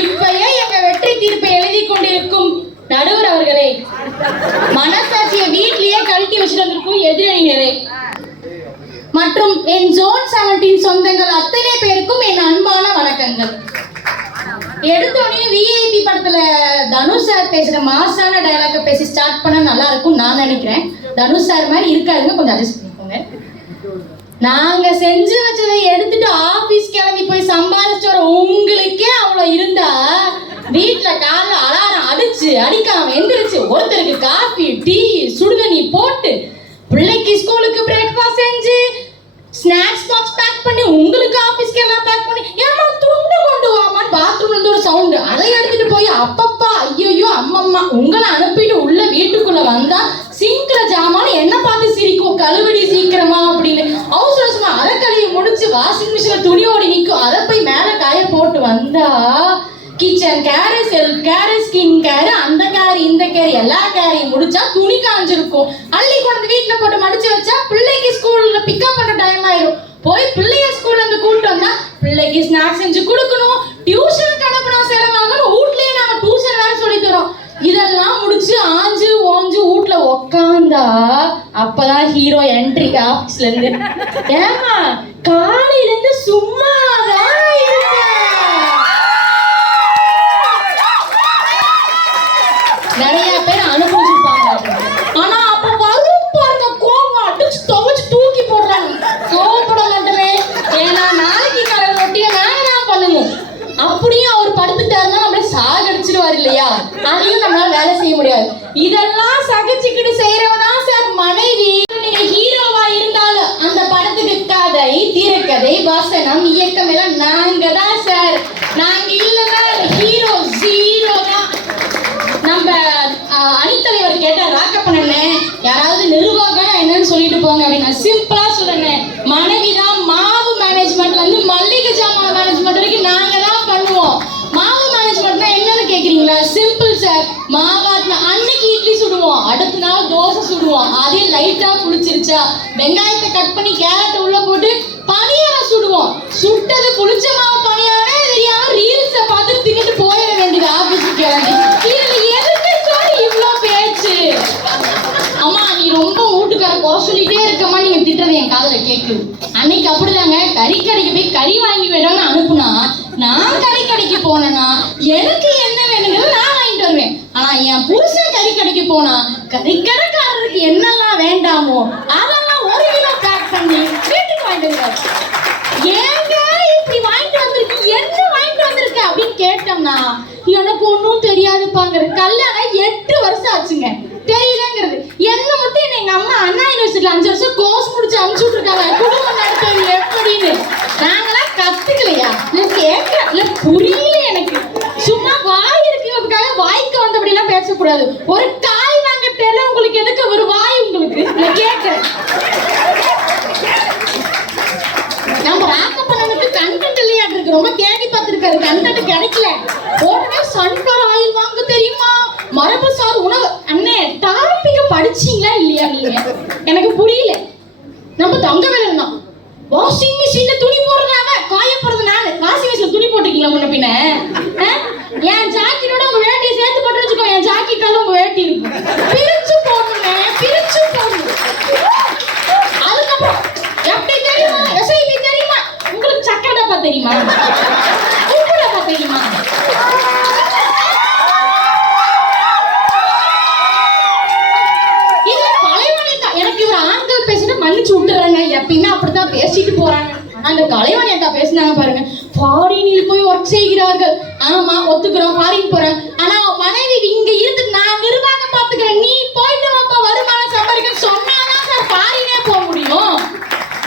இப்பயே எங்க வெற்றி தீர்ப்பை எழுதி கொண்டிருக்கும் நடுவர் அவர்களே, மனசாட்சியை வீட்லயே கழட்டி வச்சுட்டு வந்திருக்கும் எதிரணிகளே, மற்றும் என் ஜோன் 17 சொந்தங்கள் அத்தனை பேருக்கும் என் அன்பான வணக்கங்கள். எடுத்தோடனே விஐபி படத்துல தனுஷ் சார் பேசுற மாசான டயலாக பேசி ஸ்டார்ட் பண்ண நல்லா இருக்கும் நான் நினைக்கிறேன். தனுஷ் சார் மாதிரி இருக்காதுங்க, கொஞ்சம் அட்ஜஸ்ட் பண்ணிக்கோங்க. நாங்க செஞ்சு வச்சதை எடுத்துட்டு ஆபீஸ் கிளம்பி போய் சம்பாதிச்சு வர உங்களுக்கே அவ்வளவு இருந்தா வீட்டுல காலைல அலாரம் அடிக்காம எந்திரிச்சு ஒருத்தருக்கு காஃபி டீ சுடுதண்ணி போட்டு பிள்ளைக்கு ஸ்கூலுக்கு பிரேக்ஃபாஸ்ட் செஞ்சு ஸ்நாக்ஸ் பாக்ஸ் பேக் பண்ணி உங்களுக்கு ஆபீஸ்க்கு எல்லாம் பேக் பண்ணி ஏமா துண்டு கொண்டு வாமான்னு பாத்ரூம்ல இருந்து ஒரு சவுண்ட், அதை எடுத்துட்டு போய் அப்பப்பா ஐயோ அம்மம்மா உங்களை அனுப்பிட்டு உள்ள வீட்டுக்குள்ள வந்தா சிங்க்ல ஜாமான் என்ன பார்த்து சிரிக்கும், கழுவடி சீக்கிரமா அப்படின்னு அவசர அவசரமா அதை கழுவி முடிச்சு வாஷிங் மிஷின்ல துணி ஓடி நிற்கும். அதை போய் மேல காய போட்டு வந்தா கிச்சன் கேரு, செல்ஃப் கேரு, ஸ்கின் கேரு, அந்த கேரு இந்த கேரு எல்லா கேரையும் முடிச்சா துணி காஞ்சிருக்கும். அள்ளி கொண்டு வீட்டுல போட்டு மடிச்சு வச்சா பிள்ளைக்கு ஸ்கூல்ல பிக்கப் பண்ற டைம் ஆயிரும். போய் பிள்ளைய ஸ்கூல்ல இருந்து கூப்பிட்டு வந்தா பிள்ளைக்கு ஸ்நாக்ஸ் செஞ்சு கொடுக்கணும், டியூஷனுக்கு அனுப்பணும், செலவாகணும், வீட்லயே நாங்க டியூஷன் வேற சொல்லி தரோம். இதெல்லாம் முடிச்சு ஆஞ்சு ஓஞ்சு வீட்ல உக்காந்தா அப்பதான் ஹீரோ என்ட்ரி ஆபீஸ்ல இருந்து. ஏமா காலையில இருந்து சும்மாதான் இருக்கேன். நிறைய பேர் அனுபவிச்சிருப்பாங்க. ஆனா அப்ப வரும் பாருங்க கோவம் அடிச்சு துவைச்சு தூக்கி போடுறாங்க. கோவப்பட மாட்டோமே, ஏன்னா நாளைக்கு கடை ரொட்டியை நாங்க தான் பண்ணணும். அப்படியும் அவர் படுத்துட்டாருன்னா நம்மள சாகடிச்சிருவாரு இல்லையா, அதையும் நம்மளால வேலை செய்ய முடியாது. இதெல்லாம் சகிச்சுக்கிட்டு செய்யறவனா சார் மனைவி. நீங்க ஹீரோவா இருந்தாலும் அந்த படத்துக்கு கதை, திரைக்கதை, வசனம், இயக்கம் எல்லாம் நாங்க தான் சார். நாங்க இல்லைன்னா ஹீரோ ஜீரோ தான். நம்ம அணித்தலைவர் கேட்டா ராக்கப்பண்ணே யாராவது நிர்வாகம் என்னன்னு சொல்லிட்டு போங்க அப்படின்னு. சிம்பிளா சொல்றேன், மனைவி தான் மாவு மேனேஜ்மெண்ட்ல இருந்து மல்லிகை ஜாமான் மேனேஜ்மெண்ட் வரைக்கும் நாங்க தான் பண்ணுவோம். மாவு மேனேஜ்மெண்ட்னா என்னன்னு கேக்குறீங்களா? Simple sir. மாவாட்டின அன்னைக்கு இட்லி சுடுவோம், அடுத்த நாள் தோசை சுடுவோம். அதே லைட்டா புளிச்சிருச்சா வெங்காயத்தை கட் பண்ணி கேரட் உள்ள போட்டு பணியாரம் சுடுவோம். சுட்டது புளிச்ச மாவு பணியாரமே தெரியாம ரீல்ஸ பார்த்து தின்னுட்டு போயிட வேண்டியது ஆபீஸுக்கு கிளம்பி. இதுல எதுக்கு சார் இவ்ளோ பேச்சு? அம்மா நீ ரொம்ப வீட்டுக்கார குறை சொல்லிட்டே இருக்கம்மா, நீங்க திட்டுறது என் காதுல கேட்குது. அன்னைக்கு அப்படிதாங்க கறி கடைக்கு போய் கறி வாங்கி வேணும்னு அனுப்புனா, நான் கறி கடைக்கு போனேன்னா எனக்கு என்ன வேணுங்கிறது நான் வாங்கிட்டு வருவேன். ஆனா என் புருஷன் கறி கடைக்கு போனா கறி கடைக்காரருக்கு என்னெல்லாம் வேண்டாமோ அதெல்லாம் 1 கிலோ பேக் பண்ணி வீட்டுக்கு வாங்கிட்டு வருவாரு. ஏங்க இப்படி வாங்கிட்டு வந்திருக்கு, என்ன வாங்கிட்டு வந்திருக்க அப்படின்னு கேட்டோம்னா எனக்கு ஒன்னும் தெரியாதுப்பாங்கிற. கல்யாணம் 8 வருஷம் ஆச்சுங்க, தெரியலங்கிறது. என்ன மட்டும் என்ன எங்க அம்மா அண்ணா யூனிவர்சிட்டியில 5 வருஷம் கோர்ஸ் முடிச்சு அனுப்பிச்சுட்டு இருக்காங்க குடும்பம் நடத்துறது எப்படின்னு. நாங்களாம் கத்துக்கலையா? நான் கேட்கறேன், இல்ல புரியல எனக்கு. சும்மா வாய் இருக்கிறதுக்காக வாய்க்கு வந்தபடிலாம் பேசக்கூடாது. ஒரு காய் வாங்க தெரியல உங்களுக்கு, எதுக்கு ஒரு வாய் உங்களுக்கு? நான் கேட்கறேன். நம்ம ராக்கப்பண்ணனுக்கு கண்டென்ட் இல்லையா இருக்கு, ரொம்ப தேடி பார்த்திருக்காரு, கண்டென்ட் கிடைக்கல. உடனே சன்ஃப்ளவர் ஆயில் வாங்க தெரியுமா, மரபுசார் உணவு. அண்ணே டாபிக்க படிச்சீங்களா இல்லையா நீங்க? எனக்கு புரியல. நம்ம தங்க வேலைன்னா வாஷிங் மிஷின்ல துணி போடுறதாவ காய போடுறது நானு. வாஷிங் மிஷின்ல துணி போட்டுக்கீங்களா முன்ன பின்ன? என் ஜாக்கெட்டோட உங்க வேட்டியை சேர்த்து போட்டு வச்சுக்கோ, என் ஜாக்கெட்டால உங்க வேட்டி இருக்கும். பிரிச்சு போடணுங்க, பிரிச்சு போடணும். அதுக்கப்புறம் எப்படி தெரியுமா? எஸ்ஐபி தெரியுமா உங்களுக்கு? சக்கரை டப்பா தெரியுமா? உப்பு டப்பா தெரியுமா? எனக்கு இவர் ஆண்கள் பேசிட்டு மன்னிச்சு விட்டுறாங்க, எப்பயுமே அப்படித்தான் பேசிட்டு போறாங்க. ஆனா அந்த கலைவாணி அக்கா பேசினாங்க பாருங்க, ஃபாரினில் போய் ஒர்க் செய்கிறார்கள். ஆமா ஒத்துக்கிறோம், ஃபாரின் போறேன். ஆனா மனைவி இங்க இருந்து நான் நிர்வாகம் பாத்துக்கிறேன், நீ போயிட்டு வாப்பா வருமானம் சம்பாதிக்க சொன்னாதான் சார் ஃபாரினே போக முடியும்.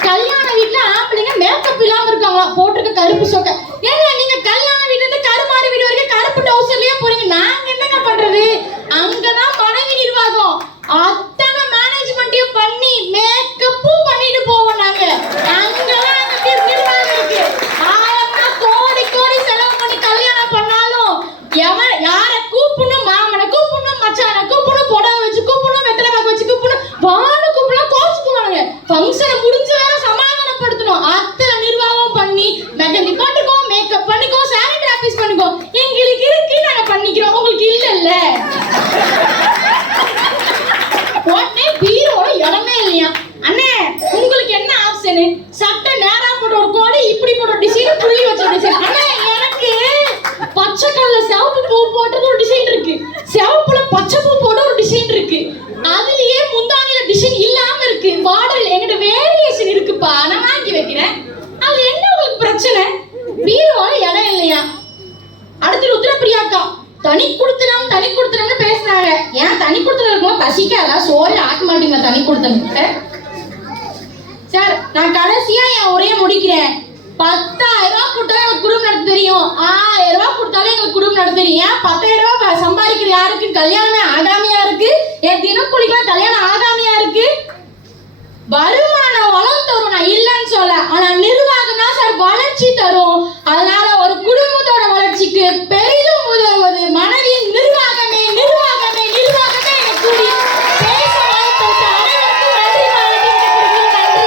கல்யாண வீட்டுல ஆம்பளைங்க மேக்கப் இல்லாம இருக்காங்க, போட்டிருக்க கருப்பு சொக்க. ஏங்க நீங்க கல்யாண வீட்டுல இருந்து கருமாறி வீடு வரைக்கும் கருப்பு டவுசர்லயே போறீங்க, நாங்க என்னங்க பண்றது? அங்கதான் மனைவி நிர்வாகம். அத்தனை மேனேஜ்மெண்ட்டையும் பண்ணி மேக்கப்பும் பண்ணிட்டு போவோம் நாங்க. அங்கதான் நிர்வாகம் இருக்கு. 1000 கோடி கோடி செலவு பண்ணி கல்யாணம் பண்ணாலும் யாரை கூப்பிடணும், மாமனை கூப்பிடணும், மச்சானை கூப்பிடணும், புடவை வச்சு கூப்பிடணும், வெத்தலை பாக்கு வச்சு கூப்பிடணும், வாழை கூப்பிடலாம், கோச்சுக்குவாங்க. ஃபங்க்ஷனை முடிஞ்ச வர சமாதானப்படுத்தணும். அத்தனை நிர்வாகம் பண்ணி மெஹந்தி போட்டுக்கோ, மேக்கப் பண்ணிக்கோ, சானிடரி ஆபீஸ் பண்ணிக்கோ. எங்களுக்கு இருக்கு, நாங்க பண்ணிக்கிறோம், உங்களுக்கு இல்ல. உடனே பீரோல இடமே இல்லையா? அண்ணே உங்களுக்கு என்ன ஆப்ஷன்? சட்டை நேரா போட்டு ஒரு கோடு, இப்படி போட்டு டிசைன், புள்ளி வச்ச டிசைன். அண்ணே எனக்கு பச்சை கல்ல சிவப்பு பூ போட்டது ஒரு டிசைன் இருக்கு, சிவப்புல பச்சை பூ போட்ட ஒரு டிசைன் இருக்கு, அதுலயே முந்தானில டிசைன் இல்லாம இருக்கு, பார்டர் என்கிட்ட வேரியேஷன் இருக்குப்பா, நான் வாங்கி வைக்கிறேன். அது என்ன உங்களுக்கு பிரச்சனை? பீரோல இடம் இல்லையா? அடுத்து ருத்ரபிரியாக்கா தனி கொடுத்துறோம்னு பேசுறாங்க. ஏன் தனி கொடுத்துற இருக்கும்? பசிக்காதா? சோறு ஆக்க மாட்டீங்களா தனி கொடுத்தனுக்கு? சார் நான் கடைசியா என் உரைய முடிக்கிறேன். 10,000 ரூபாய் கொடுத்தாலும் எனக்கு குடும்பம் நடத்த தெரியும், 1000 ரூபாய் கொடுத்தாலும் எங்களுக்கு குடும்பம் நடத்த தெரியும். ஏன் 10,000 ரூபாய் சம்பாதிக்கிற யாருக்கு கல்யாணமே ஆகாமையா இருக்கு? என் தினக்கூலிக்கெல்லாம் கல்யாணம் ஆகாமையா இருக்கு? வருமானம் வளம் தரும், நான் இல்லைன்னு சொல்ல. ஆனா நிர்வாகம் தான் சார் வளர்ச்சி தரும். அதனால ஒரு குடும்பத்தோட வளர்ச்சிக்கு பெரிதும் உதவுவது மனைவியின் நிர்வாகமே. நிர்வாகமே நிர்வாகமே எனக்கு கூடிய பேச வாய்ப்பு அனைவருக்கும் நன்றி. நன்றி.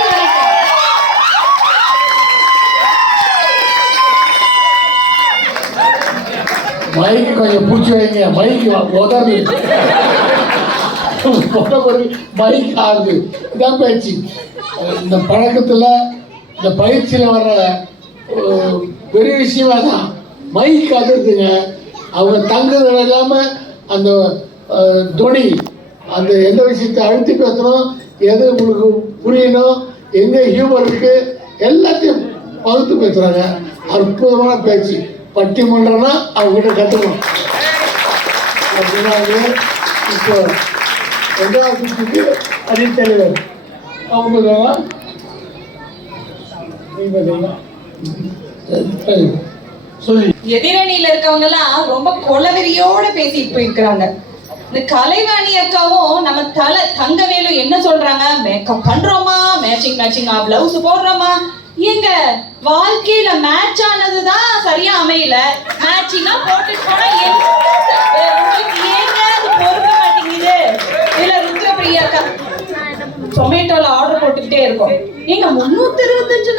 மைக்கு கொஞ்சம் பிடிச்சி வைங்க, மைக்கு உதறது மைக் ஆகுது. இதான் பேச்சு. இந்த பழக்கத்தில் இந்த பயிற்சியில் வர்ற பெரிய விஷயமா தான் மைக் அதிர்துங்க. அவங்க தங்குதல் இல்லாமல் அந்த துணி, அந்த எந்த விஷயத்தை அழுத்தி பேசணும், எது உங்களுக்கு புரியணும், எங்கே ஹியூமர் இருக்கு, எல்லாத்தையும் பகுத்து பேசுகிறாங்க. அற்புதமான பேச்சு. பட்டிமன்றம்னா அவங்ககிட்ட கற்றுக்கணும். அப்படின்னா இப்போ 2வது சுற்றுக்கு அணித்தலைவர் அவங்க சொல்லி எதிரணியில இருக்கவங்க எல்லாம் ரொம்ப கொலவெறியோட பேசிட்டு போயிருக்கிறாங்க. இந்த கலைவாணி அக்காவும் நம்ம தங்கவேலும் என்ன சொல்றாங்க, மேக்கப் பண்றோமா, மேட்சிங்கா பிளவுஸ் போடுறோமா. எங்க வாழ்க்கையில மேட்ச் ஆனதுதான் சரியா அமையல, மேட்சிங்கா போட்டுட்டு போனா உங்களுக்கு ஏங்க அது பொறுக்க மாட்டேங்குது. இல்ல ருத்ரபிரியா அக்கா டொமேட்டோல ஆர்டர் போட்டுக்கிட்டே இருக்கோம். எங்க 365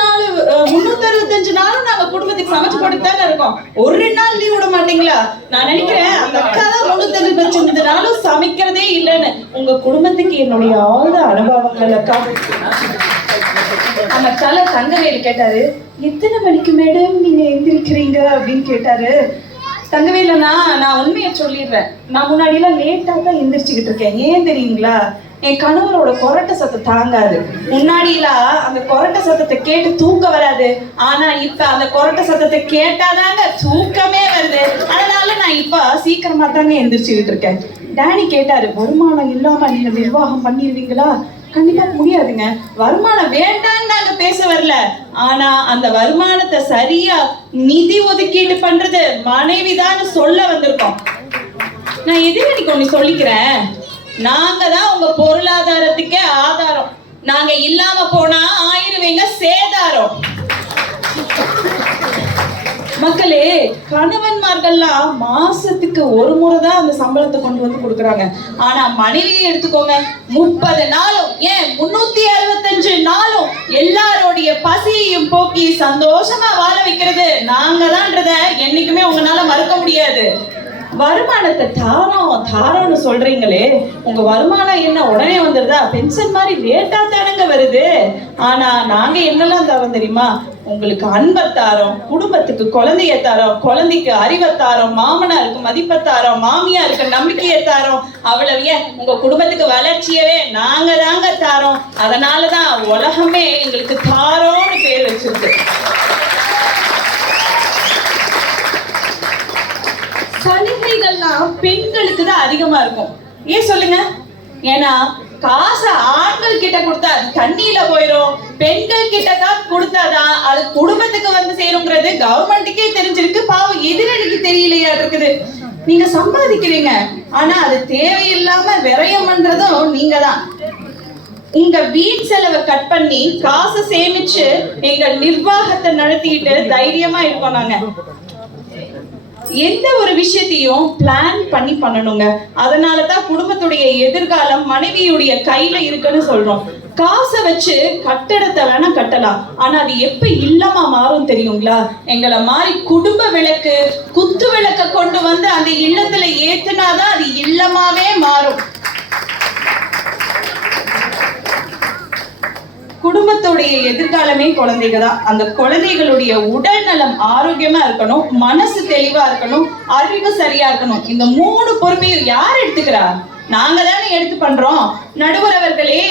நாளும் நாங்க குடும்பத்துக்கு சமைச்சு போட்டு தானே இருக்கோம். ஒரு நாள் லீவ் விட மாட்டீங்களா? நான் நினைக்கிறேன் அந்த அக்கா தான் 365 நாளும் சமைக்கிறதே இல்லைன்னு. உங்க குடும்பத்துக்கு என்னுடைய ஆழ்ந்த அனுபவங்கள் அக்கா. நம்ம தங்கவேல் கேட்டாரு, எத்தனை மணிக்கு மேடம் நீங்க எந்திரிக்கிறீங்க அப்படின்னு கேட்டாரு. தங்கவேலனா நான் உண்மையை சொல்லிடுறேன், நான் முன்னாடி எல்லாம் லேட்டா தான் எந்திரிச்சுக்கிட்டு இருக்கேன். ஏன் தெரியுங்களா? என் கணவரோட கொரட்டை சத்தம் தாங்காது. முன்னாடிலாம் அந்த கொரட்டை சத்தத்தை கேட்டு தூக்கம் வராது. ஆனா இப்ப அந்த கொரட்டை சத்தத்தை கேட்டாதாங்க தூக்கமே வருது. அதனால நான் இப்ப சீக்கிரமா தாங்க எந்திரிச்சுக்கிட்டு இருக்கேன். டேனி கேட்டாரு, வருமானம் இல்லாம நீங்க நிர்வாகம் பண்ணிடுவீங்களா? கண்டிப்பா முடியாதுங்க. வருமானம் வேண்டான்னு நாங்க பேச வரல. ஆனா அந்த வருமானத்தை சரியா நிதி ஒதுக்கீடு பண்றது மனைவிதான் சொல்ல வந்திருக்கோம். நான் எதிரணிக்கு ஒண்ணு சொல்லிக்கிறேன், நாங்க தான் உங்க பொருளாதாரத்துக்கே ஆதாரம். நாங்க இல்லாம போனா ஆயிருவீங்க சேதாரம். மக்களே, கணவன்மார்கள்லாம் மாசத்துக்கு ஒரு முறை தான் அந்த சம்பளத்தை கொண்டு வந்து கொடுக்குறாங்க. ஆனா மனைவியை எடுத்துக்கோங்க, 30 நாளும், ஏன் 365 நாளும் எல்லாரோடைய பசியையும் போக்கி சந்தோஷமா வாழ வைக்கிறது நாங்க தான்றத என்னைக்குமே உங்களால மறுக்க முடியாது. வருமானத்தை தாரோன்னு சொல்றீங்களே, உங்க வருமானம் என்ன உடனே வந்துருதா? பென்ஷன் மாதிரி லேட்டா தானங்க வருது. ஆனா நாங்க என்னெல்லாம் தரோம் தெரியுமா? உங்களுக்கு அன்பை தாரோம், குடும்பத்துக்கு குழந்தைய தாரோம், குழந்தைக்கு அறிவை தாரோம், மாமனாருக்கு மதிப்பை தாரோம், மாமியாருக்கு நம்பிக்கையை தாரோம். அவ்வளவு ஏன் உங்க குடும்பத்துக்கு வளர்ச்சியவே நாங்க தாங்க தாரோம். அதனாலதான் உலகமே எங்களுக்கு தாரோன்னு பேர் வச்சிருக்கு. சலுகைகள்லாம் பெண்களுக்கு தான் அதிகமா இருக்கும். ஏன் சொல்லுங்க? ஏன்னா காசை ஆண்கள் கிட்ட கொடுத்தா தண்ணியில போயிடும், பெண்கள் கிட்ட தான் கொடுத்தாதான் அது குடும்பத்துக்கு வந்து சேருங்கிறது கவர்மெண்ட்டுக்கே தெரிஞ்சிருக்கு. பாவம் எதிரணிக்கு தெரியலையா இருக்குது. நீங்க சம்பாதிக்கிறீங்க, ஆனா அது தேவையில்லாம விரயம் பண்றதும் நீங்க தான். உங்க வீட் செலவை கட் பண்ணி காசை சேமிச்சு எங்க நிர்வாகத்தை நடத்திட்டு தைரியமா இருக்கோம். நாங்க எந்த ஒரு விஷயத்தையும் பிளான் பண்ணி பண்ணணுங்க. அதனாலதான் குடும்பத்துடைய எதிர்காலம் மனைவியுடைய கையில இருக்குன்னு சொல்றோம். காசை வச்சு கட்டடத்தை வேணா கட்டலாம், ஆனா அது எப்ப இல்லமா மாறும் தெரியுங்களா? எங்களை மாதிரி குடும்ப விளக்கு, குத்து விளக்க கொண்டு வந்து அந்த இல்லத்துல ஏத்துனாதான் அது இல்லமாவே மாறும். குடும்பத்துடைய எதிர்காலமே குழந்தைங்க தான். அந்த குழந்தைகளுடைய உடல் நலம் ஆரோக்கியமா இருக்கணும், மனசு தெளிவா இருக்கணும், அறிவு சரியா இருக்கணும். இந்த 3 பொறுப்பையும் யார் எடுத்துக்கிறா? நாங்க தானே எடுத்து பண்றோம். நடுவர் அவர்களே,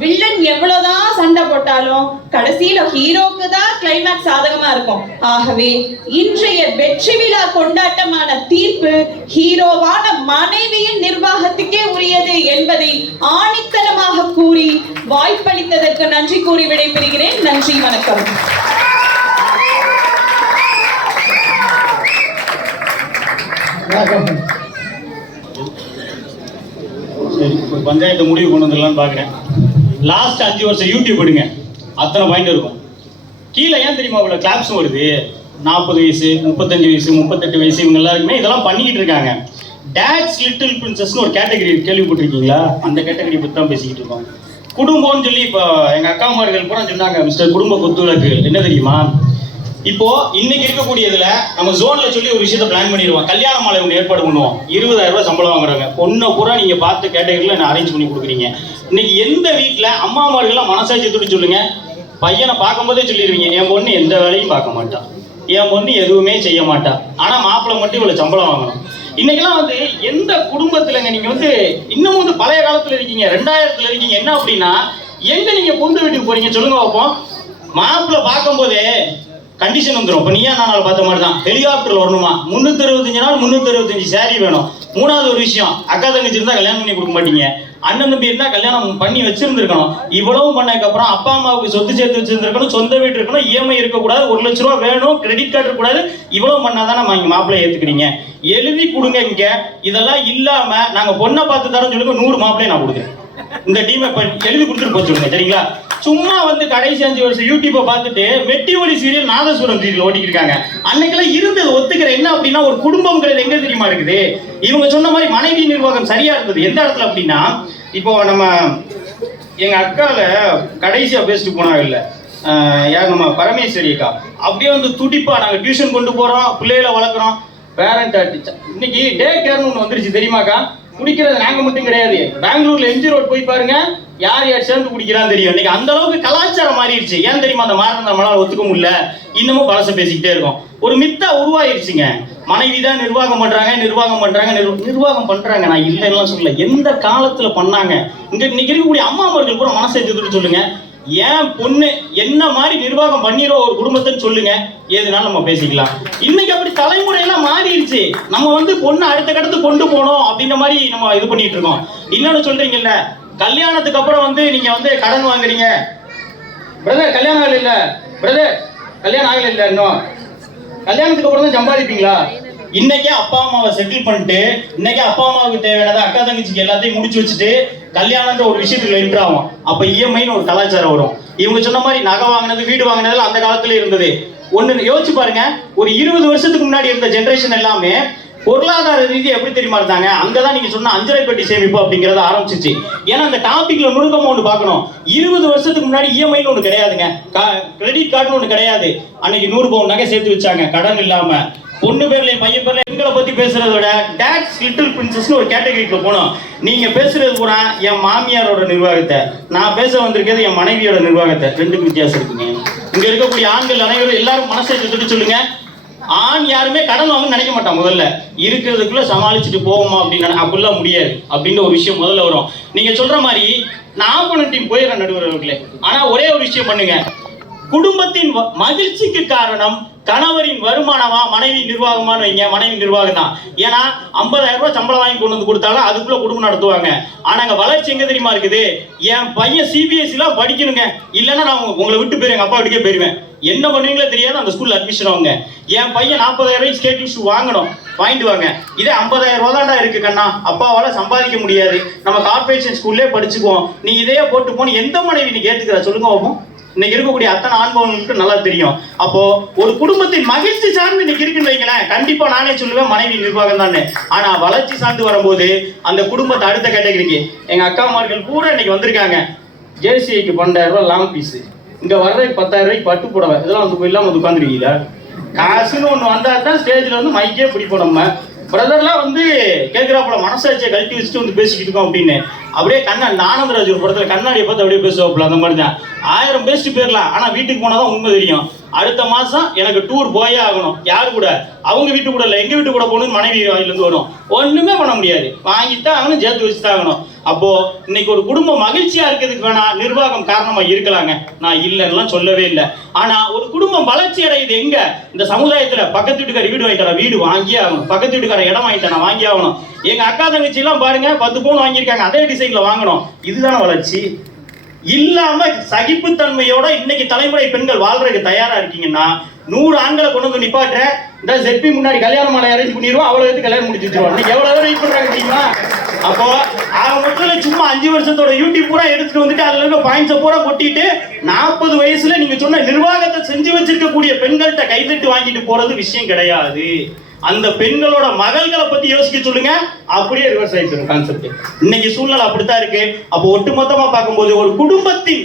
வில்லன் எவ்வளவுதான் சண்டை போட்டாலும் கடைசியில ஹீரோக்கு தான் கிளைமேக்ஸ் சாதகமா இருக்கும். ஆகவே இன்றைய வெற்றி விழா கொண்டாட்டமான தீர்ப்பு ஹீரோவான மனைவியின் நிர்வாகத்துக்கே உரியது என்பதை ஆணித்தனமாக கூறி வாய்ப்பளித்ததற்கு நன்றி கூறி விடைபெறுகிறேன். நன்றி, வணக்கம். சரி, ஒரு பஞ்சாயத்தை முடிவு கொண்டு வந்துடலான்னு பார்க்குறேன். லாஸ்ட் 5 வருஷம் யூடியூப் எடுங்க, அத்தனை பாயிண்ட் இருக்கும். கீழே ஏன் தெரியுமா இவ்வளோ கிளாப்ஸும் வருது? 40 வயசு, 35 வயசு, 38 வயசு இவங்க எல்லாருக்குமே இதெல்லாம் பண்ணிக்கிட்டு இருக்காங்க. டேட்ஸ் லிட்டில் பிரின்சஸ்னு ஒரு கேட்டகரி கேள்விப்பட்டிருக்கீங்களா? அந்த கேட்டகரி பற்றி தான் பேசிக்கிட்டு இருக்கோம். குடும்பம்னு சொல்லி இப்போ எங்கள் அக்காமார்கள் கூட சொன்னாங்க, மிஸ்டர் குடும்ப கொத்துவிளக்கு என்ன தெரியுமா? இப்போ இன்னைக்கு இருக்கக்கூடியதுல நம்ம ஜோன்ல சொல்லி ஒரு விஷயத்த பிளான் பண்ணிடுவோம். கல்யாண மாலை ஒன்று ஏற்பாடு பண்ணுவோம். 20,000 ரூபாய் சம்பளம் வாங்குறாங்க. பொண்ணை பூரா நீங்க பார்த்து கேட்டகரியில நான் அரேஞ்ச் பண்ணி கொடுக்குறீங்க. இன்னைக்கு எந்த வீட்டுல அம்மாமார்கள்லாம் மனசாட்சியத்தோடு சொல்லுங்க, பையனை பார்க்கும்போதே சொல்லிடுவீங்க, என் பொண்ணு எந்த வேலையும் பார்க்க மாட்டா, என் பொண்ணு எதுவுமே செய்ய மாட்டா, ஆனா மாப்பிள்ளை மட்டும் இவ்வளவு சம்பளம் வாங்கணும். இன்னைக்கெல்லாம் வந்து எந்த குடும்பத்துலங்க நீங்க வந்து இன்னமும் வந்து பழைய காலத்துல இருக்கீங்க, 2000த்துல இருக்கீங்க. என்ன அப்படின்னா எங்க நீங்க பொண்ணு வீட்டுக்கு போறீங்க சொல்லுங்க பார்ப்போம். மாப்பிள்ளை பார்க்கும் போதே கண்டிஷன் வந்துடும். இப்போ நீயா நாள் பார்த்த மாதிரி தான், ஹெலிகாப்டர்ல வரணுமா, 365 நாள் 365 சாரி வேணும். மூணாவது ஒரு விஷயம், அக்கா தங்கச்சி இருந்தா கல்யாணம் பண்ணி கொடுக்க மாட்டீங்க, அண்ணன் தம்பி இருந்தா கல்யாணம் பண்ணி வச்சிருந்துருக்கணும். இவ்வளவு பண்ணதுக்கு அப்புறம் அப்பா அம்மாவுக்கு சொத்து சேர்த்து வச்சிருந்துருக்கணும், சொந்த வீட்டு இருக்கணும், இஎம்ஐ இருக்கக்கூடாது, 1 லட்ச ரூபா வேணும், கிரெடிட் கார்டு இருக்கக்கூடாது. இவ்வளவு பண்ணாதான் நம்ம இங்க மாப்பிள்ளை ஏத்துக்கிறீங்க, எழுதி கொடுங்க. இங்க இதெல்லாம் இல்லாம நாங்க பொண்ணை பார்த்து தரோம் சொல்லுங்க, 100 மாப்பிள்ளையை நான் கொடுக்குறேன். இந்த டீமை எழுதி கொடுத்துட்டு போய் சொல்லுங்க, சரிங்களா? சும்மா வந்து கடைசி 5 வருஷம் யூடியூப்பை பார்த்துட்டு வெட்டி ஒளி சீரியல், நாதஸ்வரம் சீரியல் ஓட்டிட்டு இருக்காங்க. அன்னைக்கெல்லாம் இருந்தது ஒத்துக்கிற. என்ன அப்படின்னா ஒரு குடும்பம்ங்கிறது எங்க தெரியுமா இருக்குது? இவங்க சொன்ன மாதிரி மனைவி நிர்வாகம் சரியா இருந்தது. எந்த இடத்துல அப்படின்னா, இப்போ நம்ம எங்க அக்கால கடைசியா பேசிட்டு போனாங்க இல்ல, யார் நம்ம பரமேஸ்வரி அக்கா, அப்படியே வந்து துடிப்பா நாங்க டியூஷன் கொண்டு போறோம், பிள்ளைகளை வளர்க்குறோம், பேரண்ட் இன்னைக்கு டே கேர்னு ஒன்று வந்துருச்சு தெரியுமாக்கா? குடிக்கிறது நாங்க மட்டும் கிடையாது, பெங்களூர்ல எம்ஜி ரோட் போய் பாருங்க, யார் யார் சேர்ந்து குடிக்கிறான்னு தெரியும். இன்னைக்கு அந்த அளவுக்கு கலாச்சாரம் மாறிடுச்சு. ஏன் தெரியுமா? அந்த மாற்றம் நம்மளால ஒத்துக்க முடியல, இன்னமும் பழச பேசிக்கிட்டே இருக்கோம். ஒரு மித்தா உருவாயிருச்சுங்க, மனைவி தான் நிர்வாகம் பண்றாங்க, நிர்வாகம் பண்றாங்க. நான் இல்லைன்னு சொல்லல, எந்த காலத்துல பண்ணாங்க. இன்னைக்கு இருக்கக்கூடிய அம்மாமார்கள் கூட மனசை எடுத்துட்டு சொல்லுங்க, ஏன் பொண்ணு என்ன மாதிரி நிர்வாகம் பண்ணிடுவோம் ஒரு குடும்பத்தைன்னு சொல்லுங்க, ஏதுனாலும் நம்ம பேசிக்கலாம். இன்னைக்கு அப்படி தலைமுறையெல்லாம் மாறிடுச்சு. நம்ம வந்து பொண்ணு அடுத்த கடத்துக்கு கொண்டு போனோம் அப்படின்ற மாதிரி நம்ம இது பண்ணிட்டு இருக்கோம். இன்னொன்னு சொல்றீங்கல்ல, கல்யாணத்துக்கு அப்புறம் வந்து நீங்க வந்து கடன் வாங்குறீங்க. பிரதர் கல்யாணம் ஆகல இல்ல, பிரதர் கல்யாணம் ஆகல இல்ல, இன்னும் கல்யாணத்துக்கு அப்புறம் தான் சம்பாதிப்பீங்களா? இன்னைக்கே அப்பா அம்மாவை செட்டில் பண்ணிட்டு, இன்னைக்கே அப்பா அம்மாவுக்கு தேவையானதை அக்கா தங்கச்சிக்கு எல்லாத்தையும் முடிச்சு வச்சுட்டு கல்யாணன்ற ஒரு விஷயத்துல என்ட்ரு ஆகும். அப்ப இஎம்ஐன்னு ஒரு கலாச்சாரம் வரும். இவங்க சொன்ன மாதிரி நகை வாங்கினது, வீடு வாங்கினதுல அந்த காலத்துல இருந்தது. ஒண்ணு யோசிச்சு பாருங்க, ஒரு 20 வருஷத்துக்கு முன்னாடி இருந்த ஜெனரேஷன் எல்லாமே பொருளாதார ரீதியா எப்படி தெரியுமா இருந்தாங்க? அங்கதான் நீங்க சொன்ன 5 பெட்டி சேமிப்பு அப்படிங்கறத ஆரம்பிச்சிச்சு. ஏன்னா அந்த டாபிக்ல நுணுக்கமா ஒண்ணு பார்க்கணும். 20 வருஷத்துக்கு முன்னாடி இஎம்ஐன்னு ஒண்ணு கிடையாதுங்க, கிரெடிட் கார்டுன்னு ஒண்ணு கிடையாது. அன்னைக்கு 100 பவுன் நகை சேர்த்து வச்சாங்க கடன் இல்லாம. பொண்ணு பேர்ல பையன் பேர்ல எங்களை பத்தி பேசுறத விட டாட்ஸ் லிட்டில் பிரின்சஸ்னு ஒரு கேட்டகரிக்கு போனோம். நீங்க பேசுறது பூரா என் மாமியாரோட நிர்வாகத்தை, நான் பேச வந்திருக்கிறது என் மனைவியோட நிர்வாகத்தை. ரெண்டுக்கும் வித்தியாசம் இருக்குங்க. இங்க இருக்கக்கூடிய ஆண்கள் அனைவரும் எல்லாரும் மனசை எடுத்துட்டு சொல்லுங்க, ஆண் யாருமே கடன் வாங்கன்னு நினைக்க மாட்டான். முதல்ல இருக்கிறதுக்குள்ள சமாளிச்சுட்டு போவோமா அப்படின்னு, அப்படிலாம் முடியாது அப்படின்ற ஒரு விஷயம் முதல்ல வரும். நீங்க சொல்ற மாதிரி நான் போன டீம் போயிடுறேன் நடுவர்களே. ஆனா ஒரே ஒரு விஷயம் பண்ணுங்க, குடும்பத்தின் மகிழ்ச்சிக்கு காரணம் கணவரின் வருமானமா மனைவி நிர்வாகமானு வைங்க. மனைவி நிர்வாகம் தான். ஏன்னா 50,000 ரூபாய் சம்பளம் வாங்கி கொண்டு வந்து கொடுத்தாலும் அதுக்குள்ள குடும்பம் நடத்துவாங்க. ஆனா அங்க வளர்ச்சி எங்க தெரியுமா இருக்குது? என் பையன் சிபிஎஸ்சி எல்லாம் படிக்கணுங்க, இல்லைன்னா நான் உங்களை விட்டு போயிருவேன், எங்க அப்பா வீட்டுக்கே போயிருவேன். என்ன பண்ணுவீங்களோ தெரியாது, அந்த ஸ்கூல்ல அட்மிஷன் ஆகுங்க. என் பையன் 40,000 ரூபாய் ஸ்கேட்டிங் ஷூ வாங்கணும், வாங்கிட்டு வாங்க. இதே 50,000 ரூபா தான்டா இருக்கு கண்ணா, அப்பாவால சம்பாதிக்க முடியாது, நம்ம கார்பரேஷன் ஸ்கூல்லே படிச்சுக்குவோம், நீ இதையே போட்டு போன்னு எந்த மனைவி நீ கேட்டுக்கிற சொல்லுங்க பார்ப்போம். இன்னைக்கு இருக்கக்கூடிய அத்தனை ஆண்பவங்களுக்கு நல்லா தெரியும். அப்போ ஒரு குடும்பத்தின் மகிழ்ச்சி சார்ந்து இன்னைக்கு இருக்குன்னு வைங்களேன், கண்டிப்பா நானே சொல்லுவேன் மனைவி நிர்வாகம் தானே. ஆனா வளர்ச்சி சார்ந்து வரும்போது அந்த குடும்பத்தை அடுத்த கேட்டகரிக்கு, எங்க அக்காமார்கள் பூரா இன்னைக்கு வந்திருக்காங்க. ஜேசிஐக்கு 12,000 ரூபாய் லாங் பீஸ், இங்க வர்றதுக்கு 10,000 ரூபாய்க்கு பட்டு புடவை, இதெல்லாம் வந்து இல்லாம வந்து உட்காந்துருக்கீங்களா? காசுன்னு ஒண்ணு வந்தா தான் ஸ்டேஜ்ல வந்து மைக்கே பிடிப்போம். நம்ம பிரதர்லாம் வந்து கேட்கிறாப்புல மனசாட்சியை கழட்டி வச்சுட்டு வந்து பேசிக்கிட்டு இருக்கோம் அப்படின்னு. அப்படியே அந்த ஆனந்தராஜ் ஒரு படத்துல கண்ணாடியை பார்த்து அப்படியே பேசுவாப்புல. அந்த மாதிரி தான் 1000 பேசிட்டு போயிடலாம், ஆனா வீட்டுக்கு போனாதான் உண்மை தெரியும். அடுத்த மாசம் எனக்கு டூர் போயே ஆகணும். யாரு கூட? அவங்க வீட்டு கூட இல்ல, எங்க வீட்டு கூட போகணும்னு மனைவி வாயிலிருந்து வரும். ஒண்ணுமே பண்ண முடியாது, வாங்கித்தான் ஆகணும், சேர்த்து வச்சுதான் ஆகணும். அப்போ இன்னைக்கு ஒரு குடும்பம் மகிழ்ச்சியா இருக்கிறதுக்கு வேணா நிர்வாகம் காரணமா இருக்கலாங்க, நான் இல்லைன்னா சொல்லவே இல்லை. ஆனா ஒரு குடும்பம் வளர்ச்சி அடையுது எங்க? இந்த சமுதாயத்துல பக்கத்து வீட்டுக்கார வீடு வாங்கிட்டா வீடு வாங்கியே ஆகணும், பக்கத்து வீட்டுக்கார இடம் வாங்கிட்டா நான் வாங்கி ஆகணும். எங்க அக்கா தங்கச்சி எல்லாம் பாருங்க 10 பவுன் வாங்கியிருக்காங்க, அதே டிசைன்ல வாங்கணும். இதுதானே வளர்ச்சி? இல்லாம சகிப்புத்தன்மையோட இன்னைக்கு தலைமுறை பெண்கள் வாழ்றதுக்கு தயாரா இருக்கீங்கன்னா 100 ஆண்களை கொண்டு வந்து நிப்பாட்டுற இந்த ZP முன்னாடி கல்யாண மாலை அரேஞ்ச் பண்ணிடுவோம், அவ்வளவு எடுத்து கல்யாணம் முடிச்சு வச்சிருவோம். இன்னைக்கு எவ்வளவு பேர் வெயிட் பண்றாங்க தெரியுமா? அப்போ அவங்க மட்டும் சும்மா 5 வருஷத்தோட யூடியூப் பூரா எடுத்துட்டு வந்துட்டு அதுல இருக்க பாயிண்ட்ஸை பூரா கொட்டிட்டு 40 வயசுல நீங்க சொன்ன நிர்வாகத்தை செஞ்சு வச்சிருக்கக்கூடிய பெண்கள்கிட்ட கைதட்டு வாங்கிட்டு போறது விஷயம் கிடையாது. அந்த பெண்களோட மகள்களை பத்தி யோசிக்க சொல்லுங்க, அப்படியே ரிவர்ஸ் ஆயிட்டு கான்செப்ட். இன்னைக்கு சூழ்நிலை அப்படித்தான் இருக்கு. அப்போ ஒட்டுமொத்தமா பார்க்கும்போது ஒரு குடும்பத்தின்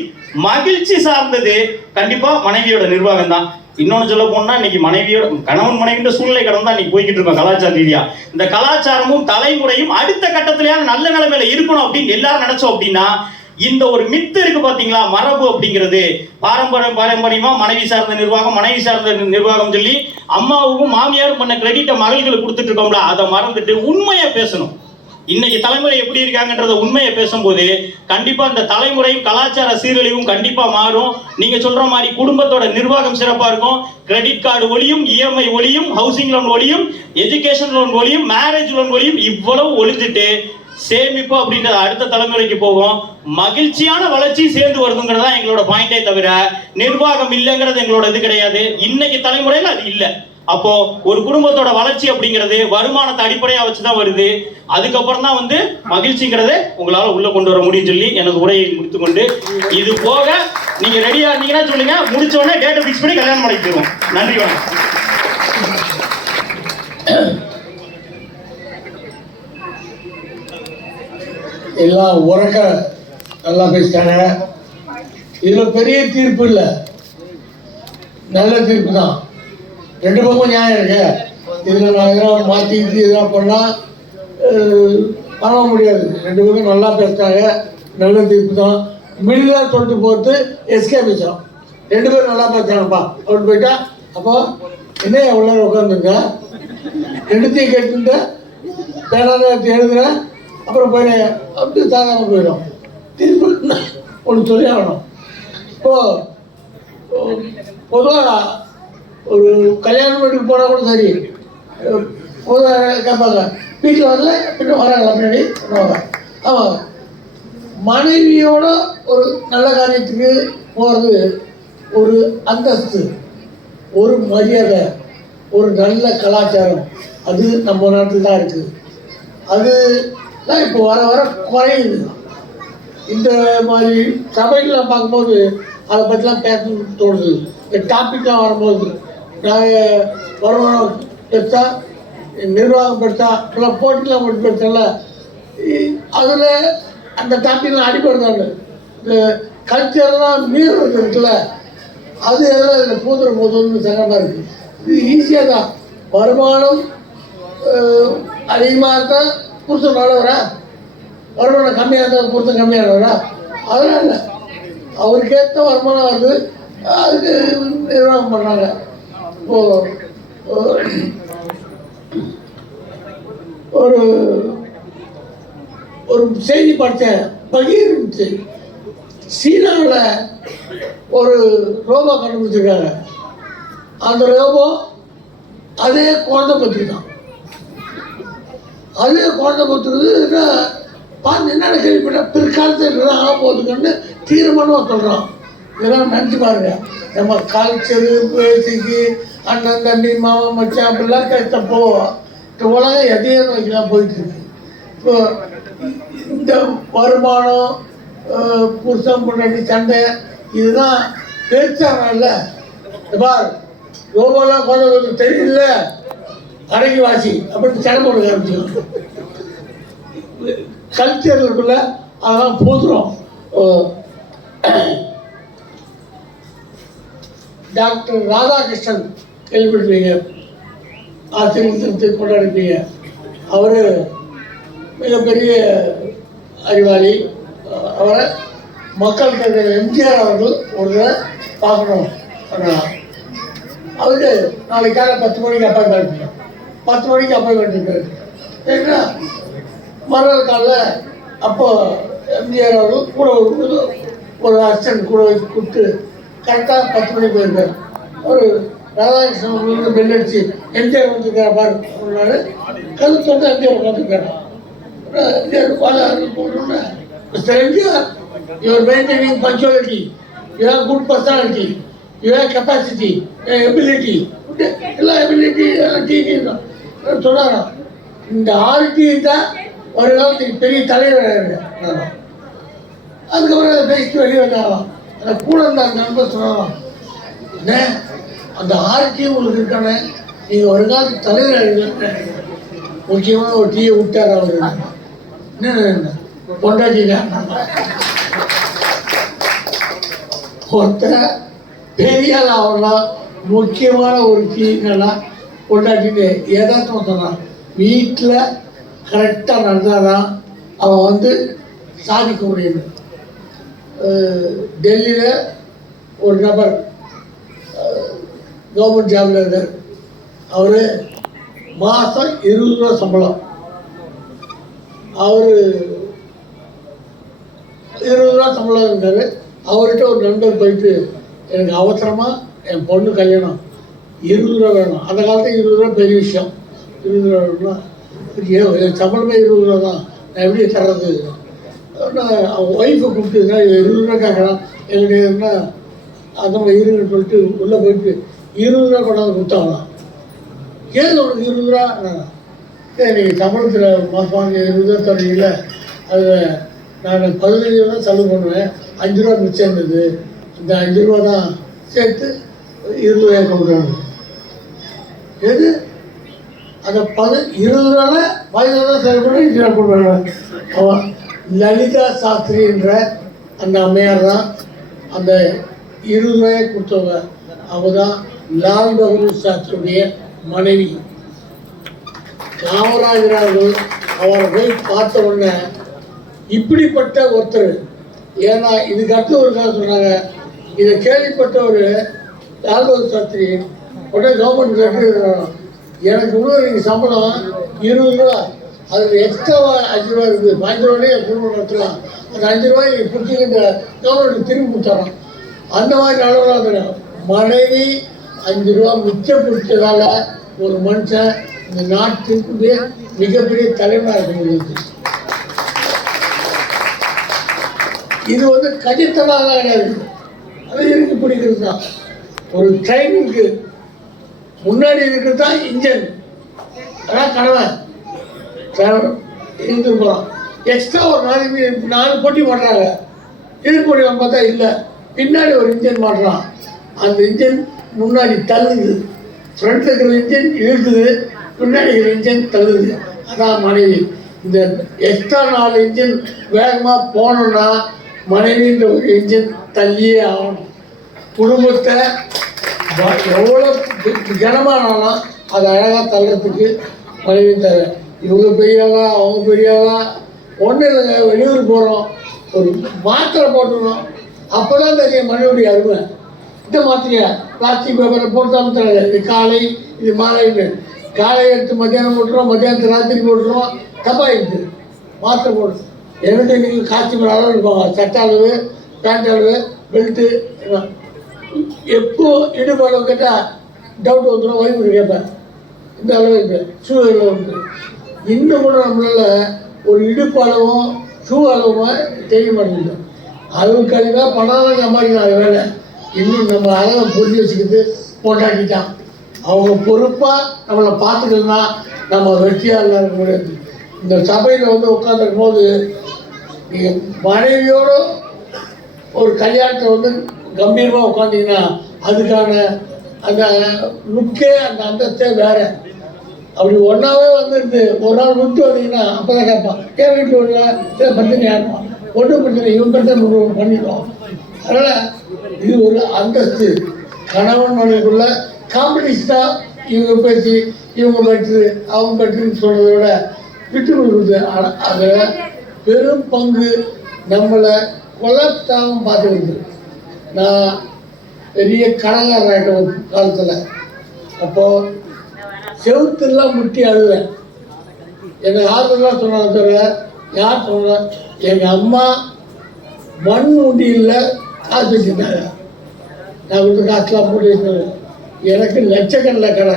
மகிழ்ச்சி சார்ந்தது கண்டிப்பா மனைவியோட நிர்வாகம் தான். இன்னொன்று சொல்ல போனா இன்னைக்கு மனைவியோட கணவன் மனைவின்ற சூழ்நிலை கடந்து இன்னைக்கு போய்கிட்டு இருக்கோம் கலாச்சார ரீதியா. இந்த கலாச்சாரமும் தலைமுறையும் அடுத்த கட்டத்திலேயான நல்ல நிலைமையில இருக்கணும் அப்படின்னு எல்லாரும் நினைச்சோம் அப்படின்னா, இந்த ஒரு மித்து இருக்கு பாத்தீங்களா, மரபு அப்படிங்கிறது பாரம்பரியமா மனைவி சார்ந்த நிர்வாகம் சொல்லி அம்மாவுக்கும் மாமியாரும் பண்ண கிரெடிட்டை மகள்களுக்கு கொடுத்துட்டு இருக்கோம்ல, அதை மறந்துட்டு உண்மையை பேசணும். இன்னைக்கு தலைமுறை எப்படி இருக்காங்கன்றத உண்மையை பேசும்போது கண்டிப்பா இந்த தலைமுறையும் கலாச்சார சீரழிவும் கண்டிப்பா மாறும். நீங்க சொல்ற மாதிரி குடும்பத்தோட நிர்வாகம் சிறப்பா இருக்கும். கிரெடிட் கார்டு ஒளியும், இஎம்ஐ ஒளியும், ஹவுசிங் லோன் ஒளியும், எஜுகேஷன் லோன் ஒளியும், மேரேஜ் லோன் ஒளியும், இவ்வளவு ஒளிஞ்சிட்டு சேமிப்பு அப்படின்றது அடுத்த தலைமுறைக்கு போகும். மகிழ்ச்சியான வளர்ச்சி சேர்ந்து வருதுங்கிறதா எங்களோட பாயிண்டே தவிர நிர்வாகம் இல்லைங்கிறது எங்களோட இது கிடையாது. இன்னைக்கு தலைமுறையில் அது இல்லை. அப்போ ஒரு குடும்பத்தோட வளர்ச்சி அப்படிங்கிறது வருமானத்தை அடிப்படையா வச்சுதான் வருது. அதுக்கப்புறம் தான் வந்து மகிழ்ச்சிங்கிறத உங்களால உள்ள கொண்டு வர முடியும் சொல்லி எனது உரையை முடித்துக்கொண்டு, இது போக நீங்க ரெடியா இருந்தீங்கன்னா சொல்லுங்க, முடிச்ச உடனே டேட்டை பிக்ஸ் பண்ணி கல்யாணம் பண்ணிக்கிறோம். நன்றி, வணக்கம். எல்லாம் உறக்க நல்லா பேசிட்டாங்க. இதுல பெரிய தீர்ப்பு இல்லை, நல்ல தீர்ப்பு தான். ரெண்டு பக்கம் நியாயம் இருக்கு. இதில் நான் இதெல்லாம் மாற்றிக்கிட்டு இதெல்லாம் பண்ணால் பண்ண முடியாது. ரெண்டு பக்கம் நல்லா பேசிட்டாங்க, நல்ல தீர்ப்பு தான். மிடிலாக தொட்டு போட்டு எஸ்கே பேசுகிறோம். ரெண்டு பேரும் நல்லா பேசுகிறாங்கப்பா அப்படின்னு போயிட்டா, அப்போ என்ன எவ்வளோ உட்காந்துருங்க, ரெண்டுத்தையும் கேட்டுட்டு பேனாக எழுதுறேன், அப்புறம் போய் அப்படி தாங்காம போயிடும். தீர்ப்பு ஒன்று சொல்லி ஆகணும். இப்போது பொதுவாக ஒரு கல்யாணம் வீட்டுக்கு போனால் கூட சரி, பொதுவாக கேட்பாங்க, வீட்டில் வரல பின்ன வராங்களா பின்னாடி பண்ணுவாங்க. ஆமாங்க, மனைவியோட ஒரு நல்ல காரியத்துக்கு போகிறது ஒரு அந்தஸ்து, ஒரு மரியாதை, ஒரு நல்ல கலாச்சாரம். அது நம்ம நாட்டில் தான் இருக்குது. அதுதான் இப்போ வர வர குறையுது. இந்த மாதிரி சபைகள்லாம் பார்க்கும்போது அதை பற்றிலாம் பேச தோணுது. இந்த டாபிக்லாம் வரும்போது நாங்கள் வருமானம் பெருசா, நிர்வாகம் பெருசா, இப்பெல்லாம் போட்டிலாம் மட்டும் பெருசால, அதில் அந்த டாபிக்லாம் அடிபடுறாங்க. இந்த கல்ச்சர்லாம் மீறுறது இருக்குல்ல, அது எல்லாம் இதில் பூந்துற போதுன்னு சங்கமாக இருக்குது. இது ஈஸியாக தான். வருமானம் அதிகமாக இருந்தால் புருஷன் நல்லவரா, வருமானம் கம்மியாக இருந்தால் புருஷன் கம்மியானவரா? அதெல்லாம் இல்லை, அவருக்கேற்ற வருமானம் வருது, அதுக்கு நிர்வாகம் பண்ணுறாங்க. ஒரு ஒரு செய்தி பார்த்தேன், பகீர் சீனாவில் ஒரு ரோபோ கண்டுபிடிச்சிருக்காங்க. அந்த ரோபோ அதே குழந்தை பற்றி தான், அதே குழந்தை பற்றுறது பார்த்து என்னென்ன கேள்விப்பட்ட பிற்காலத்தில் இப்படிதான் ஆக போகுதுன்னு தீர்மானமாக சொல்கிறான். இதெல்லாம் நினச்சி பாருங்க. நம்ம கல்ச்சரு பேசிக்கு அண்ணன் தம்பி மாமன் மச்சான் அப்படிலாம் பேசப்போ இந்த உலகம் எதையோ நோக்கிலாம் போயிட்டு இருக்கு. இப்போ இந்த வருமானம், புருஷன் பொண்டாட்டி சண்டை, இதுதான் பேச்சாங்கல்ல. பார் ரோபோலாம் குழந்தை தெரியல, கடைக்கு வாசி அப்படின்னு சண்டை போட்டு ஆரம்பிச்சிடும். கல்ச்சருக்குள்ள அதெல்லாம் போதுறோம். டாக்டர் ராதாகிருஷ்ணன் கேள்விப்பட்டிருப்பீங்க, ஆசிரியர் தினத்தை கொண்டாடிப்பீங்க. அவர் மிகப்பெரிய அறிவாளி. அவரை மக்கள் கேட்குற எம்ஜிஆர் அவர்கள் ஒரு பார்க்கணும் பண்ணலாம். அவருக்கு நாளைக்கு காலை 10 மணிக்கு அப்பாயின்மெண்ட், 10 மணிக்கு அப்பாயின்மெண்ட் இருக்காரு. சரிங்களா? மறுநாள் காலையில் அப்போ எம்ஜிஆர் அவர்கள் கூட ஒரு அசிஸ்டன்ட் கூட வச்சு கூப்பிட்டு கரெக்டாக 10 மணிக்கு போயிருக்காரு. ஒரு ராதாகிருஷ்ணன் பெல் அடிச்சு எம்ஜிஆர் வந்துருக்காரு பாரு அப்படின்னாரு. கழுத்து வந்து எம்ஜிஆர் உட்காந்துருக்காரு. எம்ஜிஆர் போட்டோன்னே, mister MGR, you are maintaining punctuality, you have good personality, you have capacity, ability, எல்லா எபிலிட்டி எல்லாம் டீ சொன்னாராம். இந்த 6 டீ தான் ஒரு காலத்துக்கு பெரிய தலைவர். அதுக்கப்புறம் அதை பேசிட்டு வெளியே வந்தாராம். அந்த கூட இருந்த அந்த நண்பர் சொன்னாராம், என்ன அந்த 6 டீ உங்களுக்கு இருக்கானே, நீங்கள் ஒரு காலத்துக்கு தலைவர் முக்கியமான ஒரு டீயை விட்டார் அவர். என்ன பொண்டாட்டிங்க ஒருத்தர் பெரிய ஆகலாம், முக்கியமான ஒரு கீ என்னன்னா கொண்டாட்டின்னு ஏதாச்சும் சொன்னான், வீட்டில் கரெக்டாக நடந்தாதான் அவன் வந்து சாதிக்க முடியும். டெல்லியில் ஒரு நபர் கவர்மெண்ட் ஜாபில் இருந்தார். அவர் மாதம் 20 ரூபா சம்பளம். அவர் 20 ரூபா சம்பளம் இருந்தார். அவர்கிட்ட ஒரு நண்பர் போயிட்டு, எனக்கு அவசரமாக என் பொண்ணு கல்யாணம், 20 ரூபா வேணும். அந்த காலத்தில் 20 ரூபா பெரிய விஷயம். 20 ரூபா வேணும்னா என் சம்பளமே 20 ரூபா தான், நான் எப்படி தர்றது? அவன் ஒய்ஃபை கூப்பிட்டுருந்தா 20 ரூபா கேட்கலாம். எங்கிட்ட அந்த மாதிரி இருன்னு சொல்லிட்டு உள்ளே போயிட்டு 20 ரூபா கொண்டாந்து கொடுத்தாங்களாம். ஏது உனக்கு 20 ரூபா? சரி, நீங்கள் சம்பளத்தில் மாதம் 20 ரூபா தருவீங்கள, அதில் நான் 15 ரூபா தான் செலவு பண்ணுவேன், 5 ரூபா மிச்சம் இருந்தது, இந்த 5 ரூபா தான் சேர்த்து 20 ரூபாயை கொடுக்குறாங்க. எது அந்த 20 ரூபாவில் 15 ரூபா செலவு பண்ணி 20 ரூபா கொடுக்குறாங்க. அவன் லலிதா சாஸ்திரி என்ற அந்த அம்மையார் தான் அந்த 20 ரூபாயை கொடுத்தவங்க. அவங்க தான் லால் பகதூர் சாஸ்திரியுடைய மனைவி. காமராஜர் அவர்கள் அவரை போய் பார்த்த உடனே இப்படிப்பட்ட ஒருத்தர், ஏன்னா இதுக்கு அடுத்து ஒரு காலம் சொன்னாங்க, இதை கேள்விப்பட்ட ஒரு லால் பகதூர் சாஸ்திரி உடனே கவர்மெண்ட் லெட்டர், எனக்கு இன்னும் நீங்கள் சம்பளம் 20 ரூபா, அதில் எக்ஸ்ட்ராவா 5 ரூபா இருக்குது, 5 ரூபாயே குடும்பம் நடத்தலாம், அந்த 5 ரூபாய் பிடிச்சிக்கிட்ட கவர்மெண்ட் திரும்பி கொடுத்தாராம். அந்த மாதிரி அளவுலாம் மனைவி 5 ரூபா மிச்சம் பிடிச்சதால ஒரு மனுஷன் இந்த நாட்டுக்கு மிகப்பெரிய தலைவராக இருக்க முடியுது. இது வந்து கஜித்தலாக கிடையாது, அது எனக்கு பிடிக்கிறது தான். ஒரு ட்ரெயினுக்கு முன்னாடி இருக்கிறது தான் இன்ஜின், அதான் கணவன் இருந்துருக்கலாம். எக்ஸ்ட்ரா ஒரு 4 போட்டி மாட்டுறாங்க, இருக்கூடிய பார்த்தா இல்லை, பின்னாடி ஒரு இன்ஜின் மாட்டுறான். அந்த இன்ஜின் முன்னாடி தள்ளுது, ஃப்ரண்ட்ல இருக்கிற இன்ஜின் இழுக்குது, பின்னாடி இருக்கிற இன்ஜின் தள்ளுது. அதான் மனைவி. இந்த எக்ஸ்ட்ரா 4 இன்ஜின் வேகமாக போனோம்னா மனைவின்ற ஒரு இன்ஜின் தள்ளியே ஆகணும். குடும்பத்தை எவ்வளோ கனமானாலும் அதை அழகாக தள்ளுறதுக்கு மனைவி தேவை. இவங்க பெரியவா அவங்க பெரியவா ஒன்றும் இல்லைங்க, வெளியூர் போகிறோம், ஒரு மாத்திரை போட்டுருணும், அப்போ தான் தெரியும் மனைவியுடைய அருமை. இந்த மாத்திரையா பிளாஸ்டிக் பேப்பரை போட்டு அமுத்துறாங்க, இது காலை இது மாலைன்னு. காலை எடுத்து மத்தியானம் போட்டுருவோம், மத்தியானத்து ராத்திரி போட்டுருவோம், தப்பாயிடுது மாத்திரை போட்டு. எனக்கு நீங்கள் காஸ்டியூம் அளவு இருப்பாங்க, சட்ட அளவு, பேண்ட் அளவு, பெல்ட்டு, எப்போ இடுப்பு அளவு கேட்டால் டவுட் வந்துடும். ஒய்ஃபு கேட்பேன், இந்த அளவு இருக்குது, ஷூ அளவு இருக்குது. இன்னும் கூட நம்மளால் ஒரு இடுப்பு அளவும் ஷூ அளவும் தெரிய மாட்டேங்குது. அளவு கழிவாக பணம் சம்பாதிக்கலாம், அது வேலை. இன்னும் நம்ம அளவை புரிஞ்சு வச்சுக்கிட்டு போட்டாக்கிட்டான். அவங்க பொறுப்பாக நம்மளை பார்த்துக்கலன்னா நம்ம வெற்றியாளர் இருக்க முடியாது. இந்த சபையில் வந்து உட்காந்துருக்கும் போது நீங்கள் மனைவியோடு ஒரு கல்யாணத்தை வந்து கம்பீரமாக உட்காந்தீங்கன்னா அதுக்கான அந்த லுக்கே அந்த அந்தஸ்தே வேறு. அப்படி ஒன்றாவே வந்துருந்து ஒரு நாள் விட்டு வந்தீங்கன்னா அப்போ தான் கேட்பான், ஏன் வீட்டில் வரல, பிரச்சனை ஆடுவான், ஒன்றும் பிரச்சனை, இவன் பிரச்சனை பண்ணிட்டோம். அதனால் இது ஒரு அந்தஸ்து. கணவன் மனைவிக்குள்ள காம்படிஷனாக இவங்க பேச்சு இவங்க பெற்று அவங்க பெற்றுன்னு சொல்கிறத விட விட்டு கொடுக்குறது. அதில் பெரும் பங்கு நம்மளை கொலப்தாகவும் பார்த்துக்கிது. நான் பெரிய கடங்காரன் ஆகிட்டேன் ஒரு காலத்தில். அப்போது செவுத்துலாம் முட்டி அழுவேன். என்னை யாருலாம் சொன்னாங்க தவிர யார் சொன்ன, எங்கள் அம்மா மண் உண்டியில் காசு வச்சுட்டாங்க, நான் வந்து காசுலாம் போட்டு வச்சுருவேன். எனக்கு லட்சக்கணக்கில் கடை.